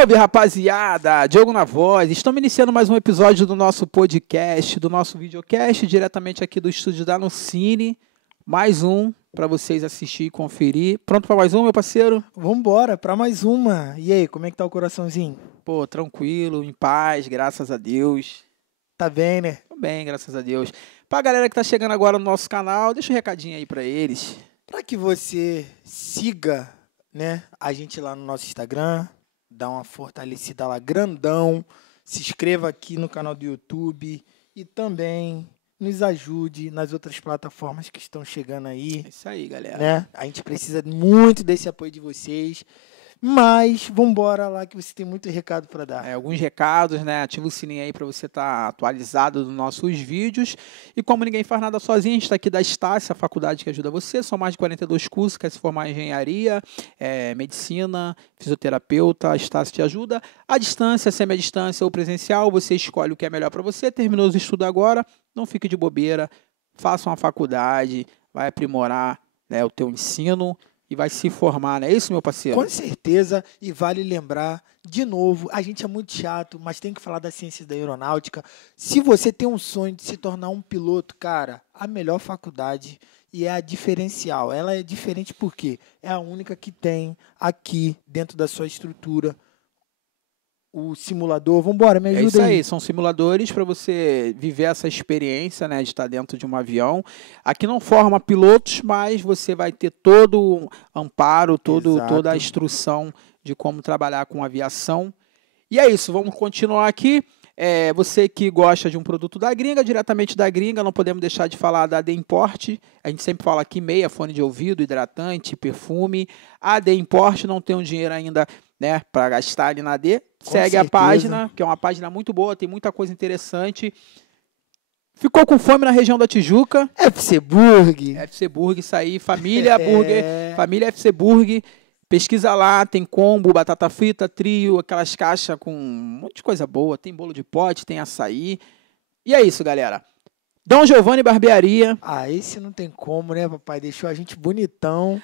Salve, rapaziada! Diogo na voz. Estamos iniciando mais um episódio do nosso podcast, do nosso videocast, diretamente aqui do estúdio da Anuncine. Mais um para vocês assistir e conferir. Pronto para mais um, meu parceiro? Vambora, para mais uma. E aí, como é que tá o coraçãozinho? Pô, tranquilo, em paz, graças a Deus. Tá bem, né? Tô bem, graças a Deus. Pra galera que tá chegando agora no nosso canal, deixa um recadinho aí para eles. Para que você siga, né, a gente lá no nosso Instagram, dá uma fortalecida lá grandão, se inscreva aqui no canal do YouTube e também nos ajude nas outras plataformas que estão chegando aí, É isso aí, galera. né? A gente precisa muito desse apoio de vocês, mas vambora lá que você tem muito recado para dar. Alguns recados, né? Ativa o sininho aí para você estar atualizado dos nossos vídeos. E como ninguém faz nada sozinho, a gente está aqui da Estácio, a faculdade que ajuda você. São mais de 42 cursos, quer se formar em engenharia, medicina, fisioterapeuta, a Estácio te ajuda. À distância, semi-distância ou presencial, você escolhe o que é melhor para você. Terminou os estudos agora, não fique de bobeira, faça uma faculdade, vai aprimorar, né, o teu ensino e vai se formar, não é isso, meu parceiro? Com certeza, e vale lembrar, de novo, a gente é muito chato, mas tem que falar das ciências da aeronáutica. Se você tem um sonho de se tornar um piloto, cara, a melhor faculdade e é a diferencial. Ela é diferente porque é a única que tem aqui dentro da sua estrutura o simulador. Vambora, me ajuda É isso aí. aí, são simuladores para você viver essa experiência, né, de estar dentro de um avião. Aqui não forma pilotos, mas você vai ter todo o amparo, toda a Exato. instrução de como trabalhar com aviação. E é isso, vamos continuar aqui. Você que gosta de um produto da gringa, diretamente da gringa, não podemos deixar de falar da AD Import. A gente sempre fala aqui meia, fone de ouvido, hidratante, perfume. A AD Import não tem um dinheiro ainda, né, para gastar ali na AD. Segue a certeza. página, que é uma página muito boa, tem muita coisa interessante. Ficou com fome na região da Tijuca? FC Burg. FC Burg, isso aí, família Burger, família FC Burg. Pesquisa lá, tem combo, batata frita, trio, aquelas caixas com um monte de coisa boa. Tem bolo de pote, tem açaí. E é isso, galera. Dom Giovanni Barbearia. Ah, esse não tem como, né, papai? Deixou a gente bonitão.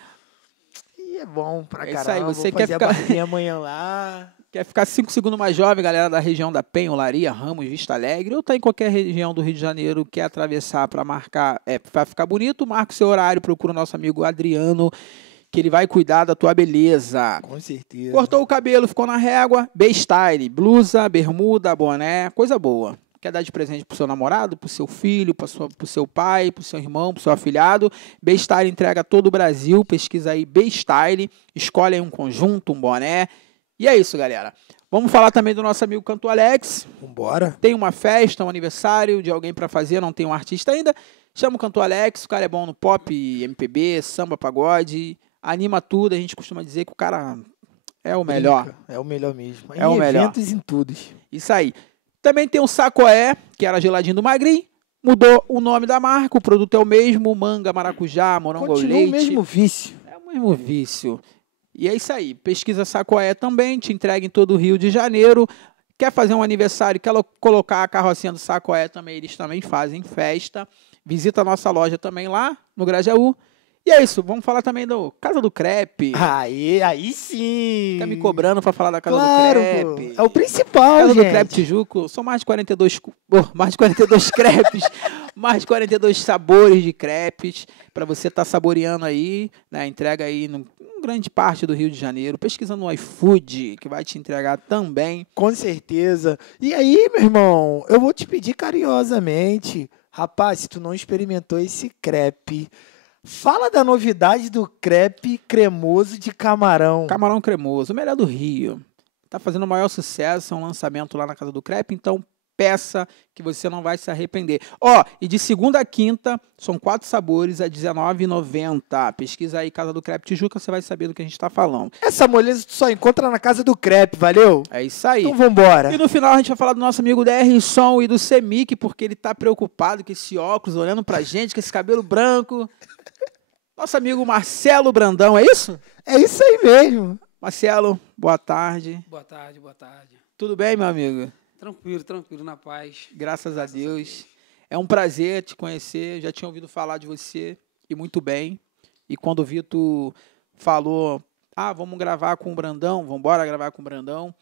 E é bom pra É caramba. isso aí, você Vou quer fazer ficar- a barbinha amanhã lá. Quer ficar 5 segundos mais jovem, galera da região da Penha, Olaria, Ramos, Vista Alegre, ou tá em qualquer região do Rio de Janeiro, quer atravessar para marcar, para ficar bonito, marca o seu horário, procura o nosso amigo Adriano, que ele vai cuidar da tua beleza. Com certeza. Cortou o cabelo, ficou na régua, B-Style, blusa, bermuda, boné, coisa boa. Quer dar de presente pro seu namorado, pro seu filho, pro seu pai, pro seu irmão, pro seu afilhado? B-Style entrega a todo o Brasil, pesquisa aí B-Style, escolhe aí um conjunto, um boné. E é isso, galera. Vamos falar também do nosso amigo Canto Alex. Vambora. Tem uma festa, um aniversário de alguém para fazer, não tem um artista ainda. Chama o Canto Alex, o cara é bom no pop, MPB, samba, pagode, anima tudo. A gente costuma dizer que o cara é o melhor. Brinca. É o melhor mesmo. É o melhor. Eventos em todos. Isso aí. Também tem o Sacoé, que era geladinho do Magrinho. Mudou o nome da marca, o produto é o mesmo, manga, maracujá, morango ao Continua leite. o mesmo vício. É o mesmo vício. E é isso aí. Pesquisa Sacoé também, te entrega em todo o Rio de Janeiro. Quer fazer um aniversário, quer colocar a carrocinha do Sacoé também, eles também fazem festa. Visita a nossa loja também lá no Grajaú. E é isso, vamos falar também do Casa do Crepe. Aí sim. Fica me cobrando para falar da Casa Claro, do Crepe. pô. É o principal, Casa gente. do Crepe Tijuco, são mais de 42 crepes, mais de 42 sabores de crepes, para você estar saboreando aí, né? Entrega aí em grande parte do Rio de Janeiro, pesquisa no iFood, que vai te entregar também. Com certeza. E aí, meu irmão, eu vou te pedir carinhosamente, rapaz, se tu não experimentou esse crepe, fala da novidade do crepe cremoso de camarão. Camarão cremoso, o melhor do Rio. Tá fazendo o maior sucesso, é um lançamento lá na Casa do Crepe, então peça que você não vai se arrepender. E de segunda a quinta, são 4 sabores a R$19,90. Pesquisa aí Casa do Crepe Tijuca, você vai saber do que a gente está falando. Essa moleza tu só encontra na casa do crepe, valeu? É isso aí. Então vambora. E no final a gente vai falar do nosso amigo DR Som e do Semic, porque ele tá preocupado com esse óculos, olhando pra gente, com esse cabelo branco. Nosso amigo Marcelo Brandão, é isso? É isso aí mesmo. Marcelo, boa tarde. Boa tarde, boa tarde. Tudo bem, meu amigo? Tranquilo, na paz. Graças a Deus. É um prazer te conhecer. Já tinha ouvido falar de você e muito bem. E quando o Vitor falou, vamos gravar com o Brandão, vamos embora gravar com o Brandão.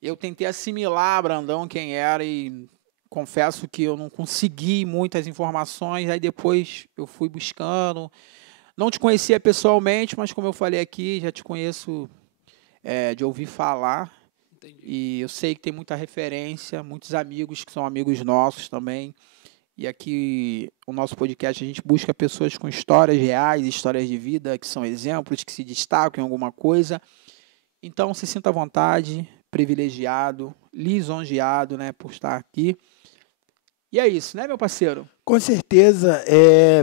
Eu tentei assimilar, Brandão, quem era e confesso que eu não consegui muitas informações, aí depois eu fui buscando. Não te conhecia pessoalmente, mas como eu falei aqui, já te conheço de ouvir falar. Entendi. E eu sei que tem muita referência, muitos amigos que são amigos nossos também. E aqui, o nosso podcast, a gente busca pessoas com histórias reais, histórias de vida, que são exemplos, que se destacam em alguma coisa. Então, se sinta à vontade, privilegiado, lisonjeado, né, por estar aqui. E é isso, né, meu parceiro? Com certeza,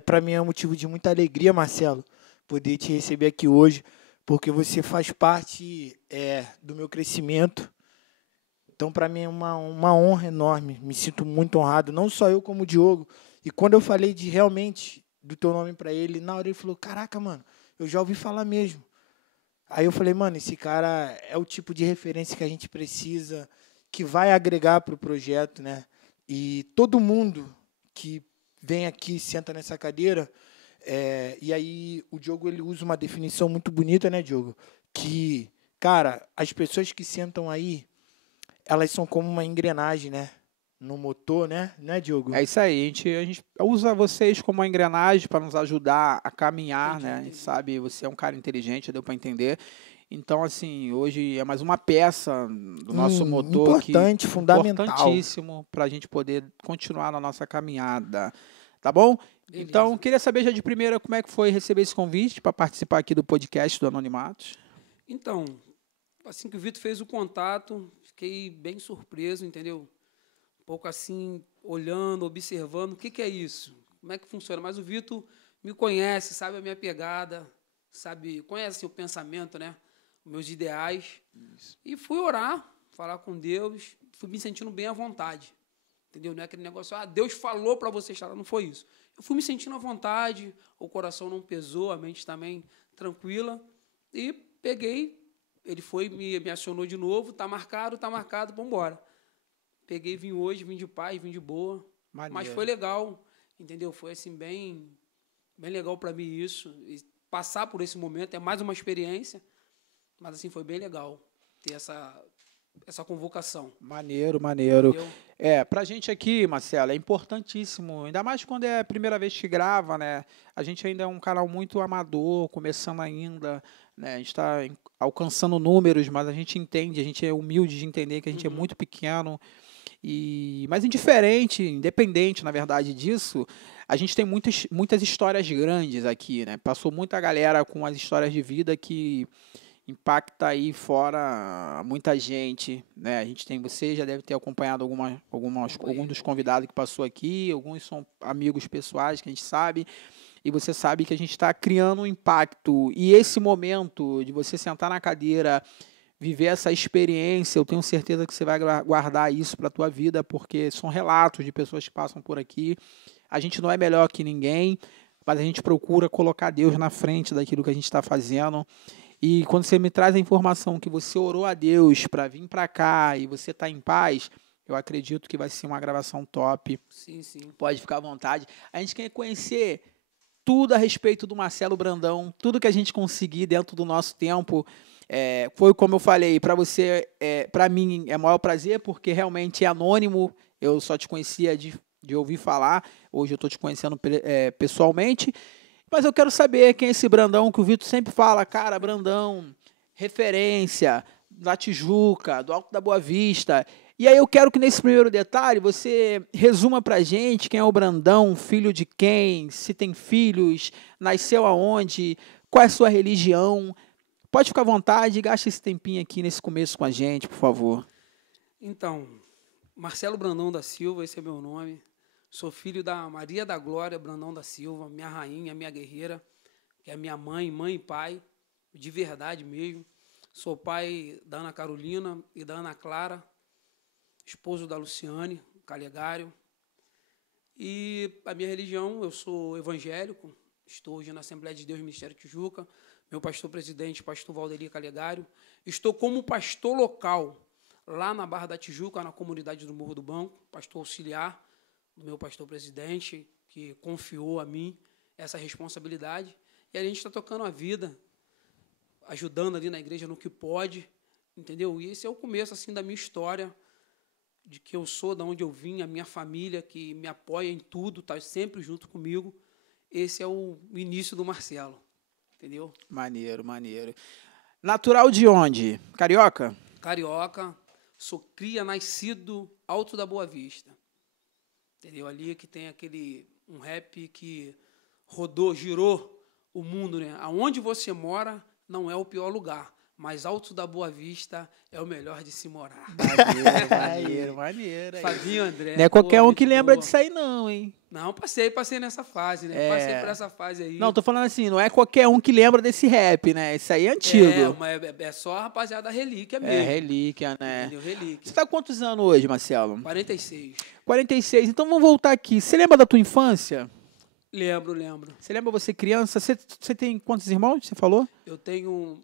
para mim é um motivo de muita alegria, Marcelo, poder te receber aqui hoje, porque você faz parte do meu crescimento. Então, para mim é uma honra enorme. Me sinto muito honrado, não só eu como o Diogo. E quando eu falei de realmente do teu nome para ele, na hora ele falou: "Caraca, mano, eu já ouvi falar mesmo". Aí eu falei: "Mano, esse cara é o tipo de referência que a gente precisa, que vai agregar para o projeto, né? E todo mundo que vem aqui, senta nessa cadeira, e aí o Diogo ele usa uma definição muito bonita, né, Diogo? Que, cara, as pessoas que sentam aí, elas são como uma engrenagem, né? No motor, né, Diogo? É isso aí, a gente usa vocês como uma engrenagem para nos ajudar a caminhar, Entendi, né? A gente entendi. sabe, você é um cara inteligente, já deu para entender. Então, assim, hoje é mais uma peça do nosso motor aqui, Importante, fundamental. importantíssimo para a gente poder continuar na nossa caminhada, tá bom? Então, Beleza. queria saber já de primeira como é que foi receber esse convite para participar aqui do podcast do Anonimatos. Então, assim que o Vitor fez o contato, fiquei bem surpreso, entendeu? Um pouco assim, olhando, observando, o que que é isso? Como é que funciona? Mas o Vitor me conhece, sabe a minha pegada, sabe, conhece o pensamento, né? Os meus ideais. E fui orar, falar com Deus, fui me sentindo bem à vontade. Entendeu? Não é aquele negócio, Deus falou para você estar lá, não foi isso. Eu fui me sentindo à vontade, o coração não pesou, a mente também tranquila, e peguei, ele foi, me acionou de novo, tá marcado, vamos embora. Peguei, vim hoje, vim de paz, vim de boa, mas Maneiro. foi legal, entendeu? Foi assim, bem legal para mim isso, e passar por esse momento, é mais uma experiência, mas assim, foi bem legal ter essa convocação. Maneiro, maneiro. Entendeu? Pra gente aqui, Marcelo, é importantíssimo, ainda mais quando é a primeira vez que grava, né? A gente ainda é um canal muito amador, começando ainda, né? A gente está alcançando números, mas a gente entende, a gente é humilde de entender que a gente é muito pequeno. Mas indiferente, independente, na verdade, disso, a gente tem muitas histórias grandes aqui, né? Passou muita galera com as histórias de vida que impacta aí fora muita gente, né? A gente tem, você já deve ter acompanhado alguns dos convidados que passou aqui, alguns são amigos pessoais que a gente sabe, e você sabe que a gente está criando um impacto. E esse momento de você sentar na cadeira, viver essa experiência, eu tenho certeza que você vai guardar isso para a tua vida, porque são relatos de pessoas que passam por aqui. A gente não é melhor que ninguém, mas a gente procura colocar Deus na frente daquilo que a gente está fazendo. E quando você me traz a informação que você orou a Deus para vir para cá e você está em paz, eu acredito que vai ser uma gravação top. Sim, sim. Pode ficar à vontade. A gente quer conhecer tudo a respeito do Marcelo Brandão, tudo que a gente conseguir dentro do nosso tempo. Foi como eu falei, para você, para mim é o maior prazer, porque realmente é anônimo, eu só te conhecia de ouvir falar, hoje eu estou te conhecendo pessoalmente, mas eu quero saber quem é esse Brandão que o Vitor sempre fala, cara, Brandão, referência da Tijuca, do Alto da Boa Vista. E aí eu quero que nesse primeiro detalhe você resuma pra gente quem é o Brandão, filho de quem, se tem filhos, nasceu aonde, qual é a sua religião. Pode ficar à vontade e gaste esse tempinho aqui nesse começo com a gente, por favor. Então, Marcelo Brandão da Silva, esse é meu nome. Sou filho da Maria da Glória Brandão da Silva, minha rainha, minha guerreira, que é minha mãe e pai, de verdade mesmo. Sou pai da Ana Carolina e da Ana Clara, esposo da Luciane Calegário. E a minha religião, eu sou evangélico, estou hoje na Assembleia de Deus Ministério Tijuca, meu pastor-presidente, pastor Valdeli Calegário. Estou como pastor local, lá na Barra da Tijuca, na comunidade do Morro do Banco, pastor auxiliar do meu pastor-presidente, que confiou a mim essa responsabilidade. E a gente está tocando a vida, ajudando ali na igreja no que pode, entendeu? E esse é o começo, assim, da minha história, de que eu sou, de onde eu vim, a minha família, que me apoia em tudo, está sempre junto comigo. Esse é o início do Marcelo, entendeu? Maneiro, maneiro. Natural de onde? Carioca? Carioca, sou cria, nascido Alto da Boa Vista. Entendeu? Ali que tem um rap que rodou, girou o mundo, né? Aonde você mora não é o pior lugar, mas Alto da Boa Vista é o melhor de se morar. Maneiro. Fabinho André. Não é qualquer um que gente lembra boa. disso aí, não, hein? Não, passei nessa fase, né? Passei por essa fase aí. Não, tô falando assim, não é qualquer um que lembra desse rap, né? Isso aí é antigo. É só a rapaziada relíquia É mesmo. relíquia, né? Entendeu? Relíquia. Você tá com quantos anos hoje, Marcelo? 46. 46. Então vamos voltar aqui. Você lembra da tua infância? Lembro. Você lembra você criança? Você tem quantos irmãos, você falou? Eu tenho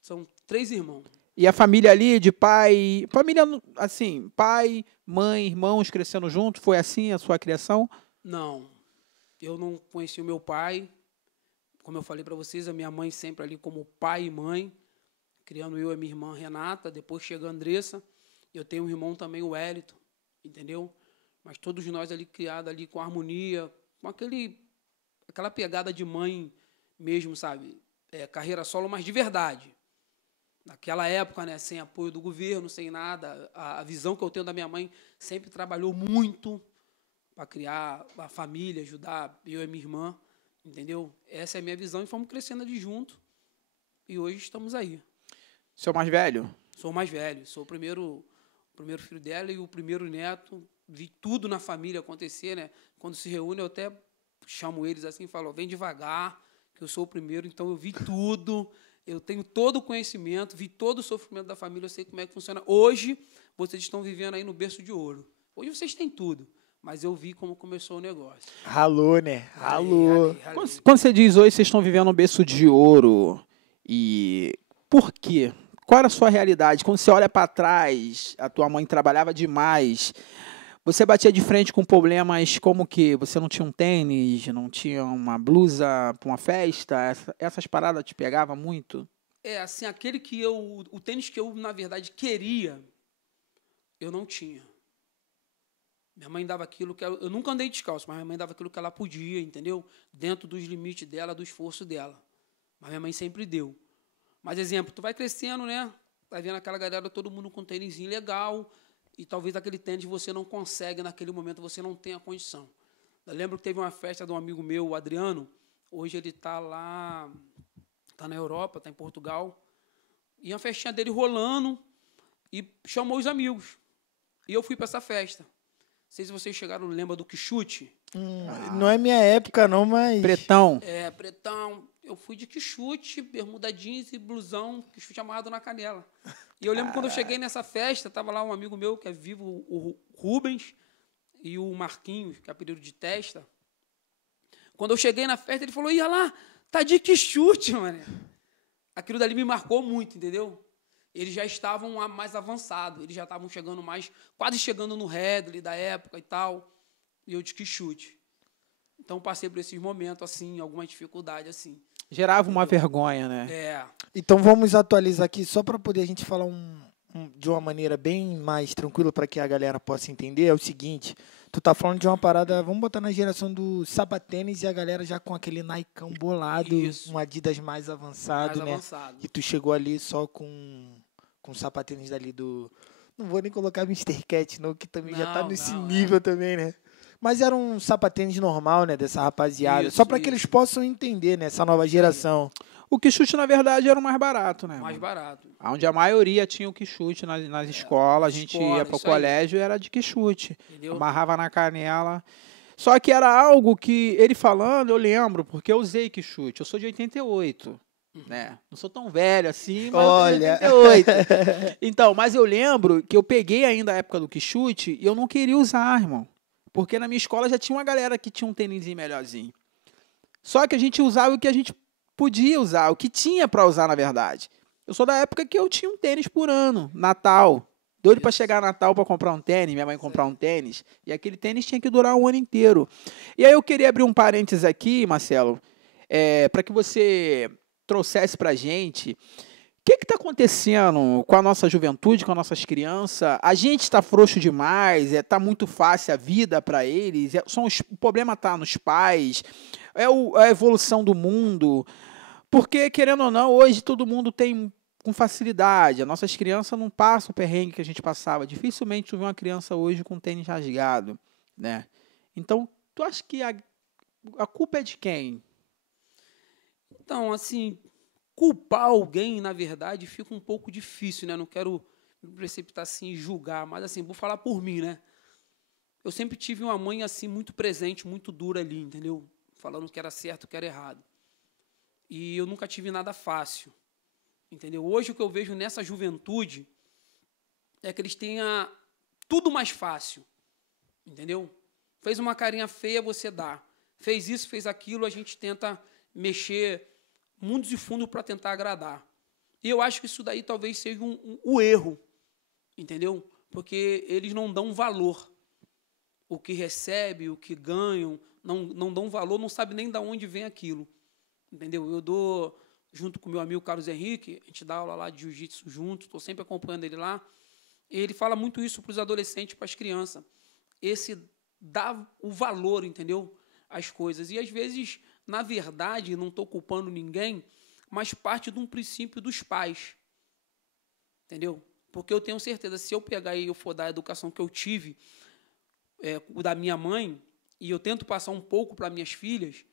são 3 irmãos. E a família ali de pai... Família, assim, pai, mãe, irmãos crescendo junto? Foi assim a sua criação? Não. Eu não conheci o meu pai. Como eu falei para vocês, a minha mãe sempre ali como pai e mãe, criando eu e minha irmã Renata, depois chega a Andressa. Eu tenho um irmão também, o Wellington, entendeu? Mas todos nós ali criados ali com harmonia, com aquela pegada de mãe mesmo, sabe? Carreira solo, mas de verdade. Naquela época, né, sem apoio do governo, sem nada, a visão que eu tenho da minha mãe sempre trabalhou muito para criar a família, ajudar eu e minha irmã, entendeu? Essa é a minha visão e fomos crescendo ali junto. E hoje estamos aí. Seu mais velho? Sou o mais velho, sou o primeiro filho dela e o primeiro neto. Vi tudo na família acontecer, né? Quando se reúne, eu até chamo eles assim e falo, vem devagar, que eu sou o primeiro, então eu vi tudo. Eu tenho todo o conhecimento, vi todo o sofrimento da família, eu sei como é que funciona. Hoje, vocês estão vivendo aí no berço de ouro. Hoje vocês têm tudo, mas eu vi como começou o negócio. Ralou, né? Ralou. Ralei. Quando você diz hoje vocês estão vivendo um berço de ouro, e por quê? Qual era a sua realidade? Quando você olha para trás, a tua mãe trabalhava demais, você batia de frente com problemas como que você não tinha um tênis, não tinha uma blusa para uma festa? Essas paradas te pegavam muito? Assim, o tênis que eu, na verdade, queria, eu não tinha. Minha mãe dava aquilo que eu nunca andei descalço, mas minha mãe dava aquilo que ela podia, entendeu? Dentro dos limites dela, do esforço dela. Mas minha mãe sempre deu. Mas, exemplo, tu vai crescendo, né? Vai vendo aquela galera, todo mundo com tênisinho legal, e talvez aquele tênis você não consegue, naquele momento você não tem a condição. Eu lembro que teve uma festa de um amigo meu, o Adriano, hoje ele está lá, está na Europa, está em Portugal, e a festinha dele rolando, e chamou os amigos. E eu fui para essa festa. Não sei se vocês chegaram, lembra do Quixute? Não é minha época, não, mas... Pretão. Pretão. Eu fui de Quixute, bermuda jeans e blusão, Quixute amarrado na canela. E eu lembro quando eu cheguei nessa festa, estava lá um amigo meu, que é vivo, o Rubens, e o Marquinhos, que é apelido de Testa. Quando eu cheguei na festa, ele falou, ia lá, tá de Quixute, mano. Aquilo dali me marcou muito, entendeu? Eles já estavam mais avançados, eles já estavam chegando mais, quase chegando no Redley da época e tal, e eu de Quixute. Então, passei por esses momentos, assim, alguma dificuldade, assim. Gerava uma vergonha, né? Então, vamos atualizar aqui, só para poder a gente falar de uma maneira bem mais tranquila, para que a galera possa entender. É o seguinte, tu tá falando de uma parada, vamos botar na geração do sapatênis e a galera já com aquele Nikeão bolado, Isso. um Adidas mais avançado, Mais né? avançado. E tu chegou ali só com sapatênis dali do... Não vou nem colocar Mr. Cat, não, que também já tá Não, nesse não, nível também, né? Mas era um sapatênis normal, né, dessa rapaziada. Isso, Só para que isso. eles possam entender, né, essa nova geração. O Quixute, na verdade, era o mais barato, né? Mais barato. Onde a maioria tinha o Quixute nas escolas, a gente ia para o isso aí. colégio e era de Quixute. Entendeu? Amarrava na canela. Só que era algo que, ele falando, eu lembro, porque eu usei Quixute. Eu sou de 88, né? Não sou tão velho assim, mas Olha. eu sou de 88. Então, mas eu lembro que eu peguei ainda a época do Quixute e eu não queria usar, irmão. Porque na minha escola já tinha uma galera que tinha um tênisinho melhorzinho. Só que a gente usava o que a gente podia usar, o que tinha para usar, na verdade. Eu sou da época que eu tinha um tênis por ano, Natal. Doido para chegar Natal para comprar um tênis, minha mãe comprar um tênis. E aquele tênis tinha que durar um ano inteiro. E aí eu queria abrir um parênteses aqui, Marcelo, para que você trouxesse para a gente que está acontecendo com a nossa juventude, com as nossas crianças? A gente está frouxo demais, está muito fácil a vida para eles, o problema está nos pais, a evolução do mundo, porque, querendo ou não, hoje todo mundo tem com facilidade, as nossas crianças não passam o perrengue que a gente passava, dificilmente tu vê uma criança hoje com tênis rasgado, né? Então, tu acha que a culpa é de quem? Então, assim, culpar alguém, na verdade, fica um pouco difícil, né? Não quero me precipitar assim e julgar, mas assim, vou falar por mim, né? Eu sempre tive uma mãe assim muito presente, muito dura ali, entendeu? Falando o que era certo, o que era errado. E eu nunca tive nada fácil, entendeu? Hoje o que eu vejo nessa juventude é que eles têm tudo mais fácil, entendeu? Fez uma carinha feia, você dá. Fez isso, fez aquilo, a gente tenta mexer mundos e fundos para tentar agradar. E eu acho que isso daí talvez seja o erro, entendeu? Porque eles não dão valor. O que recebe, o que ganham, não dão valor, não sabe nem de onde vem aquilo, entendeu? Eu dou, junto com meu amigo Carlos Henrique, a gente dá aula lá de jiu-jitsu junto, estou sempre acompanhando ele lá, e ele fala muito isso para os adolescentes, para as crianças. Esse dá o valor, entendeu? As coisas. E, às vezes, na verdade, não estou culpando ninguém, mas parte de um princípio dos pais. Entendeu? Porque eu tenho certeza, se eu pegar e eu for dar a educação que eu tive, da minha mãe, e eu tento passar um pouco para minhas filhas,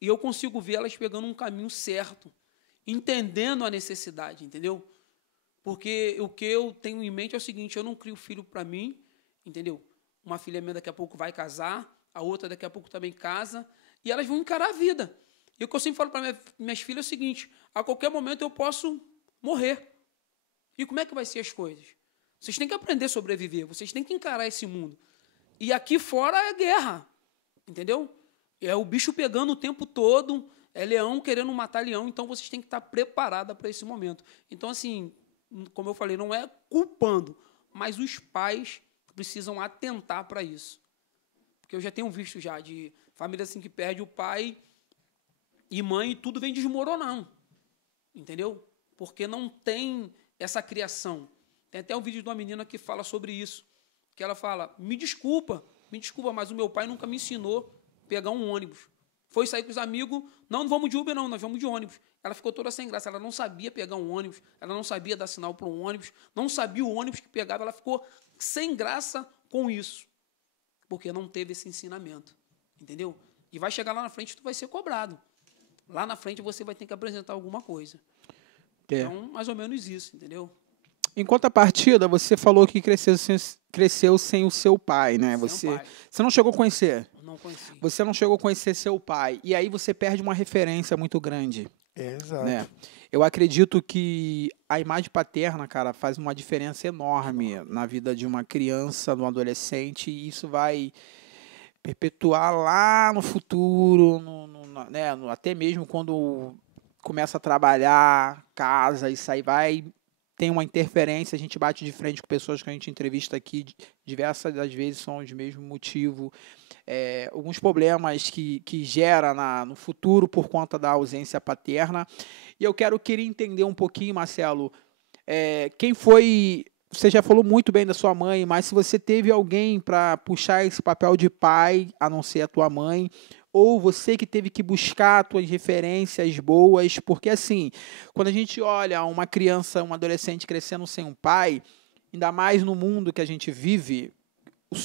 e eu consigo ver elas pegando um caminho certo, entendendo a necessidade, entendeu? Porque o que eu tenho em mente é o seguinte, eu não crio filho para mim, entendeu? Uma filha minha daqui a pouco vai casar, a outra daqui a pouco também casa, e elas vão encarar a vida. E o que eu sempre falo para minhas filhas é o seguinte, a qualquer momento eu posso morrer. E como é que vai ser as coisas? Vocês têm que aprender a sobreviver, vocês têm que encarar esse mundo. E aqui fora é guerra, entendeu? É o bicho pegando o tempo todo, é leão querendo matar leão, então vocês têm que estar preparados para esse momento. Então, assim, como eu falei, não é culpando, mas os pais precisam atentar para isso. Porque eu já tenho visto já de família assim que perde o pai e mãe e tudo vem desmoronando, entendeu? Porque não tem essa criação. Tem até um vídeo de uma menina que fala sobre isso, que ela fala, me desculpa, mas o meu pai nunca me ensinou a pegar um ônibus. Foi sair com os amigos, não vamos de Uber não, nós vamos de ônibus. Ela ficou toda sem graça, ela não sabia pegar um ônibus, ela não sabia dar sinal para um ônibus, não sabia o ônibus que pegava, ela ficou sem graça com isso, porque não teve esse ensinamento, entendeu? E vai chegar lá na frente, tu vai ser cobrado. Lá na frente você vai ter que apresentar alguma coisa. Então, mais ou menos isso, entendeu? Em contrapartida, você falou que cresceu sem o seu pai, né? Você não chegou a conhecer. Não conheci. Você não chegou a conhecer seu pai. E aí você perde uma referência muito grande. Exato. Né? Eu acredito que a imagem paterna, cara, faz uma diferença enorme na vida de uma criança, de um adolescente, e isso vai perpetuar lá no futuro, né? Até mesmo quando começa a trabalhar, casa, isso aí tem uma interferência, a gente bate de frente com pessoas que a gente entrevista aqui, diversas das vezes são os mesmos motivos, alguns problemas que gera no futuro por conta da ausência paterna. E eu queria entender um pouquinho, Marcelo, quem foi... Você já falou muito bem da sua mãe, mas se você teve alguém para puxar esse papel de pai, a não ser a tua mãe, ou você que teve que buscar as tuas referências boas, porque assim, quando a gente olha uma criança, um adolescente crescendo sem um pai, ainda mais no mundo que a gente vive,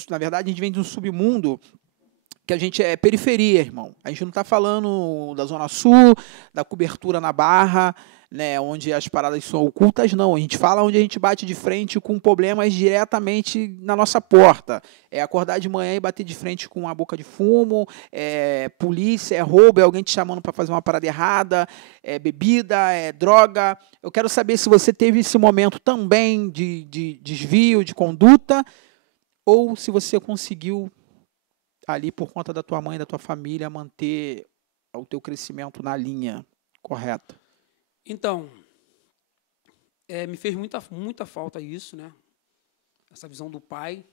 na verdade a gente vem de um submundo que a gente é periferia, irmão. A gente não está falando da Zona Sul, da cobertura na Barra, né, onde as paradas são ocultas, não. A gente fala onde a gente bate de frente com problemas diretamente na nossa porta. É acordar de manhã e bater de frente com a boca de fumo, polícia, roubo, alguém te chamando para fazer uma parada errada, bebida, droga. Eu quero saber se você teve esse momento também de desvio, de conduta, ou se você conseguiu ali por conta da tua mãe, da tua família, manter o teu crescimento na linha correta. Então, me fez muita falta isso, né? Essa visão do pai.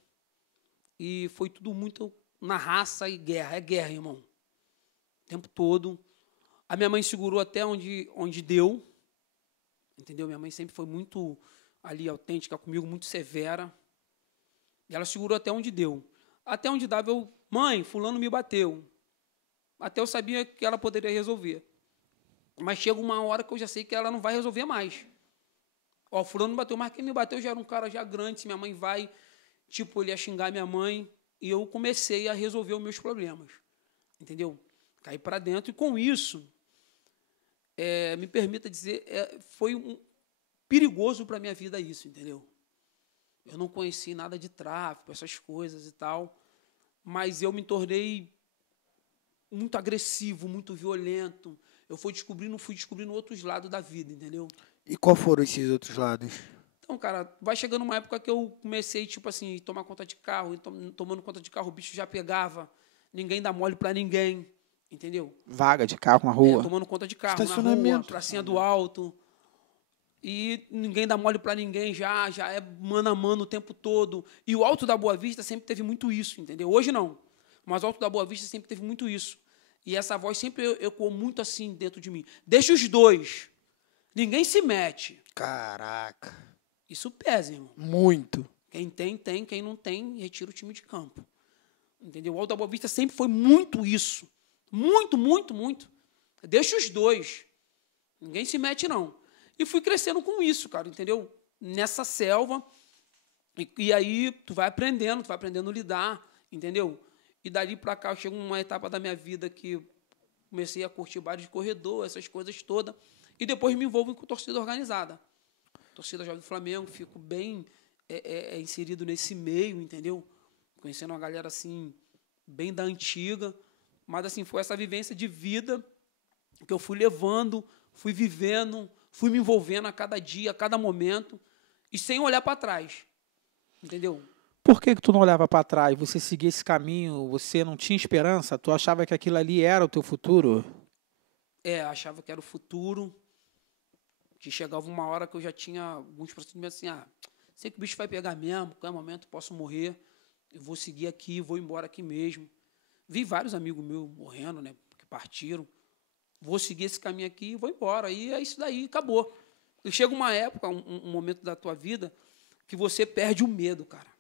E foi tudo muito na raça e guerra. É guerra, irmão. O tempo todo. A minha mãe segurou até onde deu, entendeu? Minha mãe sempre foi muito ali autêntica comigo, muito severa. E ela segurou até onde deu. Até onde dava eu, mãe, fulano me bateu. Até eu sabia que ela poderia resolver. Mas chega uma hora que eu já sei que ela não vai resolver mais. Ó, fulano me bateu, mas quem me bateu já era um cara já grande, se minha mãe vai, tipo, ele ia xingar minha mãe, e eu comecei a resolver os meus problemas, entendeu? Caí para dentro, e com isso, me permita dizer, foi perigoso para a minha vida isso, entendeu? Eu não conheci nada de tráfico, essas coisas e tal, mas eu me tornei muito agressivo, muito violento. Eu fui descobrindo outros lados da vida, entendeu? E qual foram esses outros lados? Então, cara, vai chegando uma época que eu comecei, tipo assim, tomar conta de carro, tomando conta de carro, o bicho já pegava, ninguém dá mole para ninguém, entendeu? Vaga de carro na rua. Tomando conta de carro, na rua, Estacionamento. pracinha do alto, e ninguém dá mole para ninguém, já é mano a mano o tempo todo. E o Alto da Boa Vista sempre teve muito isso, entendeu? Hoje não, mas o Alto da Boa Vista sempre teve muito isso. E essa voz sempre ecoou muito assim dentro de mim. Deixa os dois. Ninguém se mete. Caraca. Isso pesa, irmão. Muito. Quem tem, tem. Quem não tem, retira o time de campo. Entendeu? O Alto da Boa Vista sempre foi muito isso. Muito, muito, muito. Deixa os dois. Ninguém se mete, não. E fui crescendo com isso, cara, entendeu? Nessa selva. E aí tu vai aprendendo a lidar, entendeu? E dali para cá, chegou uma etapa da minha vida que comecei a curtir bares de corredor, essas coisas todas. E depois me envolvo com torcida organizada. Torcida Jovem do Flamengo, fico bem inserido nesse meio, entendeu? Conhecendo uma galera, assim, bem da antiga. Mas, assim, foi essa vivência de vida que eu fui levando, fui vivendo, fui me envolvendo a cada dia, a cada momento, e sem olhar para trás, entendeu? Por que tu não olhava para trás? Você seguia esse caminho? Você não tinha esperança? Tu achava que aquilo ali era o teu futuro? Achava que era o futuro, que chegava uma hora que eu já tinha alguns procedimentos assim, sei que o bicho vai pegar mesmo, qualquer momento posso morrer, eu vou seguir aqui, vou embora aqui mesmo. Vi vários amigos meus morrendo, né, que partiram, vou seguir esse caminho aqui e vou embora, e é isso daí, acabou. E chega uma época, um momento da tua vida, que você perde o medo, cara.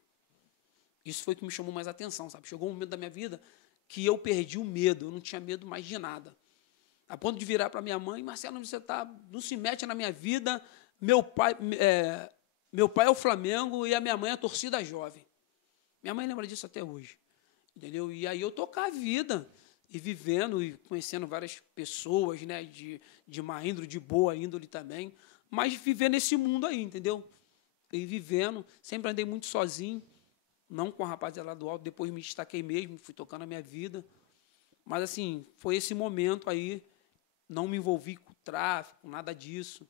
Isso foi o que me chamou mais atenção, sabe? Chegou um momento da minha vida que eu perdi o medo, eu não tinha medo mais de nada. A ponto de virar para minha mãe, Marcelo, você não se mete na minha vida, meu pai é o Flamengo e a minha mãe é a torcida jovem. Minha mãe lembra disso até hoje, entendeu? E aí eu tocar a vida, e vivendo, e conhecendo várias pessoas, né, de má índole, de boa índole também, mas vivendo nesse mundo aí, entendeu? E vivendo, sempre andei muito sozinho, não com a rapaziada lá do alto, depois me destaquei mesmo, fui tocando a minha vida, mas, assim, foi esse momento aí. Não me envolvi com tráfico, nada disso.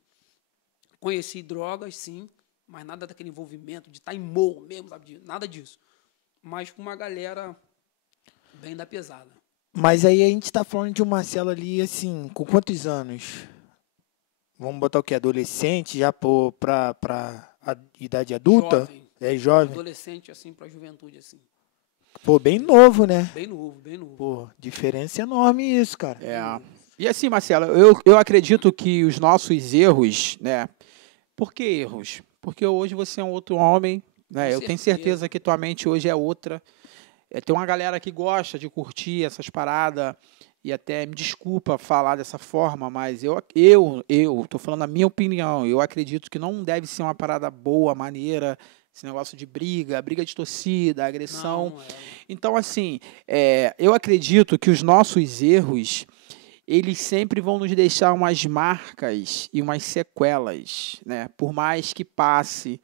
Conheci drogas, sim, mas nada daquele envolvimento de estar em morro mesmo, sabe? Nada disso. Mas com uma galera bem da pesada. Mas aí a gente tá falando de um Marcelo ali, assim, com quantos anos? Vamos botar o quê? Adolescente, já pra a idade adulta? Jovem. Jovem. Adolescente, assim, pra juventude, assim. Pô, bem novo, né? Bem novo, bem novo. Pô, diferença enorme isso, cara. E assim, Marcelo, eu acredito que os nossos erros, né? Por que erros? Porque hoje você é um outro homem, né? Eu tenho certeza que tua mente hoje é outra. Tem uma galera que gosta de curtir essas paradas e até me desculpa falar dessa forma, mas eu tô falando a minha opinião. Eu acredito que não deve ser uma parada boa, maneira, esse negócio de briga de torcida, agressão. Não. Então, assim, eu acredito que os nossos erros, eles sempre vão nos deixar umas marcas e umas sequelas, né? Por mais que passe,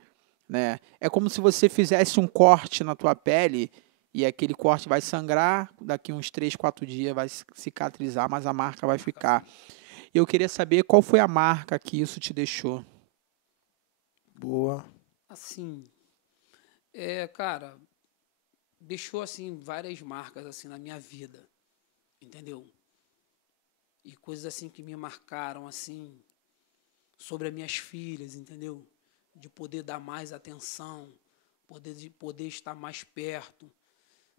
né? É como se você fizesse um corte na tua pele e aquele corte vai sangrar, daqui uns 3, 4 dias vai cicatrizar, mas a marca vai ficar. E eu queria saber qual foi a marca que isso te deixou. Boa. Assim, cara, deixou, assim, várias marcas, assim, na minha vida, entendeu? E coisas, assim, que me marcaram, assim, sobre as minhas filhas, entendeu? De poder dar mais atenção, de poder estar mais perto.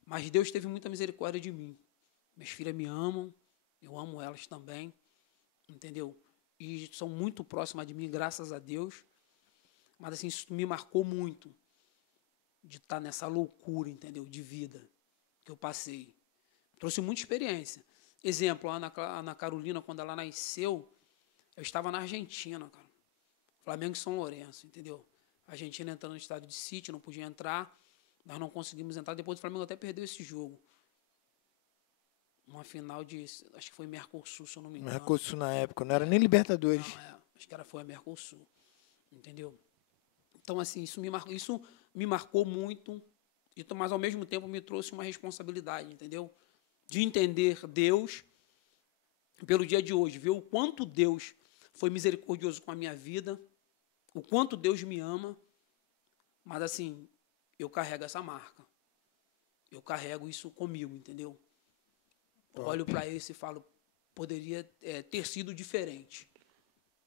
Mas Deus teve muita misericórdia de mim. Minhas filhas me amam, eu amo elas também, entendeu? e são muito próximas de mim, graças a Deus. Mas, assim, isso me marcou muito, de estar nessa loucura, entendeu? De vida que eu passei. Trouxe muita experiência. Exemplo, a Ana Carolina, quando ela nasceu, eu estava na Argentina, cara. Flamengo e São Lourenço, entendeu? A Argentina entrando no estado de sítio, não podia entrar. Nós não conseguimos entrar. Depois o Flamengo até perdeu esse jogo. Uma final de, acho que foi Mercosul, se eu não me engano. Mercosul na época, não era nem Libertadores. Não, acho que foi a Mercosul, entendeu? Então, assim, isso me marcou muito, mas, ao mesmo tempo, me trouxe uma responsabilidade, entendeu? De entender Deus pelo dia de hoje, ver o quanto Deus foi misericordioso com a minha vida, o quanto Deus me ama, mas, assim, eu carrego essa marca. Eu carrego isso comigo, entendeu? Olho para isso e falo, poderia ter sido diferente.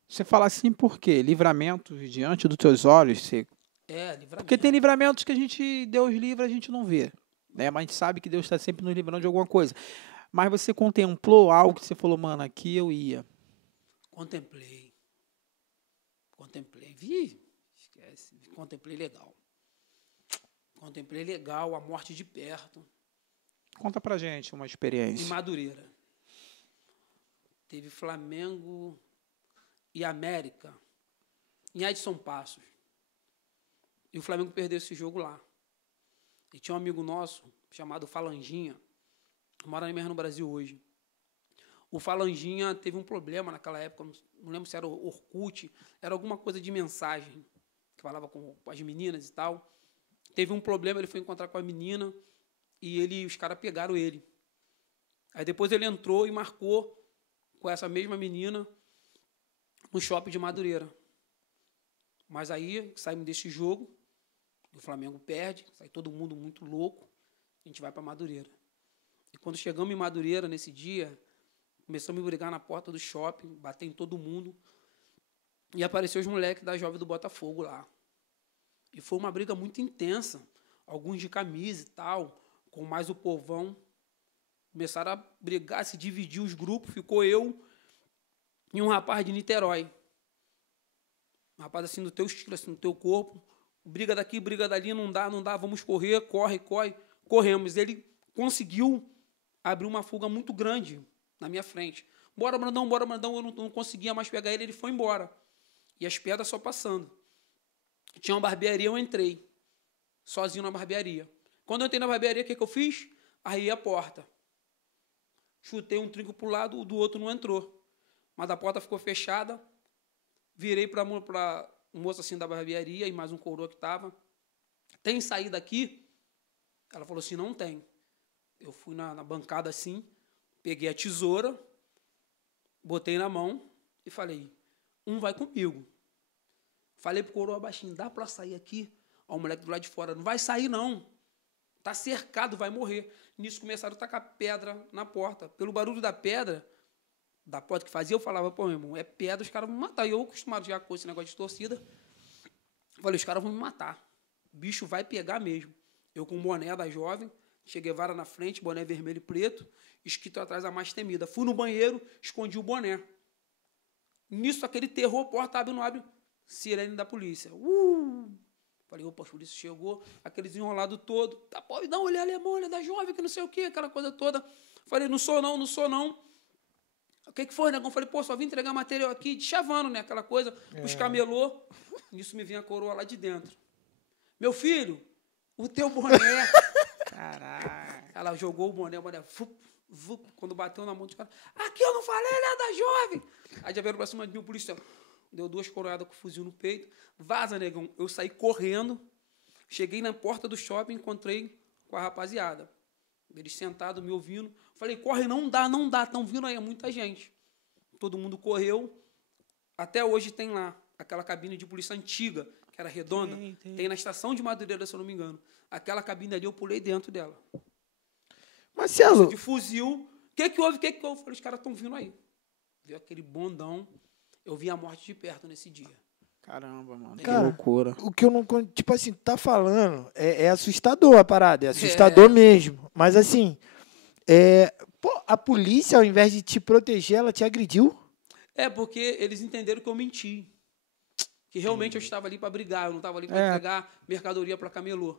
Você fala assim por quê? Livramentos diante dos teus olhos? Livramento. Porque tem livramentos que Deus livra, a gente não vê. Né? Mas a gente sabe que Deus está sempre nos livrando de alguma coisa. Mas você contemplou algo que você falou, mano, aqui eu ia. Contemplei. Esquece. Contemplei legal. Contemplei legal a morte de perto. Conta pra gente uma experiência. Em Madureira. Teve Flamengo e América em Edson Passos. E o Flamengo perdeu esse jogo lá. E tinha um amigo nosso chamado Falanginha, que mora no Brasil hoje. O Falanginha teve um problema naquela época, não lembro se era Orkut, era alguma coisa de mensagem, que falava com as meninas e tal. Teve um problema, ele foi encontrar com a menina e os caras pegaram ele. Aí depois ele entrou e marcou com essa mesma menina no shopping de Madureira. Mas aí saímos desse jogo, o Flamengo perde, sai todo mundo muito louco, a gente vai para Madureira. E quando chegamos em Madureira nesse dia, começamos a brigar na porta do shopping, bater em todo mundo, e apareceu os moleques da Jovem do Botafogo lá. E foi uma briga muito intensa, alguns de camisa e tal, com mais o povão. Começaram a brigar, se dividir os grupos, ficou eu e um rapaz de Niterói. Um rapaz assim, do teu estilo, assim, do teu corpo. Briga daqui, briga dali, não dá, vamos correr, corre. Corremos. Ele conseguiu abrir uma fuga muito grande na minha frente. Bora, Brandão, eu não conseguia mais pegar ele foi embora. E as pedras só passando. Tinha uma barbearia, eu entrei. Sozinho na barbearia. Quando eu entrei na barbearia, o que eu fiz? Arriei a porta. Chutei um trinco para o lado, o do outro não entrou. Mas a porta ficou fechada. Virei para a moça assim da barbearia e mais um coroa que estava. Tem saída aqui? Ela falou assim, não tem. Eu fui na bancada assim, peguei a tesoura, botei na mão e falei, vai comigo. Falei pro coroa baixinho, dá para sair aqui? Ó, o moleque do lado de fora, não vai sair não. Tá cercado, vai morrer. Nisso começaram a tacar pedra na porta. Pelo barulho da pedra, da porta que fazia, eu falava, pô, meu irmão, é pedra, os caras vão me matar. E eu, acostumado já com esse negócio de torcida, falei, os caras vão me matar. O bicho vai pegar mesmo. Eu com o boné da Jovem, Che Guevara na frente, boné vermelho e preto, escrito atrás a mais temida. Fui no banheiro, escondi o boné. Nisso, aquele terror, porta abre, não abre, sirene da polícia. Falei, opa, a polícia chegou, aqueles enrolados todo. Tá, pode dar um olhar alemão, olha da Jovem, que não sei o quê, aquela coisa toda. Falei, não sou não. O que foi, negão? Falei, pô, só vim entregar material aqui de chavano, né? Aquela coisa, os camelô. Nisso me vinha a coroa lá de dentro. Meu filho, o teu boné. Caralho. Ela jogou o boné, quando bateu na mão dos caras. Aqui eu não falei, ele é da Jovem. Aí já vieram pra cima de mim, o policial. Deu 2 coroadas com fuzil no peito. Vaza, negão. Eu saí correndo. Cheguei na porta do shopping, encontrei com a rapaziada. Eles sentados, me ouvindo. Falei, corre, não dá. Estão vindo aí, é muita gente. Todo mundo correu. Até hoje tem lá aquela cabine de polícia antiga, que era redonda. Tem na estação de Madureira, se eu não me engano. Aquela cabine ali, eu pulei dentro dela. Marcelo... De fuzil. O que houve? Falei, os caras estão vindo aí. Viu aquele bondão. Eu vi a morte de perto nesse dia. Caramba, mano. Cara, que loucura. O que eu não... Tipo assim, tá falando... É assustador a parada. É assustador mesmo. Mas assim... a polícia, ao invés de te proteger, ela te agrediu? porque eles entenderam que eu menti. Que realmente eu estava ali para brigar, eu não estava ali para entregar mercadoria para camelô.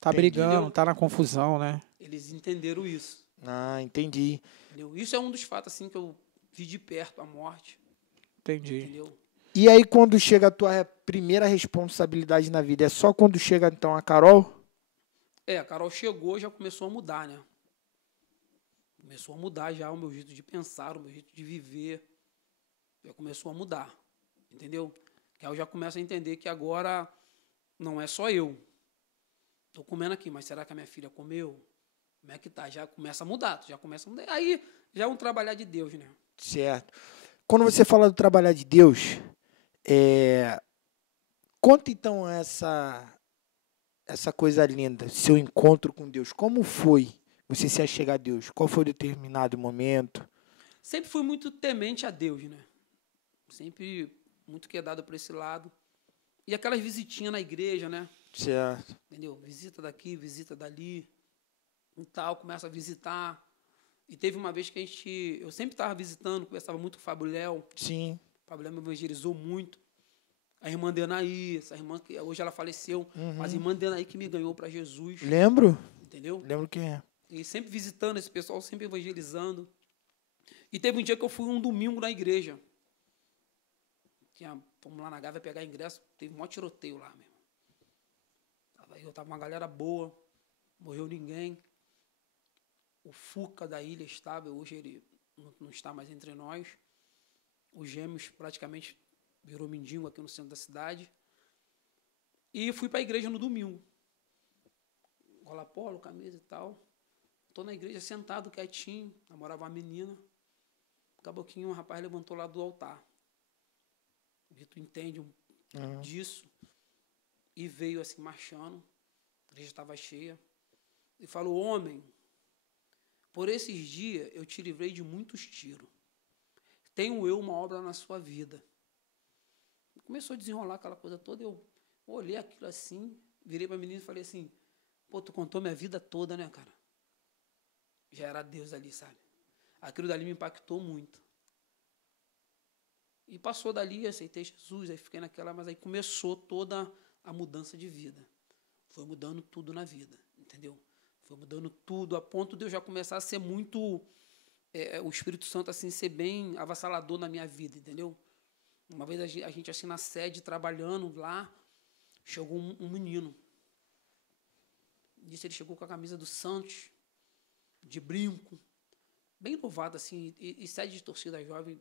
Tá brigando, Entendeu? tá na confusão, né? Eles entenderam isso. Ah, entendi. Entendeu? Isso é um dos fatos assim que eu vi de perto, a morte. Entendi. Entendeu? E aí, quando chega a tua primeira responsabilidade na vida, é só quando chega, então, a Carol? A Carol chegou, já começou a mudar, né? Começou a mudar já o meu jeito de pensar, o meu jeito de viver. Já começou a mudar, entendeu? Que aí eu já começo a entender que agora não é só eu. Estou comendo aqui, mas será que a minha filha comeu? Como é que tá? Já começa a mudar, já começa a mudar. Aí já é um trabalhar de Deus, né? Certo. Quando você fala do trabalhar de Deus, conta então essa coisa linda, seu encontro com Deus. Como foi você se achegar a Deus? Qual foi o determinado momento? Sempre fui muito temente a Deus, né? Sempre muito quedado por esse lado. E aquelas visitinhas na igreja, né? Certo. Entendeu? Visita daqui, visita dali e tal, começa a visitar. E teve uma vez que eu sempre estava visitando, conversava muito com o Fábio Léo. Sim. O Fábio Léo me evangelizou muito. A irmã Denaí, essa irmã que hoje ela faleceu, mas a irmã Denaí que me ganhou para Jesus. Lembro. Entendeu? Lembro quem é. E sempre visitando esse pessoal, sempre evangelizando. E teve um dia que eu fui um domingo na igreja. Fomos lá na Gávea pegar ingresso, teve um maior tiroteio lá mesmo. Eu tava uma galera boa, morreu ninguém. O Fuca da ilha estava, hoje ele não está mais entre nós. Os Gêmeos praticamente virou mendigo aqui no centro da cidade. E fui para a igreja no domingo. Gola polo, camisa e tal. Estou na igreja sentado, quietinho, namorava uma menina. Daqui a pouquinho um rapaz levantou lá do altar. O Vitor entende disso. E veio assim, marchando. A igreja estava cheia. E falou: homem, por esses dias eu te livrei de muitos tiros. Tenho eu uma obra na sua vida. Começou a desenrolar aquela coisa toda. Eu olhei aquilo assim, virei para a menina e falei assim: pô, tu contou minha vida toda, né, cara? Já era Deus ali, sabe? Aquilo dali me impactou muito. E passou dali, aceitei Jesus, aí fiquei naquela, mas aí começou toda a mudança de vida. Foi mudando tudo na vida, entendeu? Foi mudando tudo, a ponto de eu já começar a ser muito, o Espírito Santo, assim, ser bem avassalador na minha vida, entendeu? Uma vez a gente assim, na sede, trabalhando lá, chegou um menino. Disse, ele chegou com a camisa do Santos, de brinco, bem louvado, assim, e sede de torcida jovem,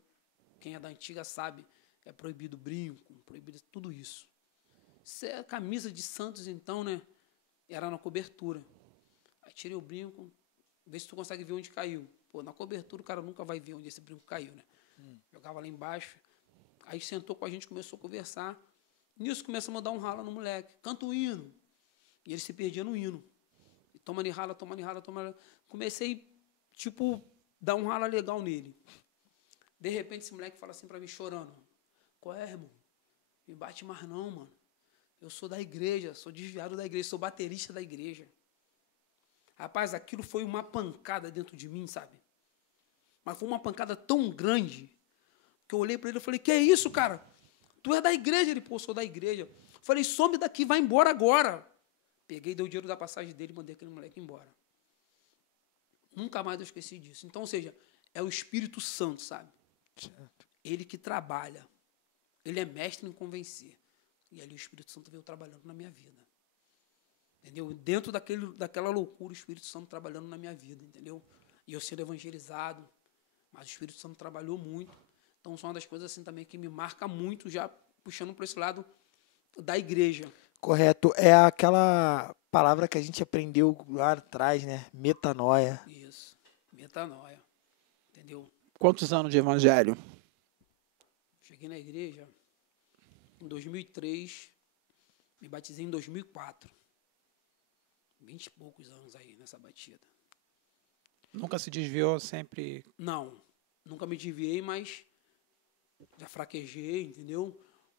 quem é da antiga sabe, é proibido brinco, proibido tudo isso. Se é a camisa de Santos, então, né, era na cobertura. Aí tirei o brinco, vê se tu consegue ver onde caiu. Pô, na cobertura o cara nunca vai ver onde esse brinco caiu, né? Jogava lá embaixo. Aí sentou com a gente, começou a conversar. Nisso começamos a dar um rala no moleque. Canta o hino. E ele se perdia no hino. E toma-lhe rala, toma-lhe rala, toma-lhe rala. Comecei, tipo, dar um rala legal nele. De repente, esse moleque fala assim pra mim, chorando: qual é, irmão? Me bate mais não, mano. Eu sou da igreja, sou desviado da igreja, sou baterista da igreja. Rapaz, aquilo foi uma pancada dentro de mim, sabe? Mas foi uma pancada tão grande que eu olhei para ele e falei: que é isso, cara? Tu é da igreja? Ele: pô, sou da igreja. Falei: some daqui, vai embora agora. Peguei, dei o dinheiro da passagem dele e mandei aquele moleque embora. Nunca mais eu esqueci disso. Então, ou seja, é o Espírito Santo, sabe? Certo. Ele que trabalha. Ele é mestre em convencer. E ali o Espírito Santo veio trabalhando na minha vida. Entendeu? Dentro daquela loucura, o Espírito Santo trabalhando na minha vida, entendeu? E eu sendo evangelizado. Mas o Espírito Santo trabalhou muito. Então, são uma das coisas assim também que me marca muito, já puxando para esse lado da igreja. Correto. É aquela palavra que a gente aprendeu lá atrás, né? Metanoia. Isso. Metanoia. Entendeu? Quantos anos de evangelho? Cheguei na igreja em 2003, me batizei em 2004. 20 e poucos anos aí nessa batida. Nunca se desviou, sempre... Não, nunca me desviei, mas já fraquejei, entendeu?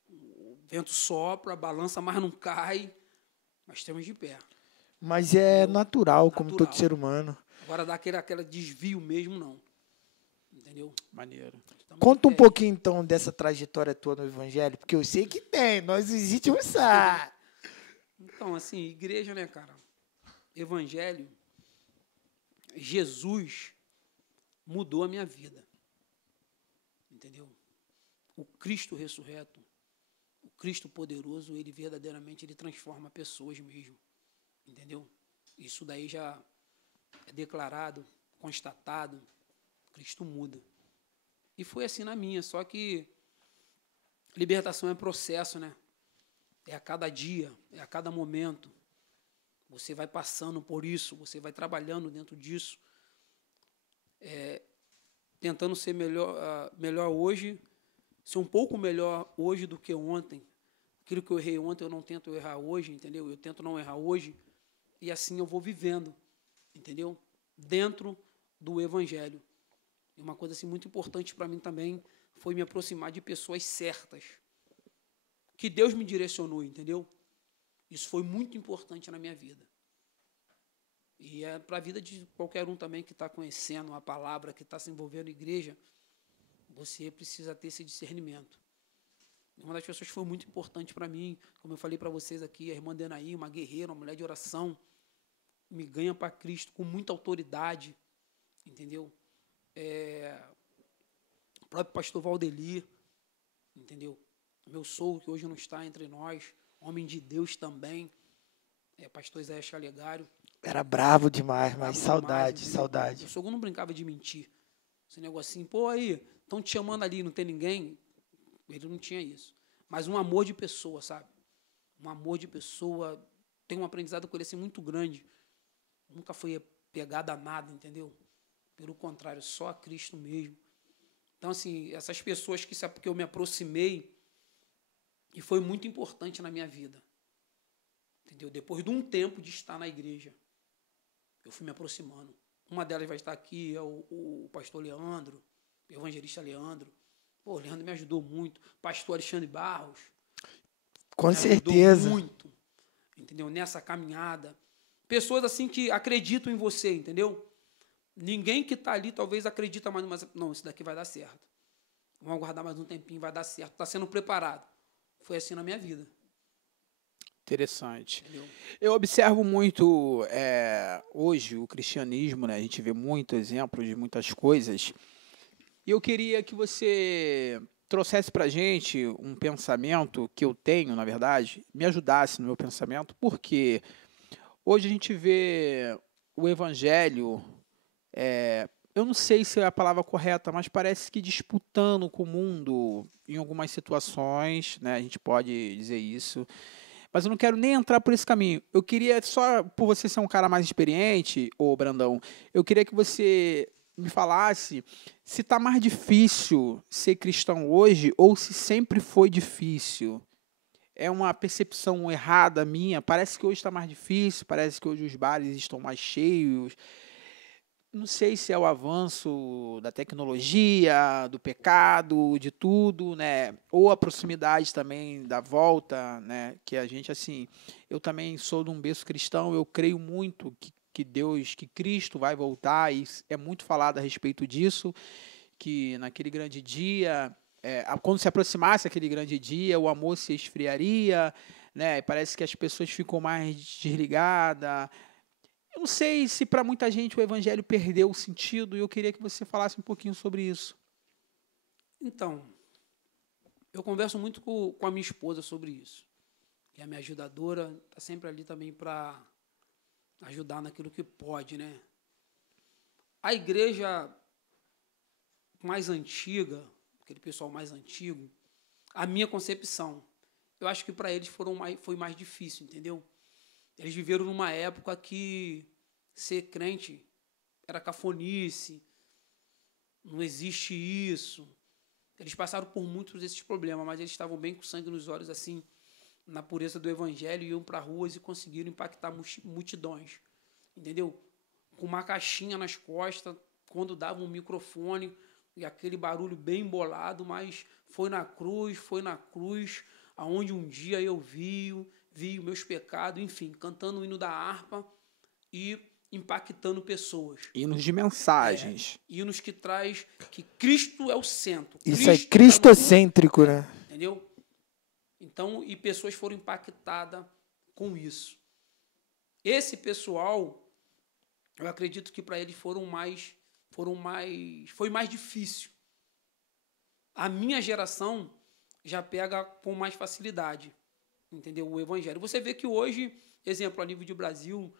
O vento sopra, a balança mais não cai, mas estamos de pé. Mas é natural, como todo ser humano. Agora dá aquele desvio mesmo, não. entendeu? Maneiro. Estamos Conta um de pé. pouquinho, então, dessa trajetória tua no Evangelho, porque eu sei que tem, nós existe sabe. Então, assim, igreja, né, cara? Evangelho, Jesus mudou a minha vida, entendeu? O Cristo ressurreto, o Cristo poderoso, ele verdadeiramente ele transforma pessoas mesmo, entendeu? Isso daí já é declarado, constatado, Cristo muda. E foi assim na minha, só que libertação é processo, né? É a cada dia, é a cada momento. Você vai passando por isso, você vai trabalhando dentro disso, tentando ser melhor hoje, ser um pouco melhor hoje do que ontem. Aquilo que eu errei ontem, eu não tento errar hoje, entendeu? Eu tento não errar hoje, e assim eu vou vivendo, entendeu? Dentro do Evangelho. E uma coisa assim, muito importante para mim também foi me aproximar de pessoas certas, que Deus me direcionou, entendeu? Isso foi muito importante na minha vida. E é para a vida de qualquer um também que está conhecendo a palavra, que está se envolvendo em igreja, você precisa ter esse discernimento. Uma das pessoas que foi muito importante para mim, como eu falei para vocês aqui, a irmã Denaí, uma guerreira, uma mulher de oração, me ganha para Cristo com muita autoridade, entendeu? O próprio pastor Valdeli, entendeu? Meu sogro, que hoje não está entre nós, homem de Deus também, pastor Isaías Chalegário. Era bravo demais, Bravo mas saudade, demais, saudade. Meu sogro não brincava de mentir. Esse negocinho, pô, aí, estão te chamando ali, não tem ninguém. Ele não tinha isso. Mas um amor de pessoa, sabe? Um amor de pessoa. Tenho um aprendizado com ele assim muito grande. Nunca foi pegado a nada, entendeu? Pelo contrário, só a Cristo mesmo. Então, assim, essas pessoas que eu me aproximei, e foi muito importante na minha vida. Entendeu? Depois de um tempo de estar na igreja, eu fui me aproximando. Uma delas vai estar aqui, é o pastor Leandro, o evangelista Leandro. Pô, o Leandro me ajudou muito. Pastor Alexandre Barros. Com me certeza. Ajudou muito, entendeu? Nessa caminhada. Pessoas assim que acreditam em você, entendeu? Ninguém que está ali talvez acredita mais, mas não, isso daqui vai dar certo. Vamos aguardar mais um tempinho, vai dar certo. Está sendo preparado. Foi assim na minha vida. Interessante. Entendeu? Eu observo muito hoje o cristianismo, né? A gente vê muitos exemplos de muitas coisas. E eu queria que você trouxesse para a gente um pensamento que eu tenho, na verdade, me ajudasse no meu pensamento, porque hoje a gente vê o evangelho, eu não sei se é a palavra correta, mas parece que disputando com o mundo em algumas situações, né? A gente pode dizer isso. Mas eu não quero nem entrar por esse caminho. Eu queria, só por você ser um cara mais experiente, ô Brandão, eu queria que você me falasse se está mais difícil ser cristão hoje ou se sempre foi difícil. É uma percepção errada minha. Parece que hoje está mais difícil, parece que hoje os bares estão mais cheios. Não sei se é o avanço da tecnologia, do pecado, de tudo, né? Ou a proximidade também da volta, né? Que a gente, assim, eu também sou de um berço cristão, eu creio muito que Deus, que Cristo vai voltar, e é muito falado a respeito disso, que naquele grande dia, quando se aproximasse aquele grande dia, o amor se esfriaria, né? E parece que as pessoas ficam mais desligadas. Eu não sei se para muita gente o evangelho perdeu o sentido e eu queria que você falasse um pouquinho sobre isso. Então, eu converso muito com a minha esposa sobre isso. Que é a minha ajudadora, está sempre ali também para ajudar naquilo que pode, né? A igreja mais antiga, aquele pessoal mais antigo, a minha concepção, eu acho que para eles foi mais difícil, entendeu? Eles viveram numa época que ser crente era cafonice, não existe isso. Eles passaram por muitos desses problemas, mas eles estavam bem com sangue nos olhos, assim, na pureza do evangelho, iam para ruas e conseguiram impactar multidões, entendeu? Com uma caixinha nas costas, quando dava um microfone, e aquele barulho bem embolado, mas foi na cruz, aonde um dia eu vi os meus pecados, enfim, cantando o hino da harpa e impactando pessoas. Hinos de mensagens. Hinos que traz que Cristo é o centro. Isso é cristocêntrico, né? Entendeu? Então, e pessoas foram impactadas com isso. Esse pessoal, eu acredito que para eles foi mais difícil. A minha geração já pega com mais facilidade, entendeu? O evangelho. Você vê que hoje, exemplo, a nível de Brasil,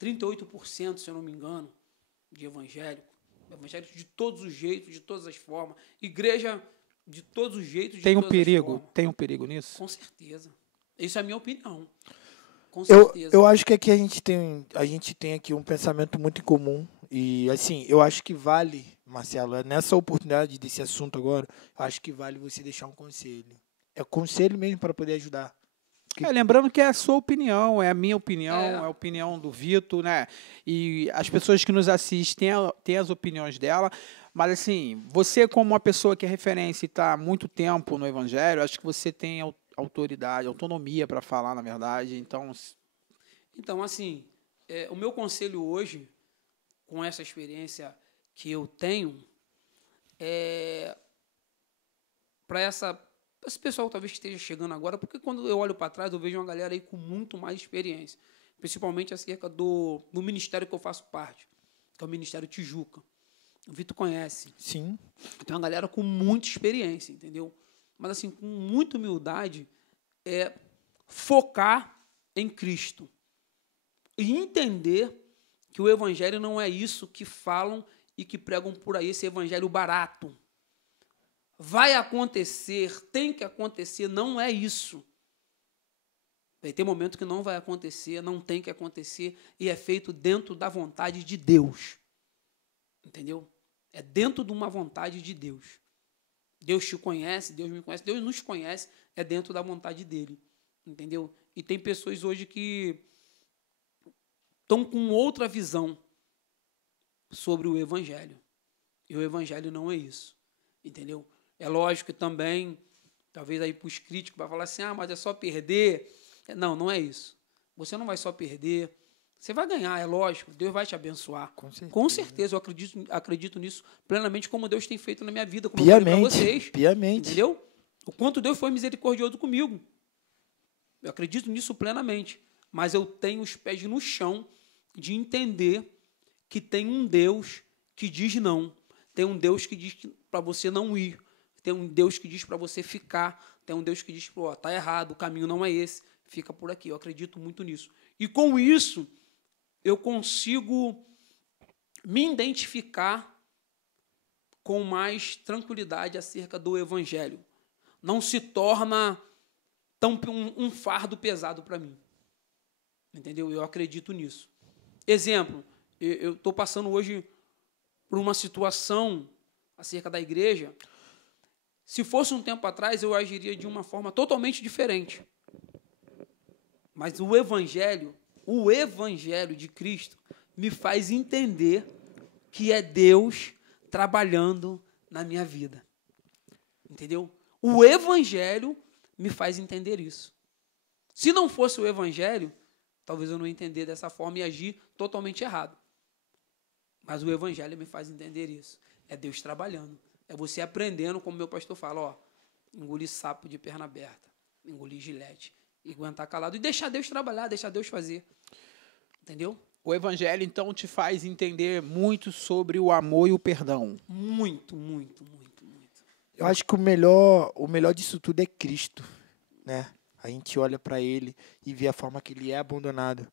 38%, se eu não me engano, de evangélico de todos os jeitos, de todas as formas. Igreja de todos os jeitos, de Tem um todas as perigo? formas. Tem um perigo nisso? Com certeza. Isso é a minha opinião. Com certeza. Eu acho que aqui a gente tem aqui um pensamento muito em comum. E, assim, eu acho que vale, Marcelo, nessa oportunidade desse assunto agora, eu acho que vale você deixar um conselho. É conselho mesmo para poder ajudar. Lembrando que é a sua opinião, é a minha opinião, é a opinião do Vitor, né? E as pessoas que nos assistem têm as opiniões dela, mas assim, você como uma pessoa que é referência e está há muito tempo no Evangelho, acho que você tem autoridade, autonomia para falar, na verdade, então assim, o meu conselho hoje, com essa experiência que eu tenho, para esse pessoal talvez que esteja chegando agora, porque quando eu olho para trás, eu vejo uma galera aí com muito mais experiência, principalmente acerca do ministério que eu faço parte, que é o Ministério Tijuca. O Vitor conhece. Sim. Tem uma galera com muita experiência, entendeu? Mas, assim, com muita humildade, focar em Cristo e entender que o evangelho não é isso que falam e que pregam por aí, esse evangelho barato. Vai acontecer, tem que acontecer, não é isso. Vai ter momento que não vai acontecer, não tem que acontecer, e é feito dentro da vontade de Deus. Entendeu? É dentro de uma vontade de Deus. Deus te conhece, Deus me conhece, Deus nos conhece, é dentro da vontade dele. Entendeu? E tem pessoas hoje que estão com outra visão sobre o evangelho. E o evangelho não é isso. Entendeu? É lógico que também, talvez aí para os críticos, vai falar assim, mas é só perder. Não, não é isso. Você não vai só perder, você vai ganhar, é lógico, Deus vai te abençoar. Com certeza, eu acredito nisso plenamente, como Deus tem feito na minha vida, como eu falei para vocês. Piamente. Entendeu? O quanto Deus foi misericordioso comigo. Eu acredito nisso plenamente. Mas eu tenho os pés no chão de entender que tem um Deus que diz não. Tem um Deus que diz para você não ir. Tem um Deus que diz para você ficar. Tem um Deus que diz, está errado, o caminho não é esse. Fica por aqui. Eu acredito muito nisso. E com isso, eu consigo me identificar com mais tranquilidade acerca do evangelho. Não se torna tão um fardo pesado para mim. Entendeu? Eu acredito nisso. Exemplo, eu estou passando hoje por uma situação acerca da igreja. Se fosse um tempo atrás, eu agiria de uma forma totalmente diferente. Mas o evangelho de Cristo me faz entender que é Deus trabalhando na minha vida. Entendeu? O evangelho me faz entender isso. Se não fosse o evangelho, talvez eu não entender dessa forma e agir totalmente errado. Mas o evangelho me faz entender isso. É Deus trabalhando. É você aprendendo, como meu pastor fala, engolir sapo de perna aberta, engolir gilete, e aguentar calado e deixar Deus trabalhar, deixar Deus fazer. Entendeu? O evangelho, então, te faz entender muito sobre o amor e o perdão. Muito, muito, muito, muito. Eu acho que o melhor disso tudo é Cristo, né? A gente olha para ele e vê a forma que ele é abandonado.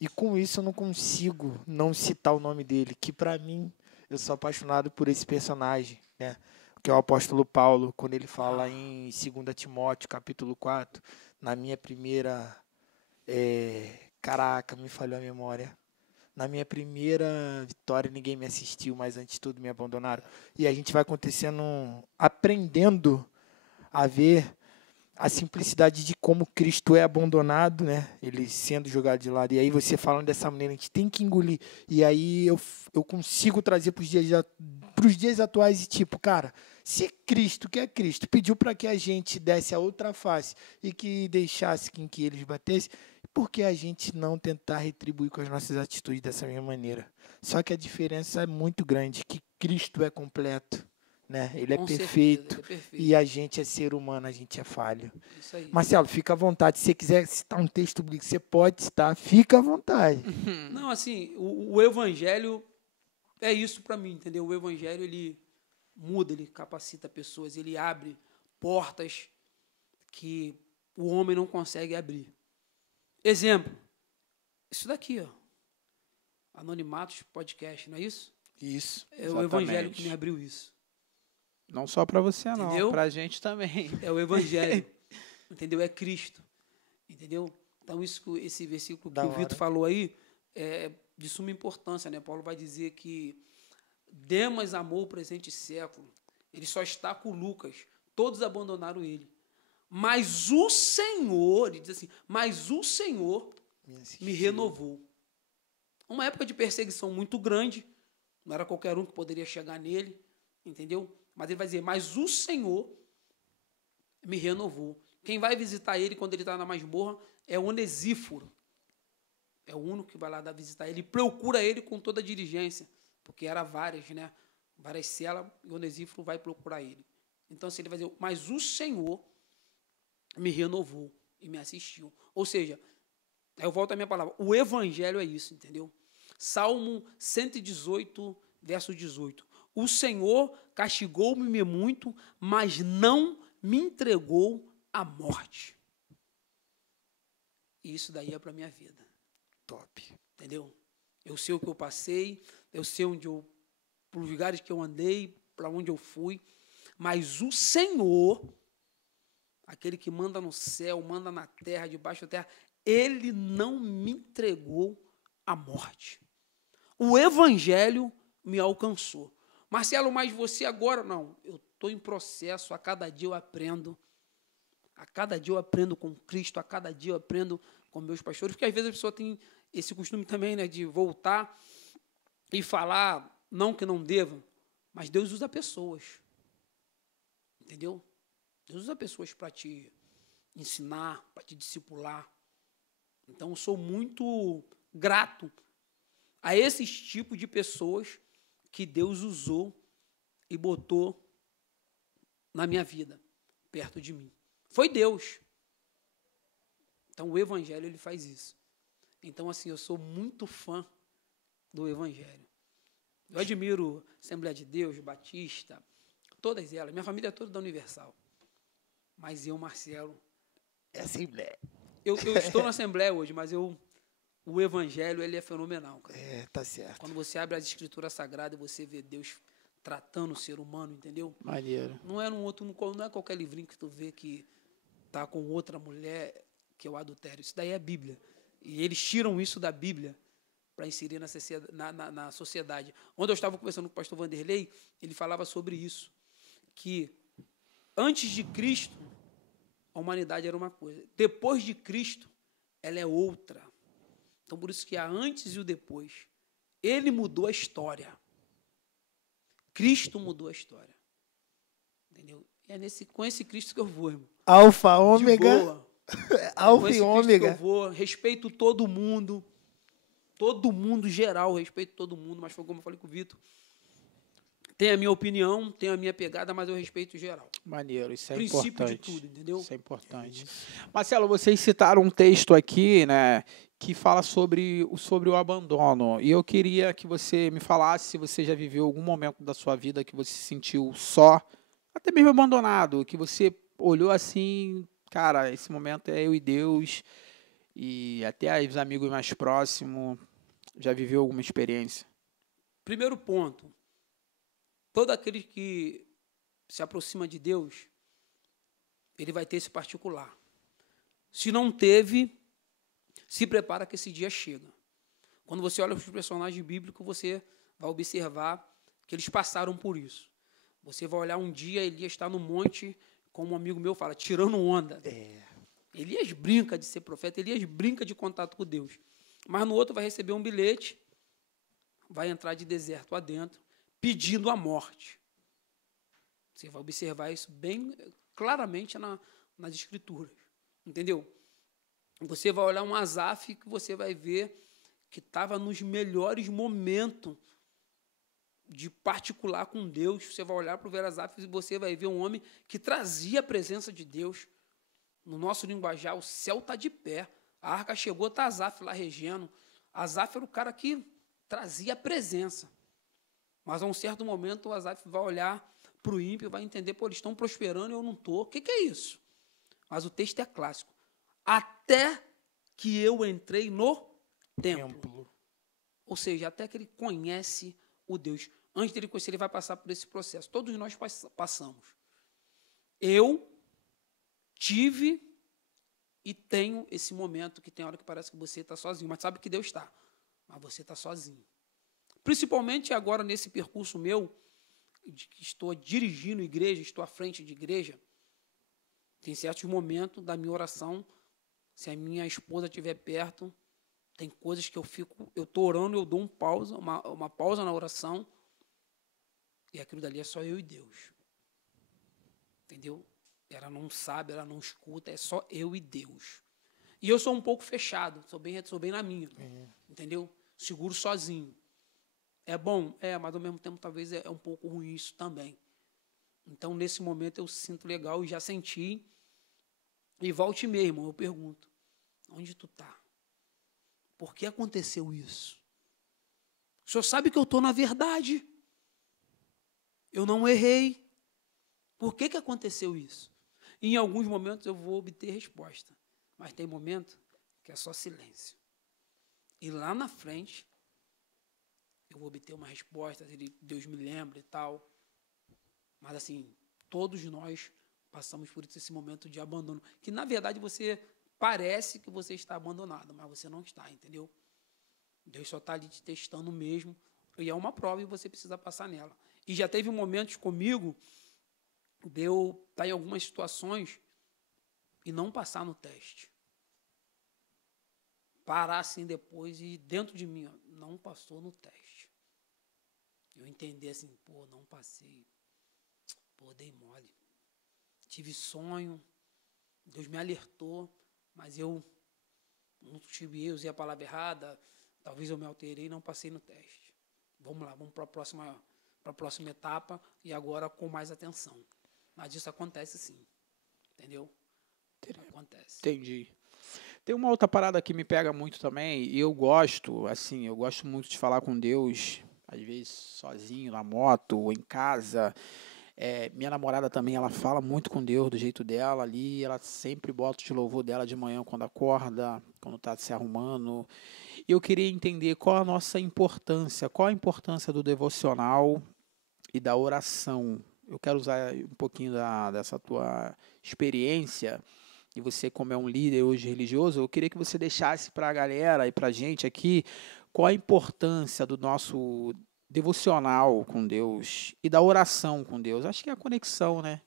E com isso eu não consigo não citar o nome dele, que para mim, eu sou apaixonado por esse personagem, né? Que é o apóstolo Paulo, quando ele fala em 2 Timóteo, capítulo 4, na minha primeira... Caraca, me falhou a memória. Na minha primeira vitória, ninguém me assistiu, mas antes de tudo me abandonaram. E a gente vai aprendendo a ver a simplicidade de como Cristo é abandonado, né? Ele sendo jogado de lado. E aí você falando dessa maneira, a gente tem que engolir. E aí eu consigo trazer para os dias atuais e tipo, cara, se Cristo, que é Cristo, pediu para que a gente desse a outra face e que deixasse que eles batessem, por que a gente não tentar retribuir com as nossas atitudes dessa mesma maneira? Só que a diferença é muito grande, que Cristo é completo, né? Ele é Com perfeito, certeza, ele é perfeito. e a gente é ser humano, a gente é falho. Isso aí. Marcelo, fica à vontade. Se você quiser citar um texto bíblico, você pode citar, fica à vontade. Não, assim, o evangelho é isso para mim, entendeu? O evangelho, ele muda, ele capacita pessoas, ele abre portas que o homem não consegue abrir. Exemplo, isso daqui, ó. Anonimatos Podcast, não é isso? Isso. É o evangelho que me abriu isso. Não só para você, Entendeu? não. Para a gente também. É o evangelho. Entendeu? É Cristo. Entendeu? Então, esse versículo que o Vitor falou aí é de suma importância, né? Paulo vai dizer que Demas amou o presente século. Ele só está com Lucas. Todos abandonaram ele. Mas o Senhor, ele diz assim, mas o Senhor me renovou. Uma época de perseguição muito grande, não era qualquer um que poderia chegar nele, entendeu? Mas ele vai dizer, mas o Senhor me renovou. Quem vai visitar ele quando ele está na masmorra é o Onesíforo. É o único que vai lá visitar ele. Procura ele com toda a diligência, porque era várias, né? Várias celas, e o Onesíforo vai procurar ele. Então, assim, ele vai dizer, mas o Senhor me renovou e me assistiu. Ou seja, aí eu volto à minha palavra, o evangelho é isso, entendeu? Salmo 118, verso 18. O Senhor castigou-me muito, mas não me entregou à morte. E isso daí é para a minha vida. Top. Entendeu? Eu sei o que eu passei, eu sei os lugares que eu andei, para onde eu fui, mas o Senhor, aquele que manda no céu, manda na terra, debaixo da terra, ele não me entregou à morte. O evangelho me alcançou. Marcelo, mas você agora... Não, eu estou em processo, a cada dia eu aprendo. A cada dia eu aprendo com Cristo, a cada dia eu aprendo com meus pastores, porque às vezes a pessoa tem esse costume também, né, de voltar e falar, não que não deva, mas Deus usa pessoas. Entendeu? Deus usa pessoas para te ensinar, para te discipular. Então, eu sou muito grato a esses tipos de pessoas que Deus usou e botou na minha vida, perto de mim. Foi Deus. Então, o evangelho, ele faz isso. Então, assim, eu sou muito fã do evangelho. Eu admiro Assembleia de Deus, Batista, todas elas. Minha família é toda da Universal. Mas eu, Marcelo... É Assembleia. Eu estou na Assembleia hoje, mas o evangelho, ele é fenomenal, cara. É, tá certo. Quando você abre as escrituras sagradas, você vê Deus tratando o ser humano, entendeu? Maneiro. Não é qualquer livrinho que tu vê que tá com outra mulher, que é o adultério. Isso daí é a Bíblia. E eles tiram isso da Bíblia para inserir na sociedade. Onde eu estava conversando com o pastor Vanderlei, ele falava sobre isso, que antes de Cristo, a humanidade era uma coisa. Depois de Cristo, ela é outra. Então, por isso que há antes e o depois. Ele mudou a história. Cristo mudou a história. Entendeu? E é com esse Cristo que eu vou, irmão. Alfa, ômega. De boa. Alfa e ômega. Eu vou, respeito todo mundo geral, respeito todo mundo, mas foi como eu falei com o Vitor. Tem a minha opinião, tem a minha pegada, mas eu respeito geral. Maneiro, isso é Princípio importante. de tudo, entendeu? Isso é importante. Marcelo, vocês citaram um texto aqui, né, que fala sobre o abandono. E eu queria que você me falasse se você já viveu algum momento da sua vida que você se sentiu só, até mesmo abandonado, que você olhou assim, cara, esse momento é eu e Deus, e até os amigos mais próximos, já viveu alguma experiência? Primeiro ponto, todo aquele que se aproxima de Deus, ele vai ter esse particular. Se não teve, se prepara que esse dia chega. Quando você olha para os personagens bíblicos, você vai observar que eles passaram por isso. Você vai olhar um dia, Elias está no monte, como um amigo meu fala, tirando onda. Elias brinca de ser profeta, Elias brinca de contato com Deus. Mas no outro vai receber um bilhete, vai entrar de deserto adentro, pedindo a morte. Você vai observar isso bem claramente nas Escrituras. Entendeu? Você vai olhar um Asaf que você vai ver que estava nos melhores momentos de particular com Deus. Você vai olhar para o ver Asaf e você vai ver um homem que trazia a presença de Deus. No nosso linguajar, o céu está de pé. A arca chegou, está Asaf lá regendo. Asaf era o cara que trazia a presença. Mas a um certo momento o Asaf vai olhar para o ímpio e vai entender, pô, eles estão prosperando e eu não estou. O que é isso? Mas o texto é clássico. Até que eu entrei no templo. Ou seja, até que ele conhece o Deus. Antes dele conhecer, ele vai passar por esse processo. Todos nós passamos. Eu tive e tenho esse momento que tem hora que parece que você está sozinho, mas sabe que Deus está. Mas você está sozinho. Principalmente agora nesse percurso meu, de que estou dirigindo igreja, estou à frente de igreja, tem certos momentos da minha oração, se a minha esposa estiver perto, tem coisas que eu estou orando, eu dou uma pausa na oração, e aquilo dali é só eu e Deus. Entendeu? Ela não sabe, ela não escuta, é só eu e Deus. E eu sou um pouco fechado, sou bem na minha. Entendeu? Seguro sozinho. É bom? É, mas ao mesmo tempo talvez é um pouco ruim isso também. Então, nesse momento, eu sinto legal e já senti. E volte mesmo, eu pergunto, onde tu está? Por que aconteceu isso? O senhor sabe que eu estou na verdade. Eu não errei. Por que aconteceu isso? E em alguns momentos eu vou obter resposta. Mas tem momento que é só silêncio. E lá na frente, eu vou obter uma resposta, Deus me lembra e tal. Mas assim, todos nós passamos por esse momento de abandono. Que na verdade você parece que você está abandonado, mas você não está, entendeu? Deus só está ali te testando mesmo. E é uma prova e você precisa passar nela. E já teve momentos comigo de eu estar em algumas situações e não passar no teste. Parar assim depois e dentro de mim, ó, não passou no teste. Eu entendi assim, pô, não passei. Pô, dei mole. Tive sonho, Deus me alertou, mas eu não tive, eu usei a palavra errada, talvez eu me alterei e não passei no teste. Vamos lá, vamos para a próxima etapa e agora com mais atenção. Mas isso acontece sim, entendeu? Acontece. Entendi. Tem uma outra parada que me pega muito também, e eu gosto muito de falar com Deus, às vezes sozinho, na moto, ou em casa. Minha namorada também, ela fala muito com Deus do jeito dela ali, ela sempre bota o louvor dela de manhã quando acorda, quando está se arrumando. E eu queria entender qual a nossa importância, qual a importância do devocional e da oração. Eu quero usar um pouquinho dessa tua experiência, e você como é um líder hoje religioso, eu queria que você deixasse para a galera e para a gente aqui qual a importância do nosso devocional com Deus e da oração com Deus. Acho que é a conexão, né?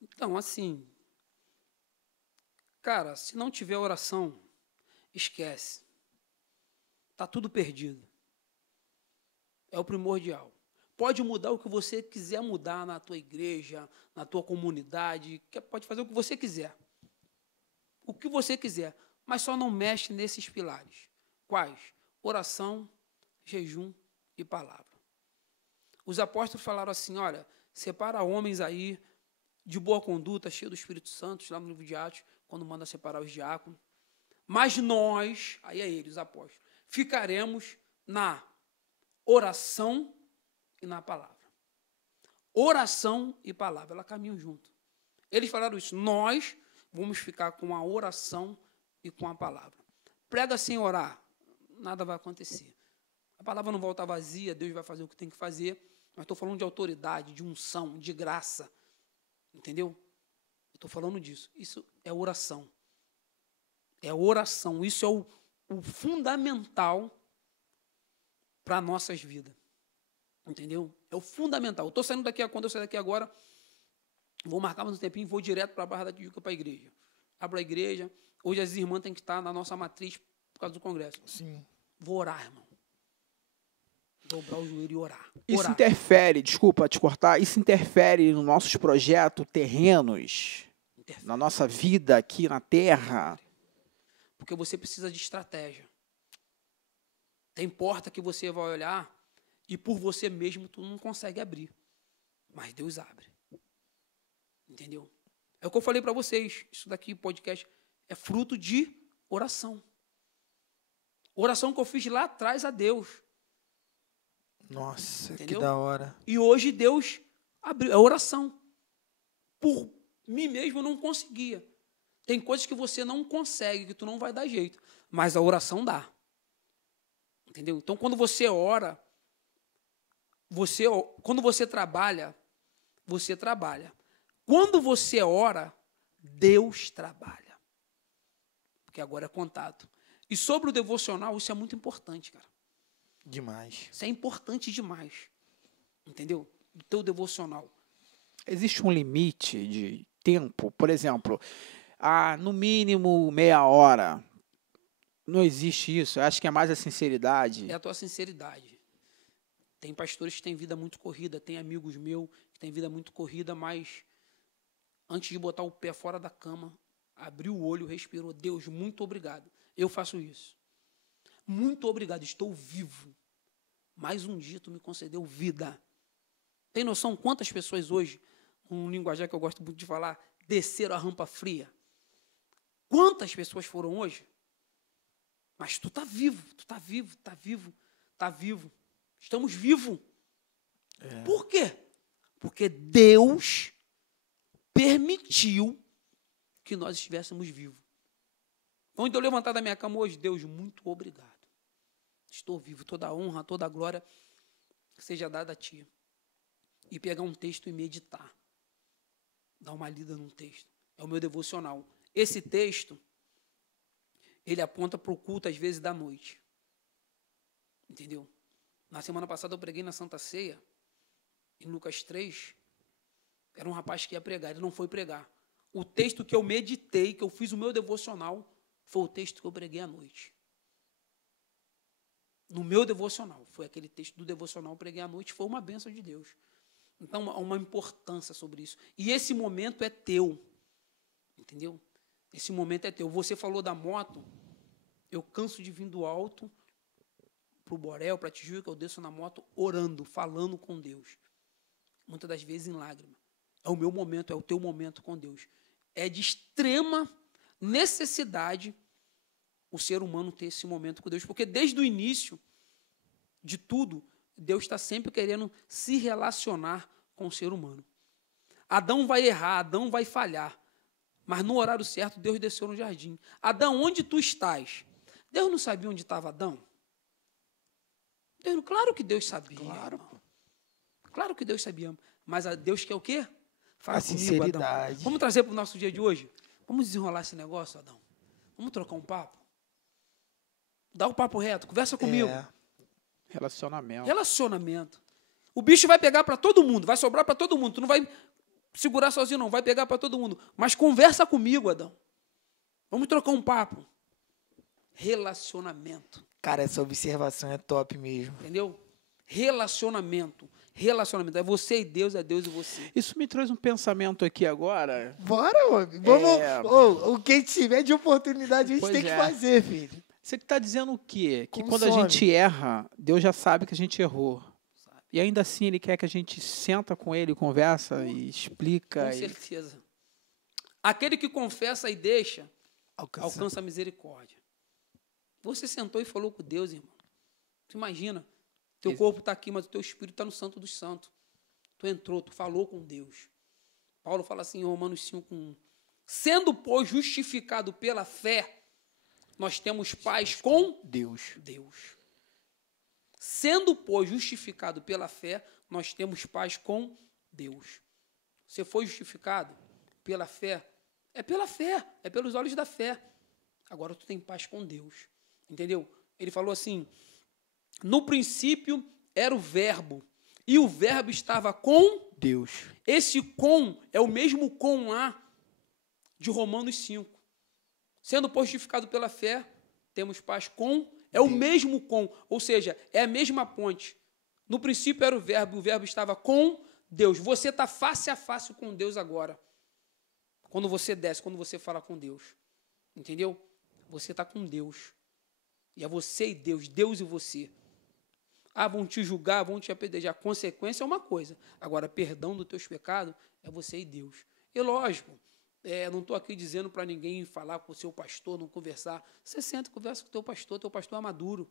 Então, assim, cara, se não tiver oração, esquece. Está tudo perdido. É o primordial. Pode mudar o que você quiser mudar na tua igreja, na tua comunidade, pode fazer o que você quiser. O que você quiser, mas só não mexe nesses pilares. Quais? Oração, jejum e palavra. Os apóstolos falaram assim, olha, separa homens aí de boa conduta, cheio do Espírito Santo, lá no livro de Atos, quando manda separar os diáconos. Mas nós, aí é eles, os apóstolos, ficaremos na oração e na palavra. Oração e palavra, elas caminham junto. Eles falaram isso, nós vamos ficar com a oração e com a palavra. Prega sem orar, nada vai acontecer. A palavra não volta vazia, Deus vai fazer o que tem que fazer, mas estou falando de autoridade, de unção, de graça, entendeu? Estou falando disso. Isso é oração. É oração, isso é o fundamental para nossas vidas. Entendeu? É o fundamental. Eu estou saindo daqui, quando eu sair daqui agora, vou marcar mais um tempinho e vou direto para a Barra da Tijuca para a igreja. Abro a igreja. Hoje as irmãs têm que estar na nossa matriz por causa do congresso. Sim. Vou orar, irmão. Dobrar o joelho e orar. Isso interfere, desculpa te cortar, isso interfere nos nossos projetos terrenos, na nossa vida aqui na Terra? Porque você precisa de estratégia. Tem porta que você vai olhar e por você mesmo tu não consegue abrir. Mas Deus abre. Entendeu? É o que eu falei para vocês. Isso daqui, podcast, é fruto de oração. Oração que eu fiz lá atrás a Deus. Nossa, Entendeu? que da hora. E hoje Deus abriu. É oração. Por mim mesmo eu não conseguia. Tem coisas que você não consegue, que tu não vai dar jeito. Mas a oração dá. Entendeu? Então, quando você ora, quando você trabalha, você trabalha. Quando você ora, Deus trabalha. Porque agora é contato. E sobre o devocional, isso é muito importante, cara. Demais. Isso é importante demais. Entendeu? O teu devocional. Existe um limite de tempo? Por exemplo, no mínimo meia hora. Não existe isso. Eu acho que é mais a sinceridade. É a tua sinceridade. Tem pastores que têm vida muito corrida, tem amigos meus que têm vida muito corrida, mas antes de botar o pé fora da cama, abriu o olho, respirou. Deus, muito obrigado. Eu faço isso. Muito obrigado, estou vivo. Mais um dia tu me concedeu vida. Tem noção quantas pessoas hoje, um linguajar que eu gosto muito de falar, desceram a rampa fria? Quantas pessoas foram hoje? Mas tu está vivo, tu está vivo, está vivo, está vivo. Estamos vivos. Por quê? Porque Deus permitiu que nós estivéssemos vivos. Onde eu levantar da minha cama hoje, Deus, muito obrigado. Estou vivo, toda a honra, toda a glória seja dada a ti. E pegar um texto e meditar. Dar uma lida num texto. É o meu devocional. Esse texto, ele aponta para o culto, às vezes, da noite. Entendeu? Na semana passada eu preguei na Santa Ceia, em Lucas 3, era um rapaz que ia pregar, ele não foi pregar. O texto que eu meditei, que eu fiz o meu devocional, foi o texto que eu preguei à noite. No meu devocional, foi aquele texto do devocional, eu preguei à noite, foi uma bênção de Deus. Então, há uma importância sobre isso. E esse momento é teu. Entendeu? Esse momento é teu. Você falou da moto, eu canso de vir do alto para o Borel, para a Tijuca, eu desço na moto orando, falando com Deus. Muitas das vezes em lágrimas. É o meu momento, é o teu momento com Deus. É de extrema necessidade o ser humano ter esse momento com Deus, porque desde o início de tudo, Deus está sempre querendo se relacionar com o ser humano. Adão vai errar, Adão vai falhar, mas no horário certo, Deus desceu no jardim. Adão, onde tu estás? Deus não sabia onde estava Adão? Claro que Deus sabia. Claro que Deus sabia. Mas a Deus quer o quê? Fala A comigo, sinceridade. Adão. Vamos trazer para o nosso dia de hoje? Vamos desenrolar esse negócio, Adão? Vamos trocar um papo? Dá o papo reto, conversa comigo. Relacionamento. Relacionamento. O bicho vai pegar para todo mundo, vai sobrar para todo mundo. Tu não vai segurar sozinho, não. Vai pegar para todo mundo. Mas conversa comigo, Adão. Vamos trocar um papo. Relacionamento. Cara, essa observação é top mesmo. Entendeu? Relacionamento. Relacionamento. É você e Deus e você. Isso me traz um pensamento aqui agora. Bora, homem. Vamos. O que tiver de oportunidade a gente Pois tem que é. fazer, filho. Você está dizendo o quê? Que quando Consome. a gente erra, Deus já sabe que a gente errou. E ainda assim Ele quer que a gente senta com Ele, conversa e explica. Com certeza. Aquele que confessa e deixa, alcança a misericórdia. Você sentou e falou com Deus, irmão. Tu imagina, teu corpo está aqui, mas o teu espírito está no Santo dos Santos. Tu entrou, tu falou com Deus. Paulo fala assim em Romanos 5:1. Sendo, pois, justificado pela fé, nós temos paz com Deus. Sendo, pois, justificado pela fé, nós temos paz com Deus. Você foi justificado pela fé? É pela fé, é pelos olhos da fé. Agora tu tem paz com Deus. Entendeu? Ele falou assim, no princípio era o verbo, e o verbo estava com Deus. Esse com é o mesmo com lá de Romanos 5. Sendo pois justificado pela fé, temos paz com, é o mesmo com, ou seja, é a mesma ponte. No princípio era o verbo estava com Deus. Você está face a face com Deus agora. Quando você desce, quando você fala com Deus. Entendeu? Você está com Deus. E é você e Deus, Deus e você. Ah, vão te julgar, vão te apedrejar. Consequência é uma coisa. Agora, perdão dos teus pecados é você e Deus. E lógico, não estou aqui dizendo para ninguém falar com o seu pastor, não conversar. Você senta e conversa com o teu pastor é maduro.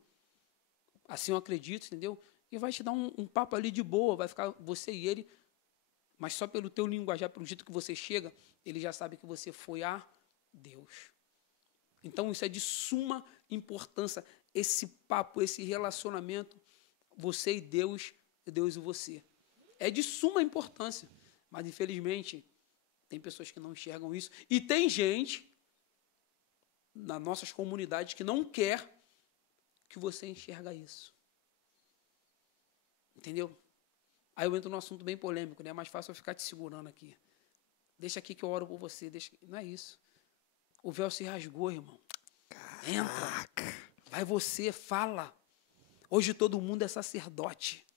Assim eu acredito, entendeu? E vai te dar um papo ali de boa, vai ficar você e ele, mas só pelo teu linguajar, pelo jeito que você chega, ele já sabe que você foi a Deus. Então, isso é de suma importância, esse papo, esse relacionamento, você e Deus e você. É de suma importância, mas, infelizmente, tem pessoas que não enxergam isso, e tem gente nas nossas comunidades que não quer que você enxerga isso. Entendeu? Aí eu entro num assunto bem polêmico, né? É mais fácil eu ficar te segurando aqui. Deixa aqui que eu oro por você. Não é isso. O véu se rasgou, irmão. Entra. Vai você, fala. Hoje todo mundo é sacerdote.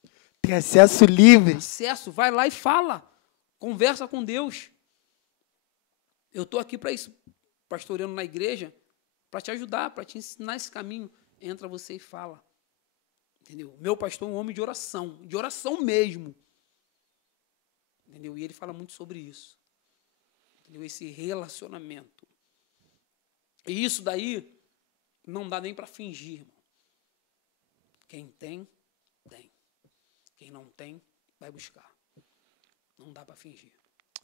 Tem acesso livre. Acesso, vai lá e fala. Conversa com Deus. Eu estou aqui para isso, pastoreando na igreja, para te ajudar, para te ensinar esse caminho. Entra você e fala. Entendeu? Meu pastor é um homem de oração mesmo. Entendeu? E ele fala muito sobre isso. Entendeu? Esse relacionamento. E isso daí não dá nem para fingir, irmão. Quem tem, tem. Quem não tem, vai buscar. Não dá para fingir.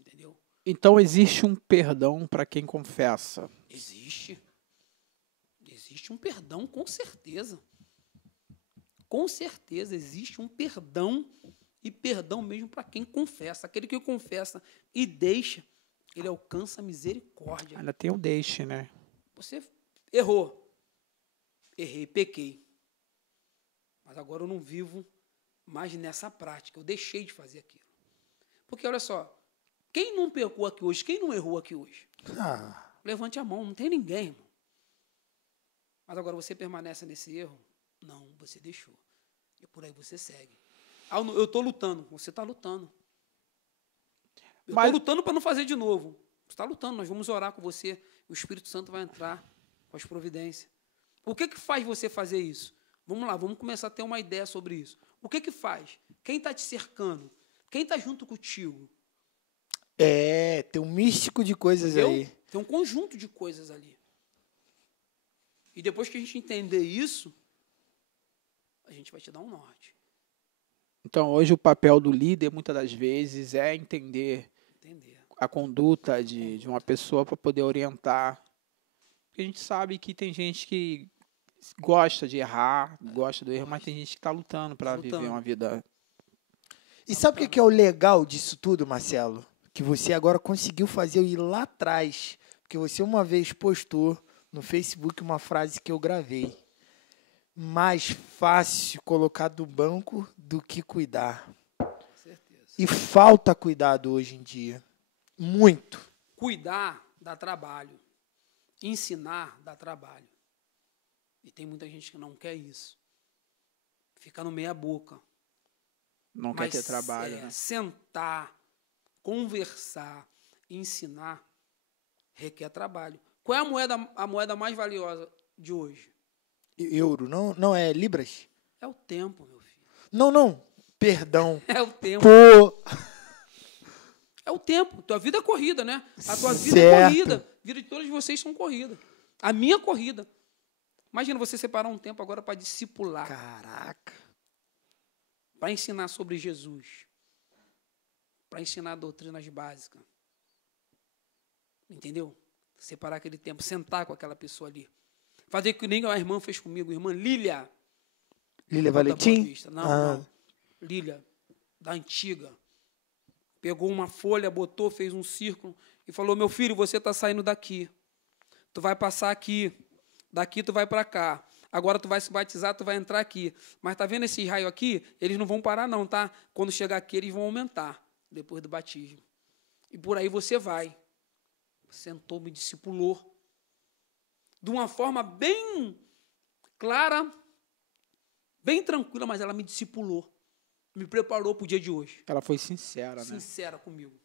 Entendeu? Então existe um perdão para quem confessa? Existe. Existe um perdão, com certeza. Com certeza existe um perdão, e perdão mesmo para quem confessa. Aquele que confessa e deixa, ele alcança a misericórdia. Ainda tem o deixe, né? Você errou. Errei, pequei. Mas agora eu não vivo mais nessa prática. Eu deixei de fazer aquilo. Porque, olha só, quem não pecou aqui hoje? Quem não errou aqui hoje? Levante a mão, não tem ninguém, irmão. Mas agora você permanece nesse erro? Não, você deixou. E por aí você segue. Eu estou lutando. Você está lutando. Eu estou lutando para não fazer de novo. Você está lutando, nós vamos orar com você. O Espírito Santo vai entrar com as providências. O que faz você fazer isso? Vamos lá, vamos começar a ter uma ideia sobre isso. O que faz? Quem está te cercando? Quem está junto contigo? Tem um místico de coisas aí. Tem um conjunto de coisas ali. E depois que a gente entender isso, a gente vai te dar um norte. Então, hoje o papel do líder, muitas das vezes, é entender a conduta de uma pessoa para poder orientar. Porque a gente sabe que tem gente que gosta de errar, gosta do erro, mas tem gente que está lutando para viver uma vida. E sabe o que é o legal disso tudo, Marcelo? Que você agora conseguiu fazer eu ir lá atrás. Porque você uma vez postou no Facebook uma frase que eu gravei. Mais fácil colocar do banco do que cuidar. Com certeza. E falta cuidado hoje em dia. Muito. Cuidar dá trabalho. Ensinar dá trabalho. E tem muita gente que não quer isso. Fica no meia boca. Não quer ter trabalho, né? Sentar, conversar, ensinar, requer trabalho. Qual é a moeda mais valiosa de hoje? Euro, não é libras? É o tempo, meu filho. Não, perdão. É o tempo. Pô. É o tempo. Tua vida é corrida, né? A tua vida Certo. é corrida. A vida de todos vocês são corrida. A minha corrida. Imagina você separar um tempo agora para discipular. Caraca. Para ensinar sobre Jesus. Para ensinar doutrinas básicas. Entendeu? Separar aquele tempo, sentar com aquela pessoa ali. Fazer que nem a irmã fez comigo, a irmã Lília. Lília Valentim? Não. Lília, da antiga. Pegou uma folha, botou, fez um círculo e falou: meu filho, você está saindo daqui. Tu vai passar aqui. Daqui tu vai para cá. Agora tu vai se batizar, tu vai entrar aqui. Mas tá vendo esse raio aqui? Eles não vão parar não, tá? Quando chegar aqui, eles vão aumentar depois do batismo. E por aí você vai. Sentou, me discipulou. De uma forma bem clara, bem tranquila, mas ela me discipulou. Me preparou para o dia de hoje. Ela foi sincera, né? Sincera comigo.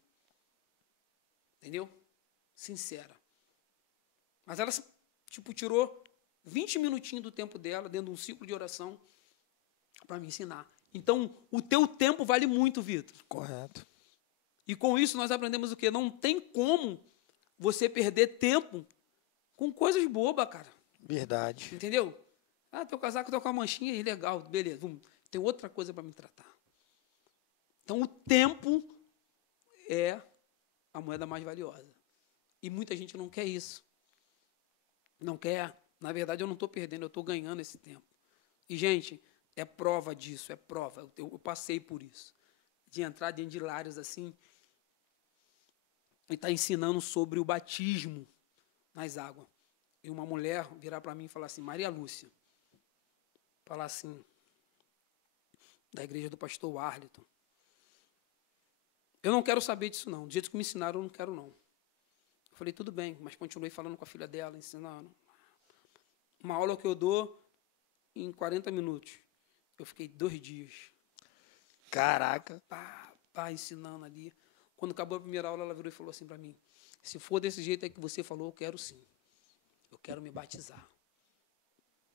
Entendeu? Sincera. Mas ela Tipo, tirou 20 minutinhos do tempo dela, dentro de um ciclo de oração, para me ensinar. Então, o teu tempo vale muito, Vitor. Correto. E com isso nós aprendemos o quê? Não tem como você perder tempo com coisas bobas, cara. Verdade. Entendeu? Ah, teu casaco tá com a manchinha aí, legal, beleza. Tem outra coisa para me tratar. Então, o tempo é a moeda mais valiosa. E muita gente não quer isso. Não quer. Na verdade, eu não estou perdendo, eu estou ganhando esse tempo. E, gente, é prova disso, é prova. Eu passei por isso. De entrar dentro de lares assim e estar ensinando sobre o batismo nas águas. E uma mulher virar para mim e falar assim, Maria Lúcia, falar assim, da igreja do pastor Arlington, eu não quero saber disso não, do jeito que me ensinaram eu não quero não. Eu falei, tudo bem, mas continuei falando com a filha dela, ensinando. Uma aula que eu dou em 40 minutos. Eu fiquei 2 dias. Caraca. Pá, ensinando ali. Quando acabou a primeira aula, ela virou e falou assim para mim, se for desse jeito aí que você falou, eu quero sim. Eu quero me batizar.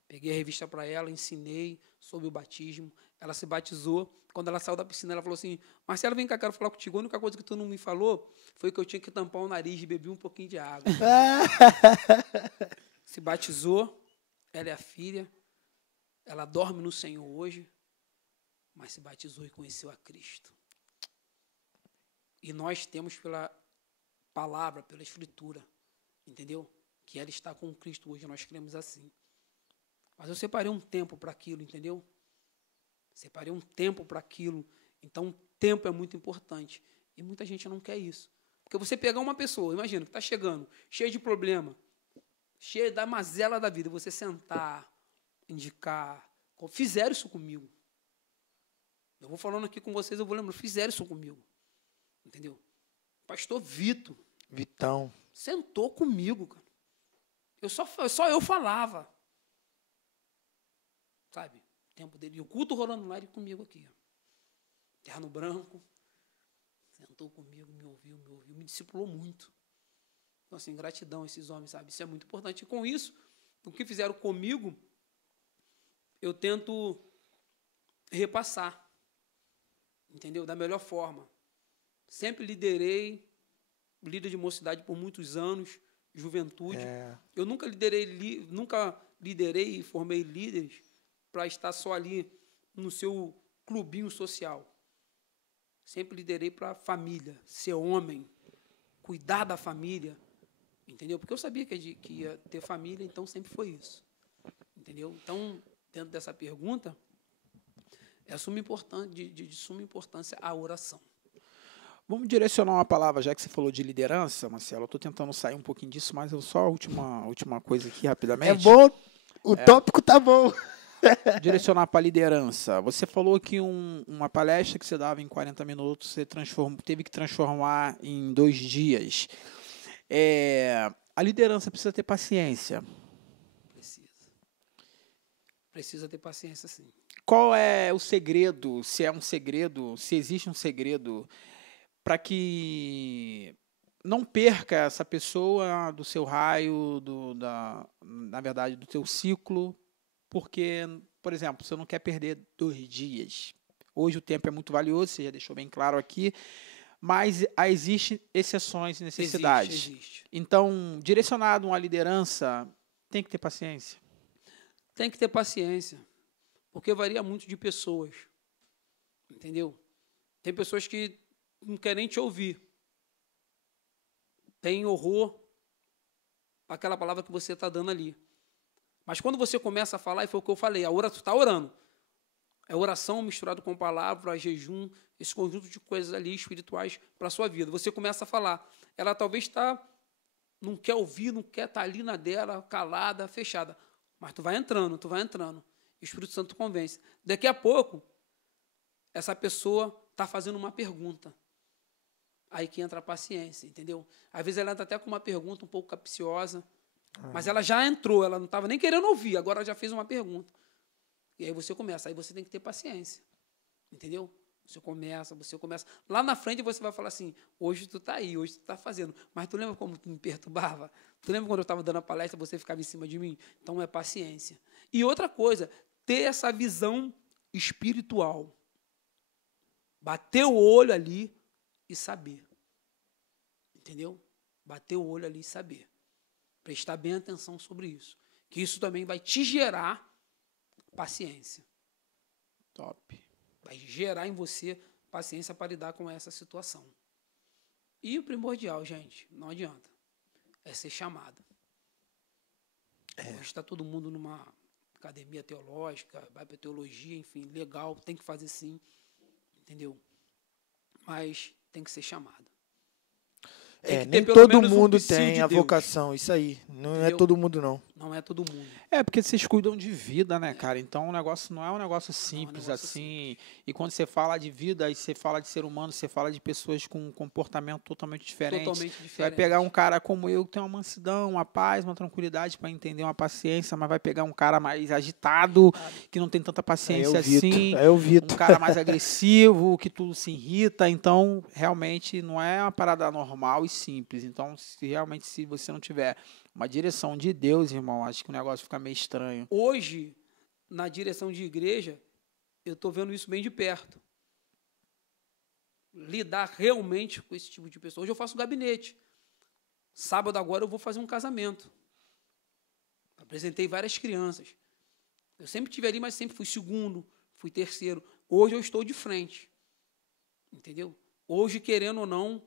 Peguei a revista para ela, ensinei sobre o batismo. Ela se batizou. Quando ela saiu da piscina, ela falou assim, Marcelo, vem cá, quero falar contigo. A única coisa que tu não me falou foi que eu tinha que tampar o nariz e beber um pouquinho de água. Se batizou. Ela é a filha. Ela dorme no Senhor hoje. Mas se batizou e conheceu a Cristo. E nós temos pela palavra, pela escritura, entendeu? Que ela está com Cristo hoje, nós cremos assim. Mas eu separei um tempo para aquilo, entendeu? Separei um tempo para aquilo. Então, o tempo é muito importante. E muita gente não quer isso. Porque você pegar uma pessoa, imagina, que está chegando, cheia de problema, cheia da mazela da vida, você sentar, indicar, fizeram isso comigo. Eu vou falando aqui com vocês, eu vou lembrar, fizeram isso comigo. Entendeu? Pastor Vitão. Sentou comigo, cara. Só eu falava. Sabe? O tempo dele. E o culto rolando lá, ele comigo aqui. Terno branco. Sentou comigo, me ouviu, me discipulou muito. Então, assim, gratidão a esses homens, sabe? Isso é muito importante. E com isso, o que fizeram comigo, eu tento repassar. Entendeu? Da melhor forma. Sempre liderei, líder de mocidade por muitos anos, juventude. Eu nunca liderei e formei líderes para estar só ali no seu clubinho social. Sempre liderei para a família, ser homem, cuidar da família, entendeu? Porque eu sabia que ia ter família, então sempre foi isso, entendeu? Então, dentro dessa pergunta, é de suma importância a oração. Vamos direcionar uma palavra, já que você falou de liderança, Marcelo. Eu estou tentando sair um pouquinho disso, mas só a última coisa aqui, rapidamente. É bom, o tópico tá bom. Direcionar para a liderança. Você falou que uma palestra que você dava em 40 minutos, você teve que transformar em 2 dias. A liderança precisa ter paciência. Precisa ter paciência, sim. Qual é o segredo, se existe um segredo, para que não perca essa pessoa do seu raio, na verdade, do teu ciclo, porque, por exemplo, você não quer perder 2 dias. Hoje o tempo é muito valioso, você já deixou bem claro aqui, mas existem exceções e necessidades. Existe. Então, direcionado a uma liderança, tem que ter paciência. Tem que ter paciência, porque varia muito de pessoas, entendeu? Tem pessoas que não querem te ouvir. Tem horror àquela palavra que você está dando ali. Mas quando você começa a falar, e foi o que eu falei, tu está orando. É oração misturado com palavra, jejum, esse conjunto de coisas ali espirituais para a sua vida. Você começa a falar. Ela talvez não quer ouvir, não quer estar ali na dela, calada, fechada. Mas tu vai entrando. E o Espírito Santo convence. Daqui a pouco, essa pessoa está fazendo uma pergunta. Aí que entra a paciência, entendeu? Às vezes ela entra até com uma pergunta um pouco capciosa, mas ela já entrou, ela não estava nem querendo ouvir, agora ela já fez uma pergunta. E aí você começa, aí você tem que ter paciência, entendeu? Você começa. Lá na frente você vai falar assim, hoje tu tá aí, hoje tu tá fazendo. Mas tu lembra como tu me perturbava? Tu lembra quando eu estava dando a palestra, você ficava em cima de mim? Então é paciência. E outra coisa, ter essa visão espiritual. Bater o olho ali e saber. Entendeu? Bater o olho ali e saber. Prestar bem atenção sobre isso. Que isso também vai te gerar paciência. Top. Vai gerar em você paciência para lidar com essa situação. E o primordial, gente, não adianta, é ser chamado. Hoje está todo mundo numa academia teológica, vai para teologia, enfim, legal, tem que fazer sim, entendeu? Mas tem que ser chamado. Nem todo mundo tem a vocação, isso aí. Não é todo mundo, não. Não é todo mundo. É, porque vocês cuidam de vida, né, cara? Então o negócio não é um negócio simples assim. E quando você fala de vida, aí você fala de ser humano, você fala de pessoas com um comportamento totalmente diferente. Você vai pegar um cara como eu, que tem uma mansidão, uma paz, uma tranquilidade para entender, uma paciência, mas vai pegar um cara mais agitado, que não tem tanta paciência assim. Um cara mais agressivo, que tudo se irrita. Então, realmente, não é uma parada normal e simples. Então, se você não tiver uma direção de Deus, irmão, acho que o negócio fica meio estranho. Hoje, na direção de igreja, eu estou vendo isso bem de perto. Lidar realmente com esse tipo de pessoa. Hoje eu faço gabinete. Sábado agora eu vou fazer um casamento. Apresentei várias crianças. Eu sempre estive ali, mas sempre fui segundo, fui terceiro. Hoje eu estou de frente. Entendeu? Hoje, querendo ou não,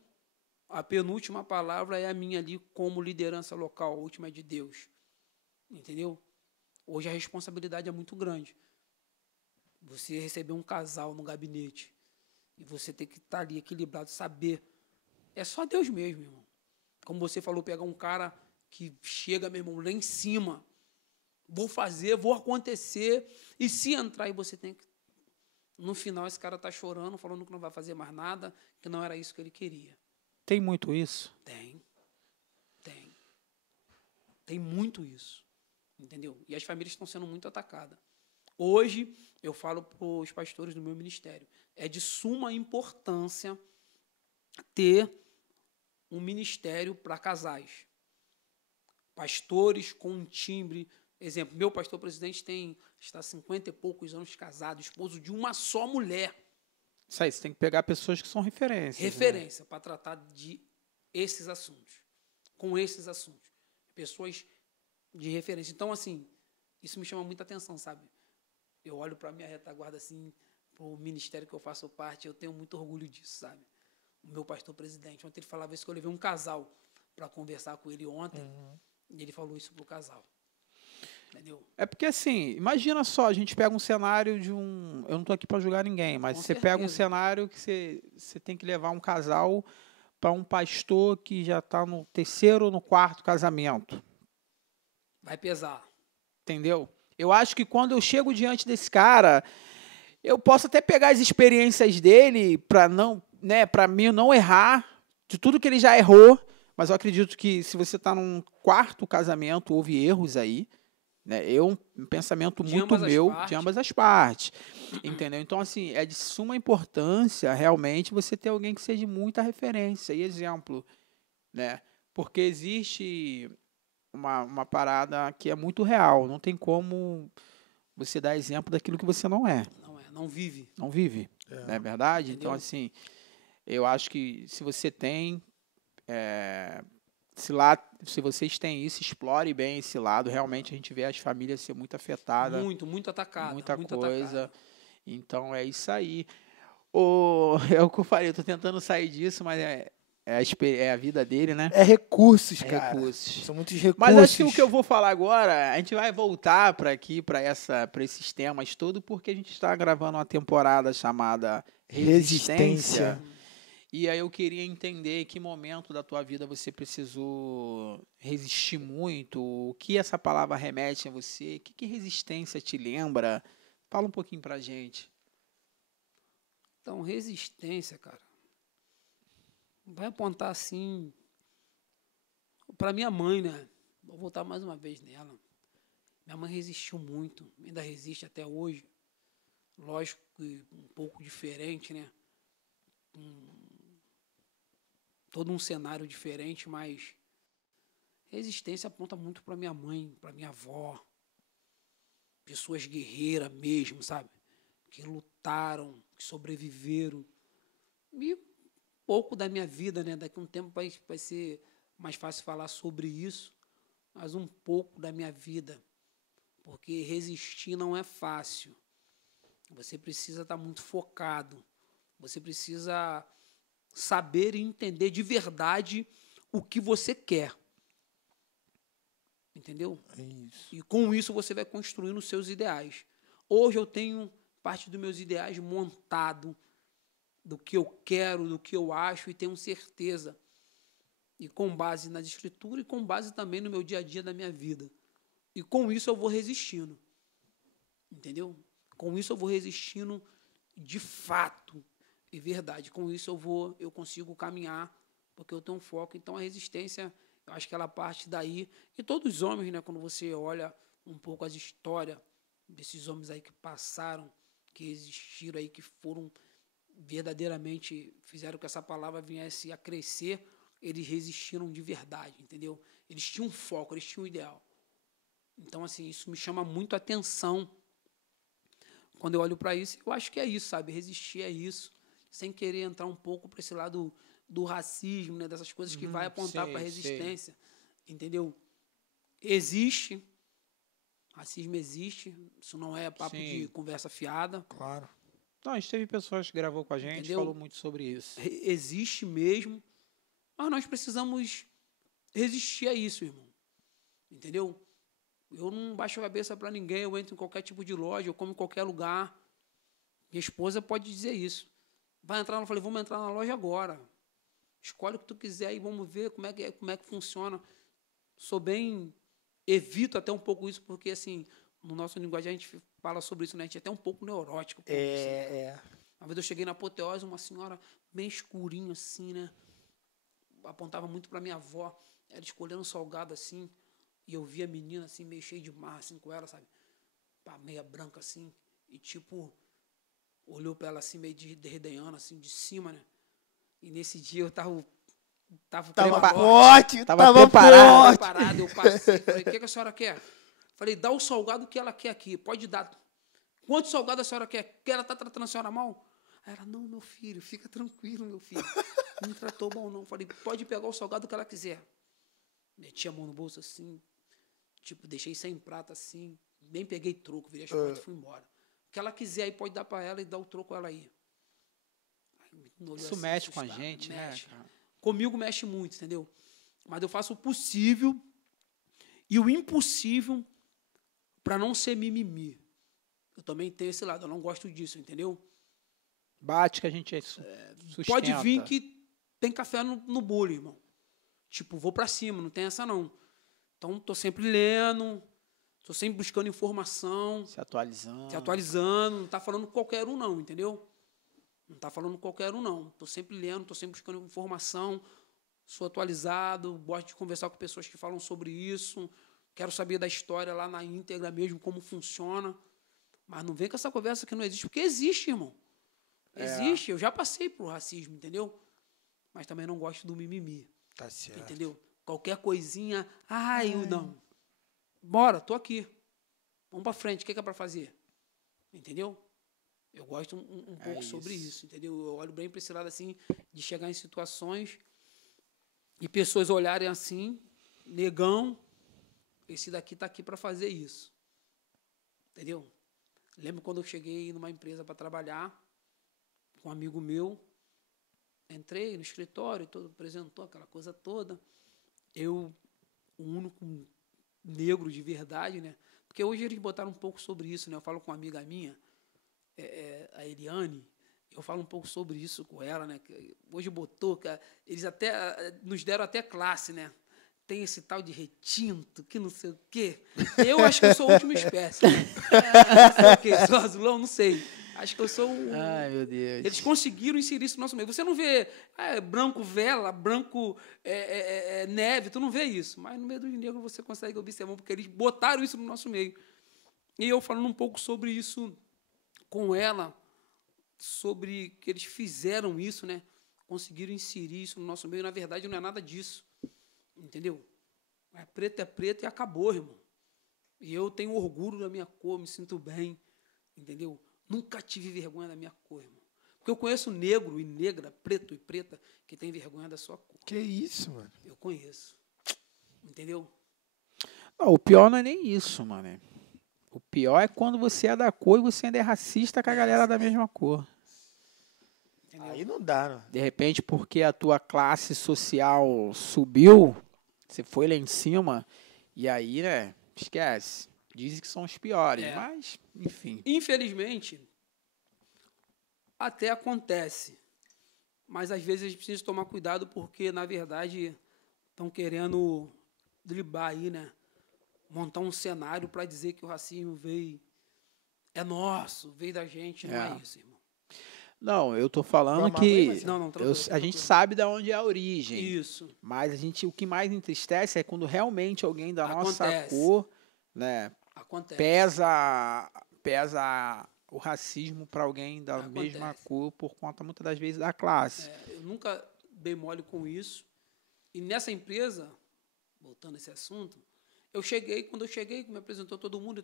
a penúltima palavra é a minha ali como liderança local, a última é de Deus. Entendeu? Hoje a responsabilidade é muito grande. Você receber um casal no gabinete e você ter que estar ali equilibrado, saber. É só Deus mesmo, irmão. Como você falou, pegar um cara que chega, meu irmão, lá em cima. Vou fazer, vou acontecer. E se entrar, e você tem que... No final, esse cara está chorando, falando que não vai fazer mais nada, que não era isso que ele queria. Tem muito isso? Tem. Tem muito isso. Entendeu? E as famílias estão sendo muito atacadas. Hoje, eu falo para os pastores do meu ministério, é de suma importância ter um ministério para casais. Pastores com um timbre. Exemplo, meu pastor presidente está 50 e poucos anos casado, esposo de uma só mulher. Isso aí, você tem que pegar pessoas que são referências. Referência, né? Para tratar de esses assuntos. Com esses assuntos. Pessoas de referência. Então, assim, isso me chama muita atenção, sabe? Eu olho para a minha retaguarda, assim, para o ministério que eu faço parte, eu tenho muito orgulho disso, sabe? O meu pastor presidente, ontem ele falava isso, que eu levei um casal para conversar com ele ontem, e ele falou isso para o casal. Entendeu? É porque, assim, imagina só, a gente pega um cenário de um... Eu não estou aqui para julgar ninguém, mas você pega um cenário que você tem que levar um casal para um pastor que já está no 3º ou no 4º casamento. Vai pesar. Entendeu? Eu acho que quando eu chego diante desse cara, eu posso até pegar as experiências dele para não, né, para mim não errar de tudo que ele já errou, mas eu acredito que se você está num 4º casamento, houve erros aí. Né? Um pensamento muito meu, de ambas as partes, entendeu? Então, assim, é de suma importância, realmente, você ter alguém que seja muita referência e exemplo, né? Porque existe uma parada que é muito real, não tem como você dar exemplo daquilo que você não é. Não vive. Não vive, não é verdade? Entendeu? Então, assim, eu acho que se você tem... Se vocês têm isso, explore bem esse lado. Realmente a gente vê as famílias ser muito afetadas. Muito atacada. Muita coisa. Atacada. Então é isso aí. É o que eu falei, eu tô tentando sair disso, mas é a vida dele, né? É recursos, cara. Recursos. São muitos recursos. Mas acho que o que eu vou falar agora, a gente vai voltar para esses temas todos, porque a gente está gravando uma temporada chamada Resistência. E aí eu queria entender em que momento da tua vida você precisou resistir muito, o que essa palavra remete a você, o que resistência te lembra? Fala um pouquinho pra gente. Então, resistência, cara, vai apontar assim para minha mãe, né? Vou voltar mais uma vez nela. Minha mãe resistiu muito, ainda resiste até hoje, lógico que um pouco diferente, né? Todo um cenário diferente, mas resistência aponta muito para minha mãe, para minha avó, pessoas guerreiras mesmo, sabe? Que lutaram, que sobreviveram. E pouco da minha vida, né? Daqui a um tempo vai ser mais fácil falar sobre isso, mas um pouco da minha vida, porque resistir não é fácil. Você precisa estar muito focado, você precisa saber e entender de verdade o que você quer. Entendeu? É isso. E com isso você vai construindo os seus ideais. Hoje eu tenho parte dos meus ideais montado, do que eu quero, do que eu acho, e tenho certeza. E com base nas escrituras e com base também no meu dia a dia da minha vida. E com isso eu vou resistindo. Entendeu? Com isso eu vou resistindo de fato e verdade. Com isso eu consigo caminhar, porque eu tenho um foco. Então a resistência, eu acho que ela parte daí. E todos os homens, né, quando você olha um pouco as histórias desses homens aí que passaram, que existiram aí, que foram verdadeiramente, fizeram que essa palavra viesse a crescer, eles resistiram de verdade, entendeu? Eles tinham um foco, eles tinham um ideal. Então, assim, isso me chama muito a atenção quando eu olho para isso. Eu acho que é isso, sabe? Resistir é isso, sem querer entrar um pouco para esse lado do racismo, né? Dessas coisas que vai apontar para a resistência, entendeu? Existe, racismo existe, isso não é papo de conversa fiada. Claro. Não, a gente teve pessoas que gravou com a gente, Entendeu? falou muito sobre isso. Existe mesmo, mas nós precisamos resistir a isso, irmão. Entendeu? Eu não baixo a cabeça para ninguém, eu entro em qualquer tipo de loja, eu como em qualquer lugar. Minha esposa pode dizer isso. Vai entrar, eu falei, vamos entrar na loja agora. Escolhe o que tu quiser e vamos ver como é que funciona. Sou bem, evito até um pouco isso, porque assim, no nosso linguagem a gente fala sobre isso, né? A gente é até um pouco neurótico. Uma vez eu cheguei na Apoteose, uma senhora bem escurinha assim, né? Apontava muito para minha avó, ela escolhendo um salgado assim, e eu vi a menina assim, meio cheia de marra assim com ela, sabe? Meia branca assim, e tipo, olhou para ela assim, meio derredenhando assim, de cima, né? E nesse dia eu tava forte, tava preparado, eu passei, falei, o que a senhora quer? Falei, dá o salgado que ela quer aqui, pode dar. Quanto salgado a senhora quer? Que ela tá tratando a senhora mal? Aí ela, não, meu filho, fica tranquilo, meu filho. Não me tratou mal, não. Falei, pode pegar o salgado que ela quiser. Meti a mão no bolso assim, tipo, deixei sem prata assim, nem peguei troco, virei as costas e fui embora. O que ela quiser aí, pode dar para ela e dar o troco a ela aí. Isso assim, mexe com a gente, mexe, né? Comigo mexe muito, entendeu? Mas eu faço o possível e o impossível para não ser mimimi. Eu também tenho esse lado, eu não gosto disso, entendeu? Bate que a gente sustenta. Pode vir que tem café no bolo, irmão. Tipo, vou para cima, não tem essa não. Então, tô sempre lendo, tô sempre buscando informação. Se atualizando. Não tá falando qualquer um não, entendeu? Não tá falando qualquer um não. Tô sempre lendo, tô sempre buscando informação. Sou atualizado, gosto de conversar com pessoas que falam sobre isso. Quero saber da história lá na íntegra mesmo, como funciona. Mas não vem com essa conversa que não existe, porque existe, irmão. Existe, eu já passei por racismo, entendeu? Mas também não gosto do mimimi. Tá certo. Entendeu? Qualquer coisinha, não. Bora, tô aqui. Vamos pra frente, o que é pra fazer? Entendeu? Eu gosto um pouco sobre isso, entendeu? Eu olho bem pra esse lado assim, de chegar em situações e pessoas olharem assim, negão, esse daqui tá aqui pra fazer isso. Entendeu? Lembro quando eu cheguei numa empresa para trabalhar com um amigo meu, entrei no escritório, todo apresentou aquela coisa toda. Eu, o único negro de verdade, né? Porque hoje eles botaram um pouco sobre isso, né? Eu falo com uma amiga minha, a Eliane, eu falo um pouco sobre isso com ela, né? Hoje botou, eles até nos deram até classe, né? Tem esse tal de retinto, que não sei o quê. Eu acho que eu sou a última espécie. Não sei o quê, sou azulão, não sei. Acho que eu sou o... Ai, meu Deus. Eles conseguiram inserir isso no nosso meio. Você não vê branco vela, branco neve, tu não vê isso. Mas no meio dos negros você consegue observar, porque eles botaram isso no nosso meio. E eu falando um pouco sobre isso com ela sobre que eles fizeram isso, né? Conseguiram inserir isso no nosso meio. Na verdade, não é nada disso. Entendeu? É preto e acabou, irmão. E eu tenho orgulho da minha cor, me sinto bem. Entendeu? Nunca tive vergonha da minha cor, irmão. Porque eu conheço negro e negra, preto e preta, que tem vergonha da sua cor. Que isso, mano? Eu conheço. Entendeu? Não, o pior não é nem isso, mano. O pior é quando você é da cor e você ainda é racista com a galera da mesma cor. Entendeu? Aí não dá, né? De repente, porque a tua classe social subiu, você foi lá em cima, e aí, né, esquece. Dizem que são os piores, mas, enfim. Infelizmente, até acontece. Mas, às vezes, a gente precisa tomar cuidado porque, na verdade, estão querendo driblar aí, né? Montar um cenário para dizer que o racismo veio... É nosso, veio da gente. Não é isso, irmão. Não, eu tô falando Vamos que abrir, Não, a gente sabe de onde é a origem. Isso. Mas o que mais entristece é quando realmente alguém da nossa Acontece. cor, né, Acontece. pesa o racismo para alguém da mesma cor por conta, muitas das vezes, da classe. Eu nunca dei mole com isso. E nessa empresa, voltando a esse assunto, quando eu cheguei, me apresentou todo mundo,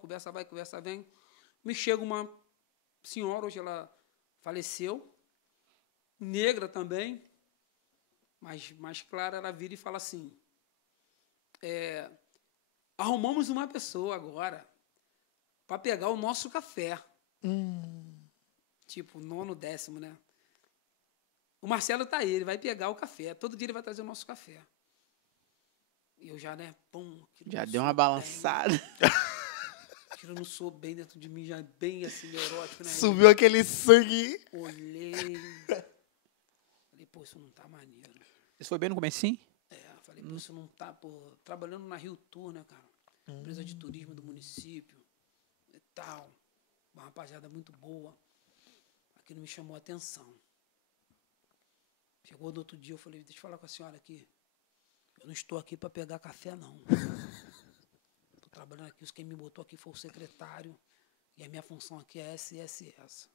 conversa vai, conversa vem. Me chega uma senhora, hoje ela faleceu, negra também, mas mais clara, ela vira e fala assim, arrumamos uma pessoa agora para pegar o nosso café. Tipo, 9º, 10º, né? O Marcelo tá aí, ele vai pegar o café. Todo dia ele vai trazer o nosso café. E eu já, né? Já deu uma balançada. Eu não sou bem dentro de mim, já bem assim, neurótico, né? Subiu aquele sangue. Olhei. Falei, pô, isso não tá maneiro. Isso foi bem no comecinho? Falei, pô, isso não tá, pô. Trabalhando na Rio Tour, né, cara? Empresa de turismo do município e tal. Uma rapaziada muito boa. Aquilo me chamou a atenção. Chegou no outro dia, eu falei, deixa eu falar com a senhora aqui. Eu não estou aqui para pegar café, não. Estou trabalhando aqui, quem me botou aqui foi o secretário, e a minha função aqui é essa.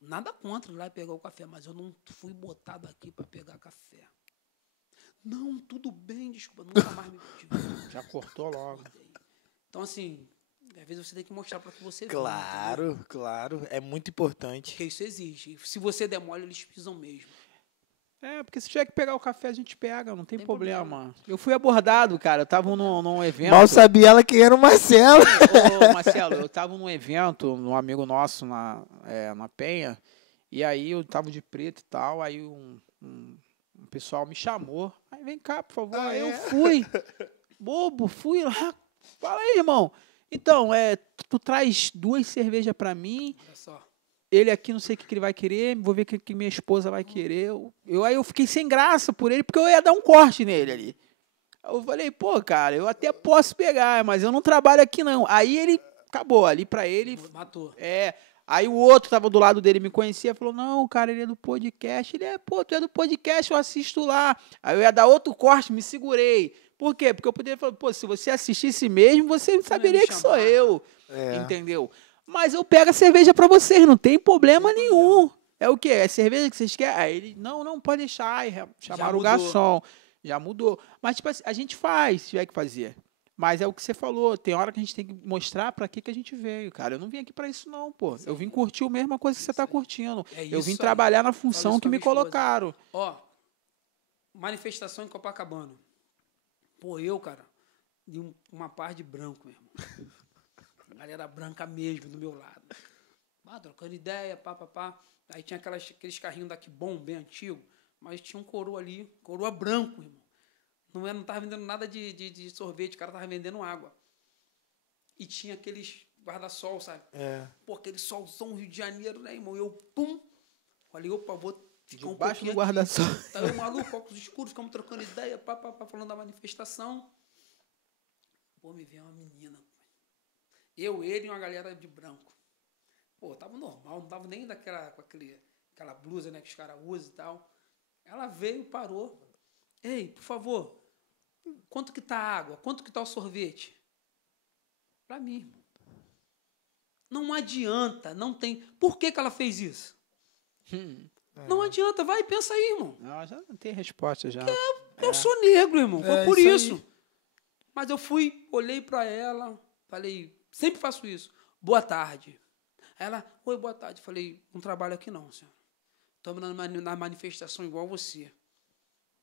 Nada contra ir lá e pegar o café, mas eu não fui botado aqui para pegar café. Não, tudo bem, desculpa, nunca mais me pediu. Já cortou logo. Então, assim, às vezes você tem que mostrar para que você Claro, vê, claro. É muito importante. porque isso existe. Se você der mole, eles pisam mesmo. Porque se tiver que pegar o café, a gente pega, não tem problema. Eu fui abordado, cara, eu tava num evento. Mal sabia ela quem era o Marcelo. Ô, Marcelo, eu tava num evento, num amigo nosso na Penha, e aí eu tava de preto e tal, aí um pessoal me chamou, aí vem cá, por favor, aí eu fui, bobo, fui lá, fala aí, irmão, então, tu traz 2 cervejas pra mim, Olha só. ele aqui não sei o que ele vai querer, vou ver o que minha esposa vai querer, aí eu fiquei sem graça por ele, porque eu ia dar um corte nele ali. Eu falei, pô, cara, eu até posso pegar, mas eu não trabalho aqui não. Aí ele, acabou, ali pra ele... Matou. Aí o outro tava do lado dele, me conhecia, falou, não, cara, ele é do podcast. Ele pô, tu é do podcast, eu assisto lá. Aí eu ia dar outro corte, me segurei. Por quê? Porque eu poderia falar, pô, se você assistisse mesmo, você saberia que sou eu. Entendeu? Mas eu pego a cerveja pra vocês, não tem problema nenhum. É o quê? É cerveja que vocês querem? Aí ele, não, pode deixar. Aí chamaram o garçom. Já mudou. Mas, tipo assim, a gente faz, se tiver que fazer. Mas é o que você falou, tem hora que a gente tem que mostrar pra que a gente veio, cara. Eu não vim aqui pra isso não, pô. Eu vim curtir a mesma coisa que você tá curtindo. Eu vim trabalhar na função que me colocaram. Ó, manifestação em Copacabana. Pô, cara, de uma par de branco, meu irmão. Galera branca mesmo do meu lado. Trocando ideia, pá. Aí tinha aqueles carrinhos daqui bom, bem antigo, mas tinha um coroa ali, coroa branco, irmão. Não tava vendendo nada de sorvete, o cara tava vendendo água. E tinha aqueles guarda-sol, sabe? Pô, aquele solzão Rio de Janeiro, né, irmão? Eu, falei, opa, vou ficar um pouquinho do guarda-sol. Tá eu maluco, óculos escuros, ficamos trocando ideia, pá, falando da manifestação. Pô, me veio uma menina. Ele e uma galera de branco. Pô, tava normal, não tava nem com aquela blusa, né, que os caras usam e tal. Ela veio, parou. Ei, por favor, quanto que tá a água? Quanto que tá o sorvete? Pra mim, irmão. Não adianta, não tem. Por que ela fez isso? Não adianta, vai, pensa aí, irmão. Não, já não tem resposta já. Eu sou negro, irmão, foi por isso isso. Mas eu fui, olhei para ela, falei, sempre faço isso. Boa tarde. Ela, oi, boa tarde. Falei, não trabalho aqui não, senhora. Estamos na manifestação igual você.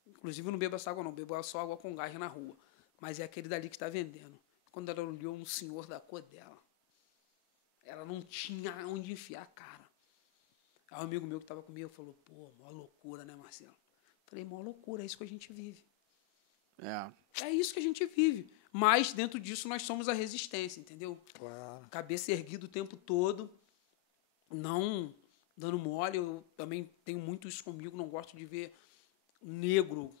Inclusive, eu não bebo essa água, não. Bebo só água com gás na rua. Mas é aquele dali que está vendendo. Quando ela olhou um senhor da cor dela, ela não tinha onde enfiar a cara. Aí um amigo meu que estava comigo falou, pô, mó loucura, né, Marcelo? Falei, mó loucura, é isso que a gente vive. É isso que a gente vive. Mas, dentro disso, nós somos a resistência, entendeu? Claro. Cabeça erguida o tempo todo, não dando mole. Eu também tenho muito isso comigo, não gosto de ver negro,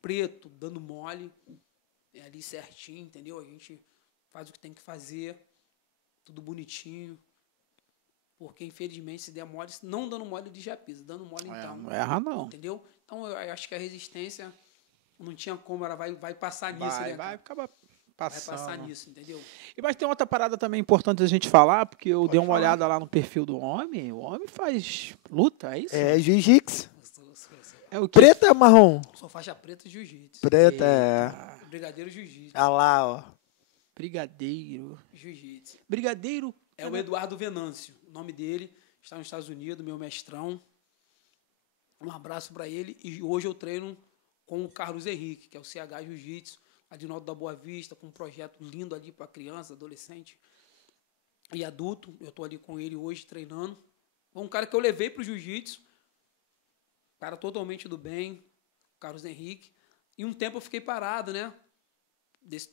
preto, dando mole. É ali certinho, entendeu? A gente faz o que tem que fazer, tudo bonitinho. Porque, infelizmente, se der mole, não dando mole, ele já pisa. Dando mole, então. Não erra, não. Entendeu? Então, eu acho que a resistência não tinha como, ela vai passar nisso, né? Vai acabar passando. Vai passar nisso, entendeu? E mas tem outra parada também importante a gente falar, porque eu dei uma olhada lá no perfil do homem. O homem faz luta, é isso? É jiu-jitsu. É o quê? Preta ou marrom? Sou faixa preta de jiu-jitsu. Preta, é. Brigadeiro jiu-jitsu. Ah lá, ó. Brigadeiro. Jiu-jitsu. Brigadeiro. É o Eduardo Venâncio. O nome dele está nos Estados Unidos, meu mestrão. Um abraço para ele. E hoje eu treino com o Carlos Henrique, que é o CH Jiu-Jitsu, ali no Alto da Boa Vista, com um projeto lindo ali para criança, adolescente e adulto. Eu estou ali com ele hoje treinando. É um cara que eu levei para o jiu-jitsu. Cara totalmente do bem, Carlos Henrique. E um tempo eu fiquei parado, né?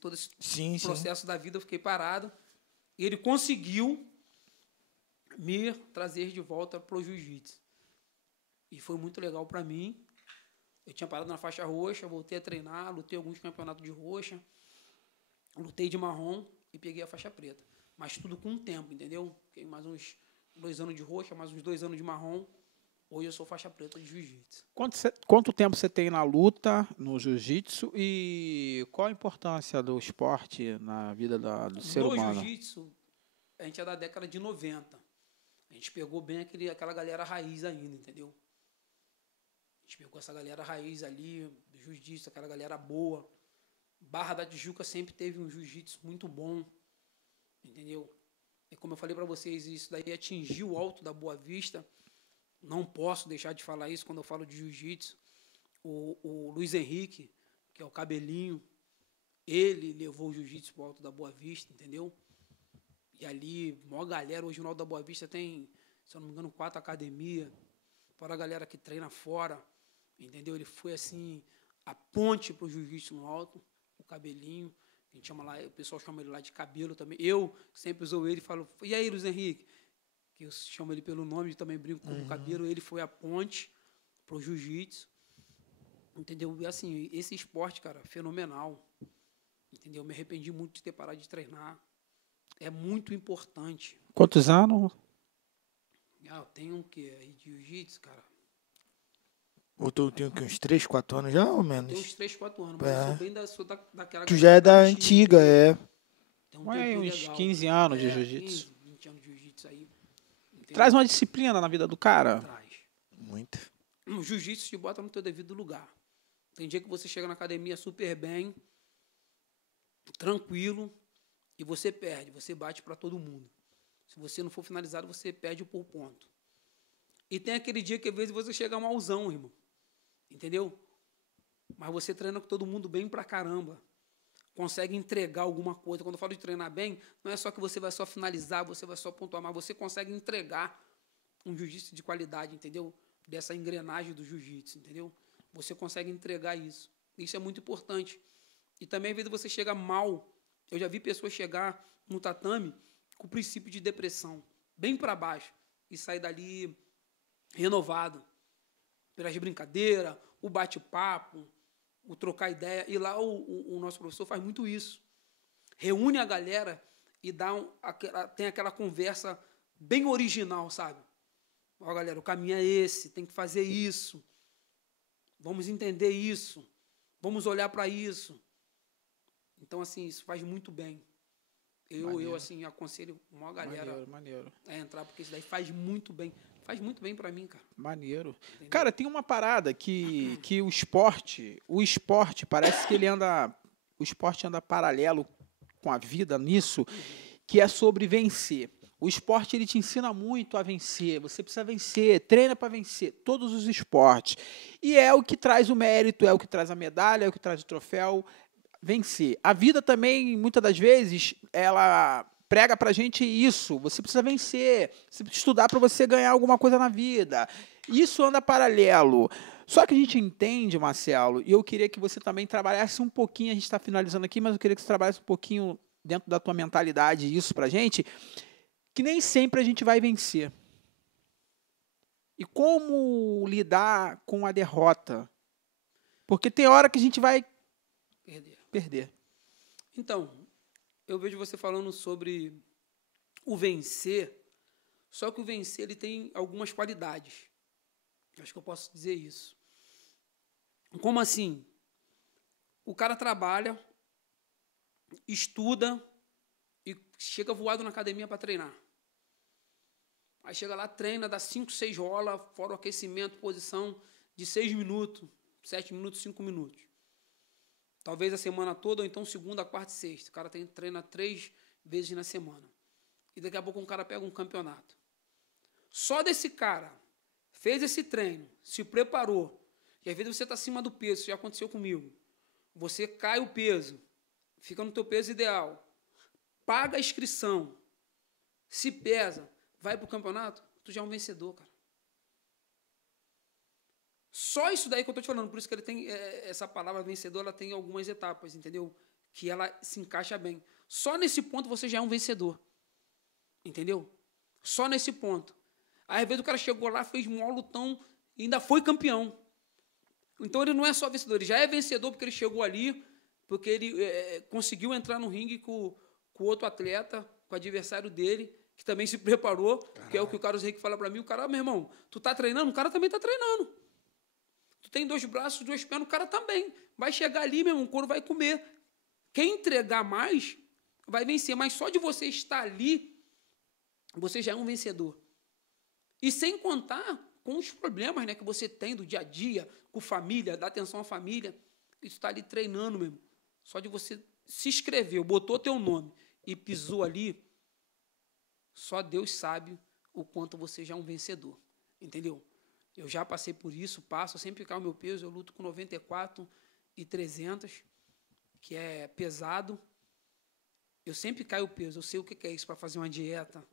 Todo esse processo da vida eu fiquei parado. E ele conseguiu me trazer de volta para o jiu-jitsu. E foi muito legal para mim. Eu tinha parado na faixa roxa, voltei a treinar, lutei alguns campeonatos de roxa, lutei de marrom e peguei a faixa preta. Mas tudo com o tempo, entendeu? Fiquei mais uns 2 anos de roxa, mais uns 2 anos de marrom. Hoje eu sou faixa preta de jiu-jitsu. Quanto tempo você tem na luta, no jiu-jitsu, e qual a importância do esporte na vida do ser humano? No jiu-jitsu, a gente é da década de 90. A gente pegou bem aquela galera raiz ainda, entendeu? A gente pegou essa galera raiz ali, do jiu-jitsu, aquela galera boa. Barra da Tijuca sempre teve um jiu-jitsu muito bom, entendeu? E como eu falei para vocês, isso daí atingiu o Alto da Boa Vista. Não posso deixar de falar isso quando eu falo de jiu-jitsu. O Luiz Henrique, que é o cabelinho, ele levou o jiu-jitsu para o Alto da Boa Vista, entendeu? E ali, maior galera, hoje no Alto da Boa Vista tem, se eu não me engano, 4 academias, fora a galera que treina fora, entendeu? Ele foi, assim, a ponte para o jiu-jitsu no Alto, o cabelinho, a gente chama lá, o pessoal chama ele lá de cabelo também. Eu sempre usou ele e falo, e aí, Luiz Henrique? Que eu chamo ele pelo nome, também brinco com o cabelo, ele foi a ponte para o jiu-jitsu, entendeu? E assim, esse esporte, cara, fenomenal, entendeu? Me arrependi muito de ter parado de treinar, é muito importante. Quantos anos? Ah, eu tenho um quê? Aí de jiu-jitsu, cara? Ou tu tem uns 3, 4 anos já, ou menos? Eu tenho uns 3, 4 anos, mas eu sou bem daquela... Tu já é da antiga, é. Tem uns 15 anos de jiu-jitsu. 15, 20 anos de jiu-jitsu aí. Entendeu? Traz uma disciplina na vida do cara. Traz. Muito. O jiu-jitsu te bota no teu devido lugar. Tem dia que você chega na academia super bem, tranquilo, e você perde, você bate para todo mundo. Se você não for finalizado, você perde por ponto. E tem aquele dia que às vezes você chega malzão, irmão. Entendeu? Mas você treina com todo mundo bem pra caramba. Consegue entregar alguma coisa. Quando eu falo de treinar bem, não é só que você vai só finalizar, você vai só pontuar, mas você consegue entregar um jiu-jitsu de qualidade, entendeu? Dessa engrenagem do jiu-jitsu, entendeu? Você consegue entregar isso. Isso é muito importante. E também, às vezes, você chega mal. Eu já vi pessoas chegar no tatame com o princípio de depressão, bem para baixo, e sair dali renovado. Pelas brincadeiras, o bate-papo, o trocar ideia. E lá o nosso professor faz muito isso. Reúne a galera e tem aquela conversa bem original, sabe? Ó, galera, o caminho é esse, tem que fazer isso. Vamos entender isso. Vamos olhar para isso. Então, assim, isso faz muito bem. Eu assim, aconselho uma galera Maneiro. a entrar, porque isso daí faz muito bem. Faz muito bem pra mim, cara. Maneiro. Entendeu? Cara, tem uma parada que o esporte parece que o esporte anda paralelo com a vida nisso, que é sobre vencer. O esporte ele te ensina muito a vencer. Você precisa vencer, treina para vencer. Todos os esportes. E é o que traz o mérito, é o que traz a medalha, é o que traz o troféu. Vencer. A vida também, muitas das vezes, ela prega pra gente isso. Você precisa vencer. Você precisa estudar para você ganhar alguma coisa na vida. Isso anda paralelo. Só que a gente entende, Marcelo, e eu queria que você também trabalhasse um pouquinho, a gente está finalizando aqui, mas eu queria que você trabalhasse um pouquinho dentro da tua mentalidade isso pra gente, que nem sempre a gente vai vencer. E como lidar com a derrota? Porque tem hora que a gente vai perder. Então, eu vejo você falando sobre o vencer, só que o vencer ele tem algumas qualidades. Acho que eu posso dizer isso. Como assim? O cara trabalha, estuda e chega voado na academia para treinar. Aí chega lá, treina, dá 5, 6 rolas, fora o aquecimento, posição de 6 minutos, 7 minutos, 5 minutos. Talvez a semana toda, ou então segunda, quarta e sexta. O cara treina 3 vezes na semana. E daqui a pouco um cara pega um campeonato. Só desse cara fez esse treino, se preparou, e às vezes você está acima do peso, isso já aconteceu comigo. Você cai o peso, fica no teu peso ideal, paga a inscrição, se pesa, vai para o campeonato, tu já é um vencedor, cara. Só isso daí que eu estou te falando, por isso que ele tem essa palavra vencedor, ela tem algumas etapas, entendeu? Que ela se encaixa bem. Só nesse ponto você já é um vencedor, entendeu? Só nesse ponto. Aí, às vezes o cara chegou lá, fez um lutão e ainda foi campeão. Então ele não é só vencedor, ele já é vencedor porque ele chegou ali, porque ele conseguiu entrar no ringue com outro atleta, com o adversário dele, que também se preparou, que é o que o Carlos Henrique fala para mim. O cara, meu irmão, tu tá treinando? O cara também tá treinando. Tu tem 2 braços, 2 pernas, o cara também. Vai chegar ali, meu irmão, o couro vai comer. Quem entregar mais vai vencer, mas só de você estar ali, você já é um vencedor. E sem contar com os problemas, né, que você tem do dia a dia, com família, dá atenção à família, e tu está ali treinando mesmo. Só de você se inscrever, botou teu nome e pisou ali, só Deus sabe o quanto você já é um vencedor. Entendeu? Eu já passei por isso, eu sempre caio o meu peso, eu luto com 94 e 300, que é pesado. Eu sempre caio o peso, eu sei o que é isso para fazer uma dieta,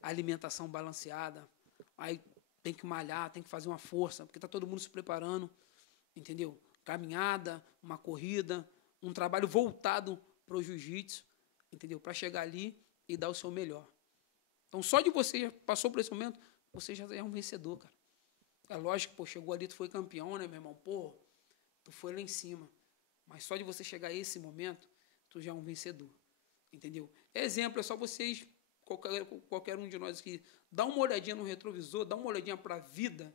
alimentação balanceada, aí tem que malhar, tem que fazer uma força, porque está todo mundo se preparando, entendeu? Caminhada, uma corrida, um trabalho voltado para o jiu-jitsu, entendeu? Para chegar ali e dar o seu melhor. Então, só de você já passou por esse momento, você já é um vencedor, cara. É lógico, pô, chegou ali, tu foi campeão, né, meu irmão? Pô, tu foi lá em cima. Mas só de você chegar a esse momento, tu já é um vencedor, entendeu? Exemplo, é só vocês, qualquer um de nós aqui, dá uma olhadinha no retrovisor, dá uma olhadinha para a vida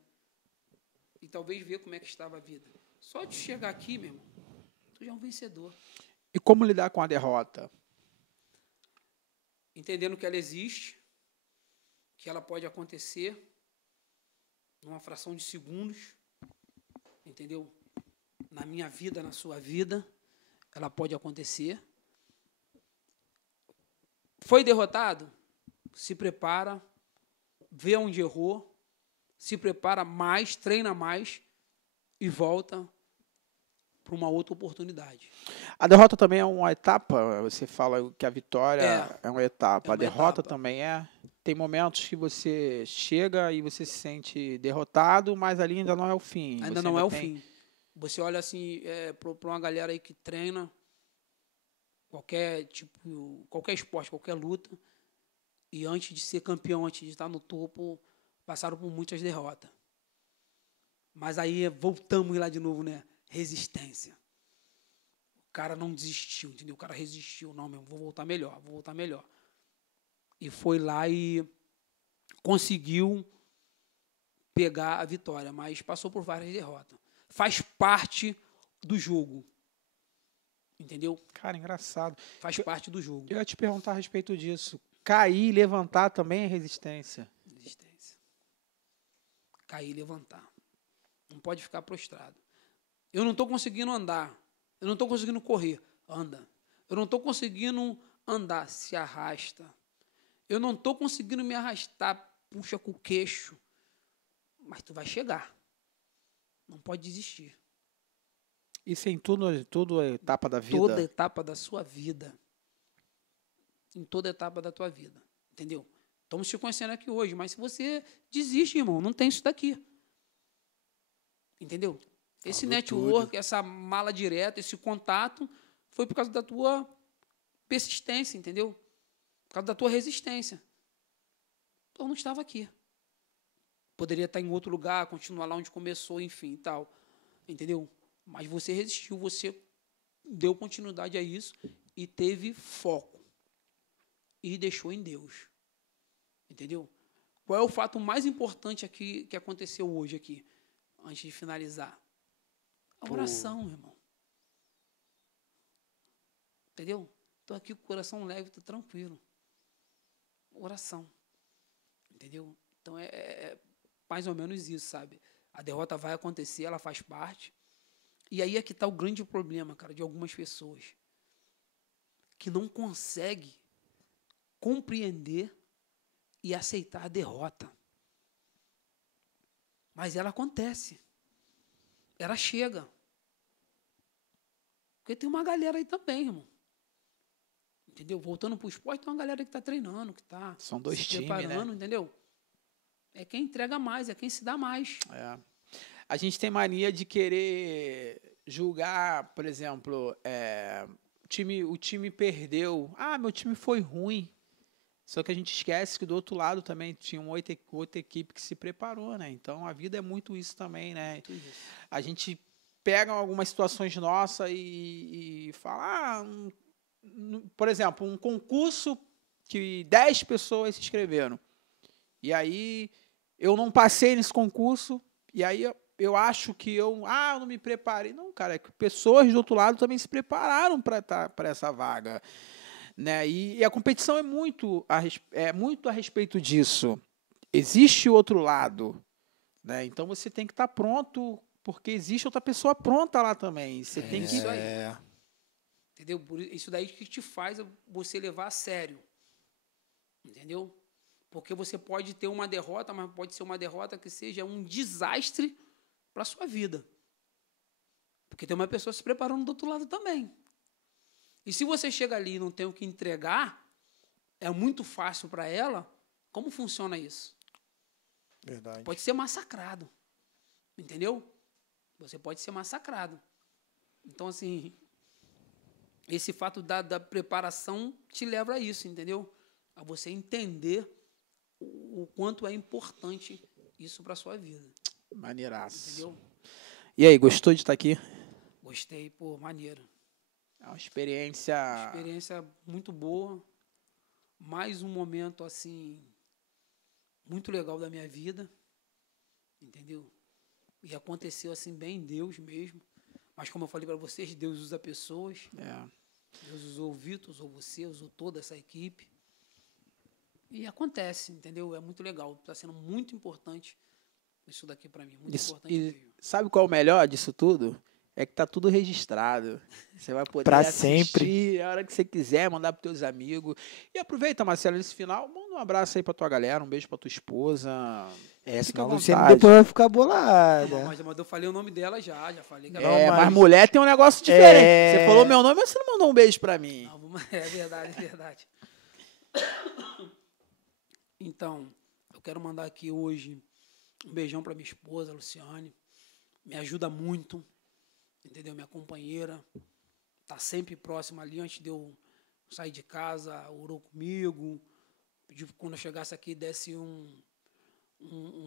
e talvez ver como é que estava a vida. Só de chegar aqui, meu irmão, tu já é um vencedor. E como lidar com a derrota? Entendendo que ela existe, que ela pode acontecer numa fração de segundos, entendeu? Na minha vida, na sua vida, ela pode acontecer. Foi derrotado? Se prepara, vê onde errou, se prepara mais, treina mais e volta para uma outra oportunidade. A derrota também é uma etapa? Você fala que a vitória é uma etapa. É uma a derrota etapa. também é? Tem momentos que você chega e você se sente derrotado, mas ali ainda não é o fim. Ainda Você não é o tem... fim. Você olha assim, para uma galera aí que treina qualquer esporte, qualquer luta, e antes de ser campeão, antes de estar no topo, passaram por muitas derrotas. Mas aí voltamos lá de novo, né? Resistência. O cara não desistiu, entendeu? O cara resistiu. Não, meu, vou voltar melhor. E foi lá e conseguiu pegar a vitória, mas passou por várias derrotas. Faz parte do jogo. Entendeu? Cara, engraçado. Faz parte do jogo. Eu ia te perguntar a respeito disso. Cair e levantar também é resistência. Resistência. Cair e levantar. Não pode ficar prostrado. Eu não estou conseguindo andar. Eu não estou conseguindo correr. Anda. Eu não estou conseguindo andar. Se arrasta. Eu não estou conseguindo me arrastar. Puxa com o queixo. Mas tu vai chegar. Não pode desistir. Isso em tudo é etapa da vida? Toda etapa da sua vida. Em toda etapa da tua vida. Entendeu? Estamos te conhecendo aqui hoje, mas se você desiste, irmão, não tem isso daqui. Entendeu? Esse network, essa mala direta, esse contato, foi por causa da tua persistência, entendeu? Por causa da tua resistência. Então, não estava aqui. Poderia estar em outro lugar, continuar lá onde começou, enfim, e tal. Entendeu? Mas você resistiu, você deu continuidade a isso e teve foco. E deixou em Deus. Entendeu? Qual é o fato mais importante aqui que aconteceu hoje aqui, antes de finalizar? A oração, irmão. Entendeu? Estou aqui com o coração leve, estou tranquilo. Oração. Entendeu? Então, é mais ou menos isso, sabe? A derrota vai acontecer, ela faz parte. E aí é que está o grande problema, cara, de algumas pessoas que não conseguem compreender e aceitar a derrota. Mas ela acontece. Ela chega. Porque tem uma galera aí também, irmão. Entendeu? Voltando para o esporte, tem uma galera que está treinando, que está São dois se times, preparando, né? entendeu? É quem entrega mais, é quem se dá mais. É. A gente tem mania de querer julgar, por exemplo, o time perdeu. Ah, meu time foi ruim. Só que a gente esquece que do outro lado também tinha uma outra equipe que se preparou, né? Então a vida é muito isso também, né? Muito isso. A gente pega algumas situações nossas e fala, por exemplo, um concurso que 10 pessoas se inscreveram. E aí eu não passei nesse concurso, e aí eu acho que eu não me preparei. Não, cara, é que pessoas do outro lado também se prepararam para essa vaga. Né? E a competição é muito a respeito disso. Existe outro lado. Né? Então você tem que estar pronto, porque existe outra pessoa pronta lá também. Você tem que. Isso aí. Entendeu? Isso daí que te faz você levar a sério. Entendeu? Porque você pode ter uma derrota, mas pode ser uma derrota que seja um desastre para a sua vida. Porque tem uma pessoa se preparando do outro lado também. E se você chega ali e não tem o que entregar, é muito fácil para ela. Como funciona isso? Verdade. Pode ser massacrado. Entendeu? Você pode ser massacrado. Então, assim, esse fato da preparação te leva a isso, entendeu? A você entender o quanto é importante isso para a sua vida. Maneiraço. Entendeu? E aí, gostou de estar aqui? Gostei, pô, maneiro. É uma experiência... Experiência muito boa. Mais um momento, assim, muito legal da minha vida. Entendeu? E aconteceu, assim, bem em Deus mesmo. Mas, como eu falei para vocês, Deus usa pessoas. Deus usou o Vitor, usou você, usou toda essa equipe. E acontece, entendeu? É muito legal. Está sendo muito importante isso daqui para mim. Muito importante mesmo. Sabe qual é o melhor disso tudo? É que tá tudo registrado. Você vai poder Pra assistir sempre. a hora que você quiser, mandar pros teus amigos. E aproveita, Marcelo, nesse final, manda um abraço aí pra tua galera, um beijo pra tua esposa. Fica Senão à a Luciane vontade. depois vai ficar bolada. Mas eu falei o nome dela já falei que Não, Mas mulher tem um negócio diferente. Você falou meu nome, mas você não mandou um beijo pra mim. Não, é verdade, é verdade. Então, eu quero mandar aqui hoje um beijão para minha esposa, Luciane. Me ajuda muito, entendeu? Minha companheira está sempre próxima ali. Antes de eu sair de casa, orou comigo. Pediu que quando eu chegasse aqui desse um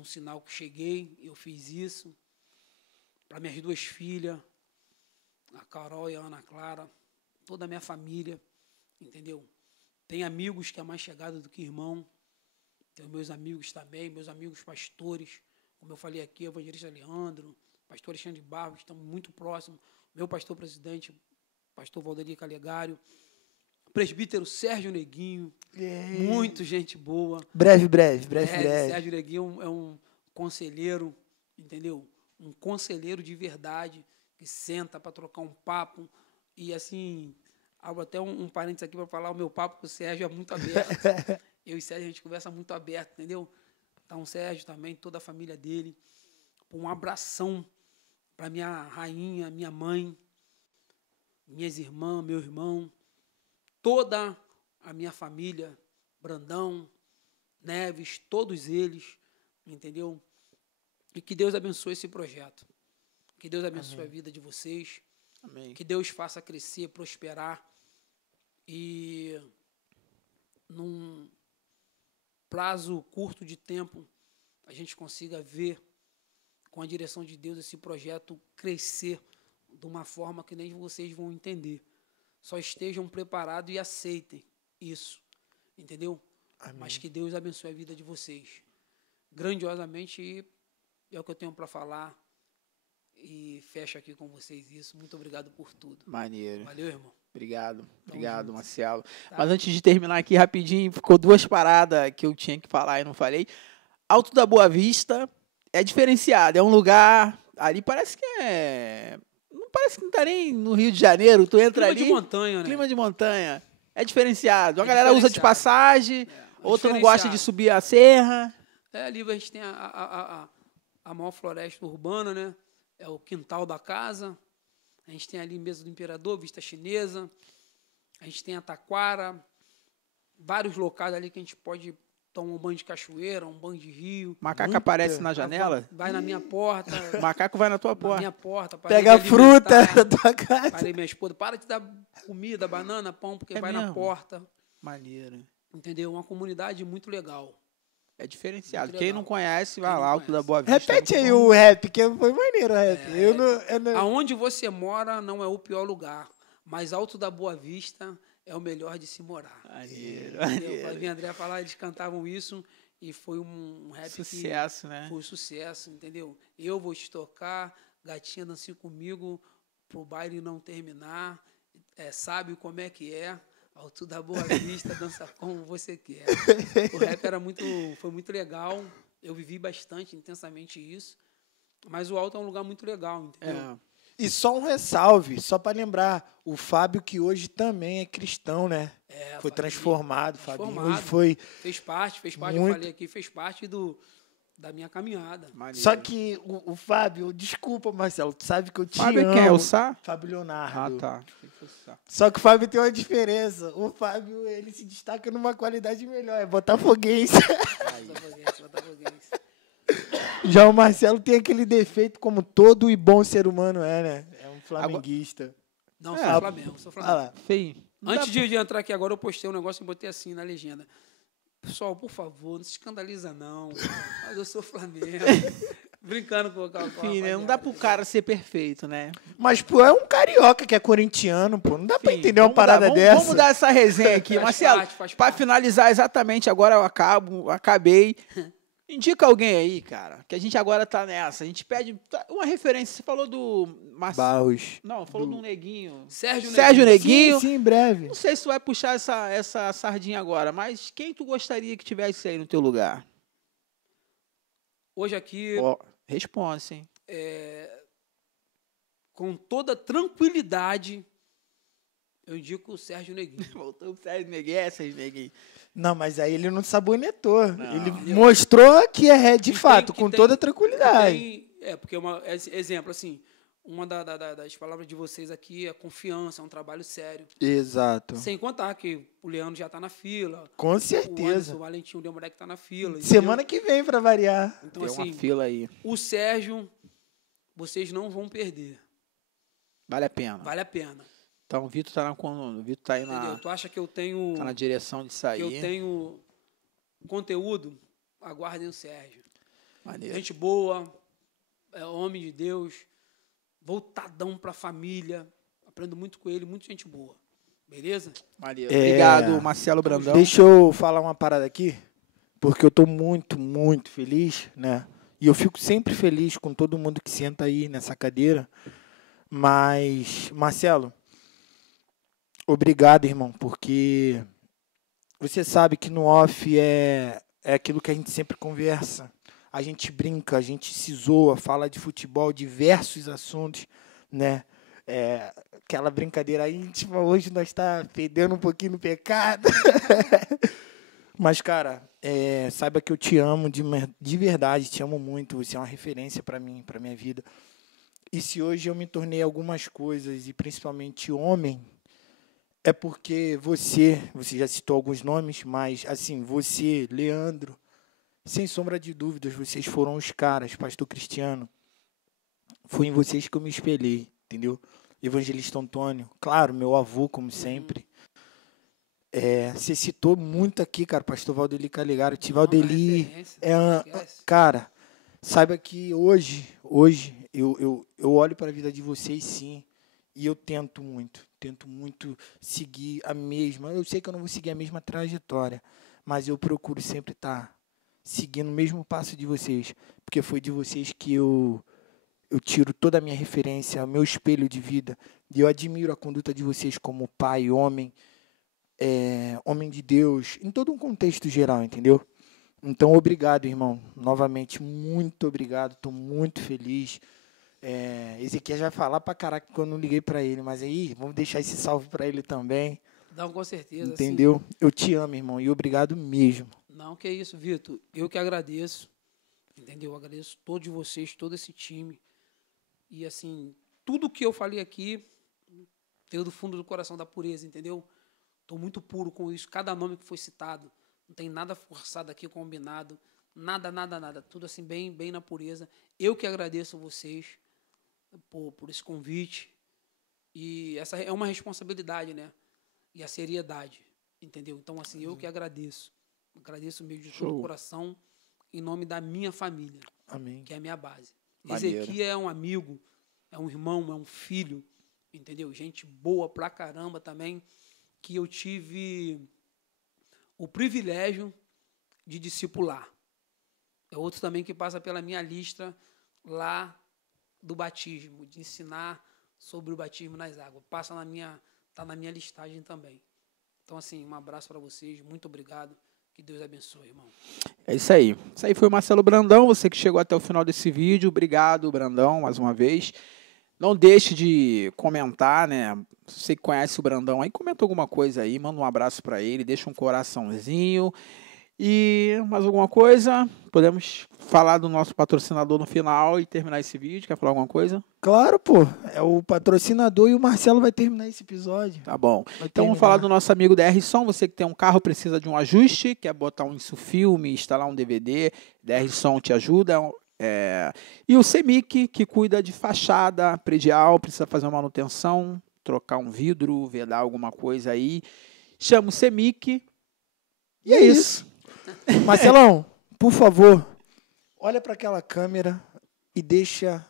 sinal que cheguei. Eu fiz isso. Para minhas duas filhas, a Carol e a Ana Clara, toda a minha família, entendeu? Tem amigos que é mais chegado do que irmão. Tenho meus amigos também, meus amigos pastores, como eu falei aqui, o evangelista Leandro, pastor Alexandre Barros, estamos muito próximos. Meu pastor presidente, pastor Valdemir Calegário, presbítero Sérgio Neguinho, muito gente boa. Breve. Sérgio Neguinho é um conselheiro, entendeu? Um conselheiro de verdade, que senta para trocar um papo. E, assim, abro até um parênteses aqui para falar, o meu papo com o Sérgio é muito aberto. Eu e o Sérgio, a gente conversa muito aberto, entendeu? Então, o Sérgio também, toda a família dele. Um abração para minha rainha, minha mãe, minhas irmãs, meu irmão, toda a minha família, Brandão, Neves, todos eles, entendeu? E que Deus abençoe esse projeto. Que Deus abençoe Amém. a vida de vocês. Amém. Que Deus faça crescer, prosperar. E num prazo curto de tempo, a gente consiga ver, com a direção de Deus, esse projeto crescer de uma forma que nem vocês vão entender. Só estejam preparados e aceitem isso. Entendeu? Amém. Mas que Deus abençoe a vida de vocês. Grandiosamente, e é o que eu tenho para falar. E fecho aqui com vocês isso. Muito obrigado por tudo. Maneiro. Valeu, irmão. Obrigado, junto. Marcelo. Tá. Mas antes de terminar aqui rapidinho, ficou duas paradas que eu tinha que falar e não falei. Alto da Boa Vista é diferenciado, é um lugar, ali parece que não parece que não tá nem no Rio de Janeiro, tu entra Clima ali, de montanha, né? clima de montanha, é diferenciado. A É galera usa de diferenciado. passagem, outra não gosta de subir a serra. Ali a gente tem a maior floresta urbana, né? É o quintal da casa. A gente tem ali Mesa do Imperador, Vista Chinesa. A gente tem a Taquara. Vários locais ali que a gente pode tomar um banho de cachoeira, um banho de rio. Macaco Muita. aparece na janela, Vai na minha porta. macaco vai na tua Na porta. minha porta. parei Pega a de fruta alimentar. da tua casa. Parei minha esposa, para de dar comida, banana, pão, porque É vai na mesmo? porta. Maneiro. Entendeu? Uma comunidade muito legal. É diferenciado. Muito Quem legal. não conhece, vai Quem lá, não Alto da conhece. Boa Vista. Repete muito aí bom. o rap, que foi maneiro o rap. Eu não... Aonde você mora não é o pior lugar, mas Alto da Boa Vista é o melhor de se morar. Maneiro, Eu maneiro. e a André falar, eles cantavam isso e foi um rap Sucesso, né? que foi sucesso, entendeu? Eu vou te tocar, gatinha dance comigo, pro baile não terminar, sabe como é que é, Alto da Boa Vista, dança como você quer. O rap foi muito legal, eu vivi bastante, intensamente isso, mas o Alto é um lugar muito legal, entendeu? É. E só um ressalve, só para lembrar, o Fábio, que hoje também é cristão, né? Foi Fabinho, transformado, Fabinho. Hoje transformado. foi... Fez parte, Muito. eu falei aqui, fez parte da minha caminhada. Maneiro. Só que o Fábio, desculpa, Marcelo, tu sabe que eu te Fábio amo. quem é? O Sá? Fábio Leonardo. Ah, tá. Achei que fosse o Sá. Só que o Fábio tem uma diferença. O Fábio, ele se destaca numa qualidade melhor, é botafoguense. Botafoguense. Já o Marcelo tem aquele defeito, como todo e bom ser humano é, né? É um flamenguista. Não, É, sou Flamengo, sou Olha Flamengo. lá. Feio. Não dá Antes de entrar aqui agora, eu postei um negócio e botei assim na legenda. Pessoal, por favor, não se escandaliza não, mas eu sou Flamengo. Brincando com a Enfim, né? Não dá pro cara ser perfeito, né? Mas, pô, é um carioca que é corintiano, pô. Não dá pra Enfim, entender uma vamos parada mudar, dessa. Vamos mudar essa resenha aqui. Faz Marcelo, parte, faz para parte. finalizar exatamente, agora eu acabei. Indica alguém aí, cara, que a gente agora tá nessa. A gente pede uma referência. Você falou do Barros. Não, falou do Neguinho. Sérgio Neguinho. Sim, em breve. Não sei se tu vai puxar essa sardinha agora, mas quem tu gostaria que tivesse aí no teu lugar? Hoje aqui, Ó, responde, hein? com toda tranquilidade, eu indico o Sérgio Neguinho. Voltou o Sérgio Neguinho, Sérgio Neguinho. Não, mas aí ele não sabonetou. Não. Ele mostrou que é de Que fato, tem- com que toda tem- tranquilidade. Porque exemplo, assim, uma das palavras de vocês aqui é confiança, é um trabalho sério. Exato. Sem contar que o Leandro já está na fila. Com O certeza. Anderson, o Valentim, o Demoreque está na fila. entendeu? Semana que vem, pra variar. Então, Tem assim, uma fila aí. o Sérgio, vocês não vão perder. Vale a pena. Vale a pena. Então o Vitor tá o Vitor tá aí Entendeu? Tu acha que eu tenho, tá na direção de sair. que eu tenho conteúdo? Aguardem o Sérgio. Maneiro. Gente boa, é homem de Deus, voltadão para a família. Aprendo muito com ele, muita gente boa. Beleza? Maneiro. É. Obrigado, Marcelo Brandão. Deixa eu falar uma parada aqui, porque eu tô muito, muito feliz, né? E eu fico sempre feliz com todo mundo que senta aí nessa cadeira. Mas, Marcelo, Obrigado, irmão, porque você sabe que no off é aquilo que a gente sempre conversa. A gente brinca, a gente se zoa, fala de futebol, diversos assuntos, né? Aquela brincadeira aí, tipo, hoje nós tá fedendo um pouquinho no pecado. Mas, cara, saiba que eu te amo de verdade, te amo muito. Você é uma referência para mim, para minha vida. E se hoje eu me tornei algumas coisas, e principalmente homem, é porque você já citou alguns nomes, mas, assim, você, Leandro, sem sombra de dúvidas, vocês foram os caras, Pastor Cristiano. Foi em vocês que eu me espelhei, entendeu? Evangelista Antônio, claro, meu avô, como sempre. Você citou muito aqui, cara, Pastor Valdeli Caligari. Valdeli, cara, saiba que hoje eu olho para a vida de vocês, sim, e eu tento muito seguir a mesma. Eu sei que eu não vou seguir a mesma trajetória, mas eu procuro sempre estar seguindo o mesmo passo de vocês, porque foi de vocês que eu tiro toda a minha referência, o meu espelho de vida, e eu admiro a conduta de vocês como pai, homem de Deus, em todo um contexto geral, entendeu? Então, obrigado, irmão. Novamente, muito obrigado. Estou muito feliz. Ezequiel já vai falar pra caraca que eu não liguei para ele, mas aí, vamos deixar esse salve para ele também. Não, com certeza. Entendeu? Sim. Eu te amo, irmão, e obrigado mesmo. Não, que isso, Vitor. Eu que agradeço, entendeu? Eu agradeço todos vocês, todo esse time. E, assim, tudo que eu falei aqui veio do fundo do coração, da pureza, entendeu? Estou muito puro com isso. Cada nome que foi citado, não tem nada forçado aqui, combinado. Nada. Tudo assim, bem na pureza. Eu que agradeço a vocês por esse convite. E essa é uma responsabilidade, né? E a seriedade, entendeu? Então, assim, eu que agradeço. Agradeço mesmo de todo o coração, em nome da minha família. Amém. Que é a minha base. Maneiro. Ezequiel é um amigo, é um irmão, é um filho, entendeu? Gente boa pra caramba também, que eu tive o privilégio de discipular. É outro também que passa pela minha lista lá do batismo, de ensinar sobre o batismo nas águas. Tá na minha listagem também. Então, assim, um abraço para vocês, muito obrigado. Que Deus abençoe, irmão. É isso aí. Isso aí foi o Marcelo Brandão, você que chegou até o final desse vídeo. Obrigado, Brandão, mais uma vez. Não deixe de comentar, né? Se você conhece o Brandão aí, comenta alguma coisa aí, manda um abraço para ele, deixa um coraçãozinho. E mais alguma coisa? Podemos falar do nosso patrocinador no final e terminar esse vídeo. Quer falar alguma coisa? Claro, pô. É o patrocinador e o Marcelo vai terminar esse episódio. Tá bom. Então vamos falar do nosso amigo DR-Som. Você que tem um carro, precisa de um ajuste, quer botar um insufilme, instalar um DVD, DR-Som te ajuda. E o CEMIC, que cuida de fachada predial, precisa fazer uma manutenção, trocar um vidro, vedar alguma coisa aí. Chama o CEMIC. E é isso. Marcelão, por favor, olha para aquela câmera e deixa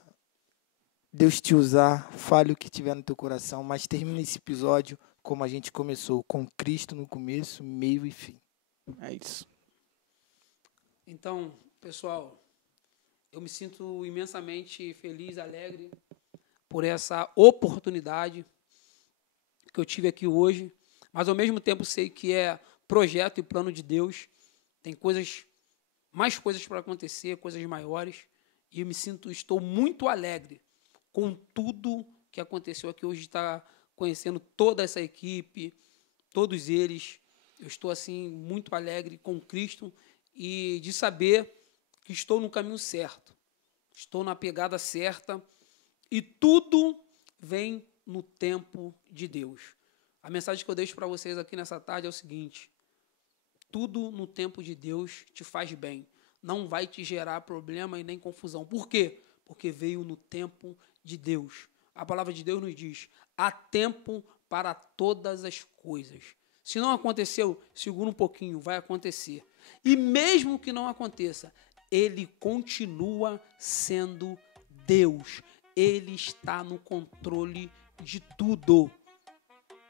Deus te usar, fale o que tiver no teu coração, mas termine esse episódio como a gente começou, com Cristo no começo, meio e fim. É isso. Então, pessoal, eu me sinto imensamente feliz, alegre por essa oportunidade que eu tive aqui hoje, mas ao mesmo tempo sei que é projeto e plano de Deus. Tem mais coisas para acontecer, coisas maiores, e estou muito alegre com tudo que aconteceu aqui hoje, está conhecendo toda essa equipe, todos eles. Eu estou assim muito alegre com Cristo e de saber que estou no caminho certo, estou na pegada certa e tudo vem no tempo de Deus. A mensagem que eu deixo para vocês aqui nessa tarde é o seguinte: tudo no tempo de Deus te faz bem. Não vai te gerar problema e nem confusão. Por quê? Porque veio no tempo de Deus. A palavra de Deus nos diz: há tempo para todas as coisas. Se não aconteceu, segura um pouquinho, vai acontecer. E mesmo que não aconteça, Ele continua sendo Deus. Ele está no controle de tudo.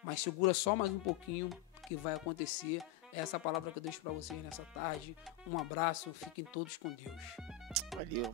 Mas segura só mais um pouquinho que vai acontecer. Essa é a palavra que eu deixo para vocês nessa tarde. Um abraço, fiquem todos com Deus. Valeu.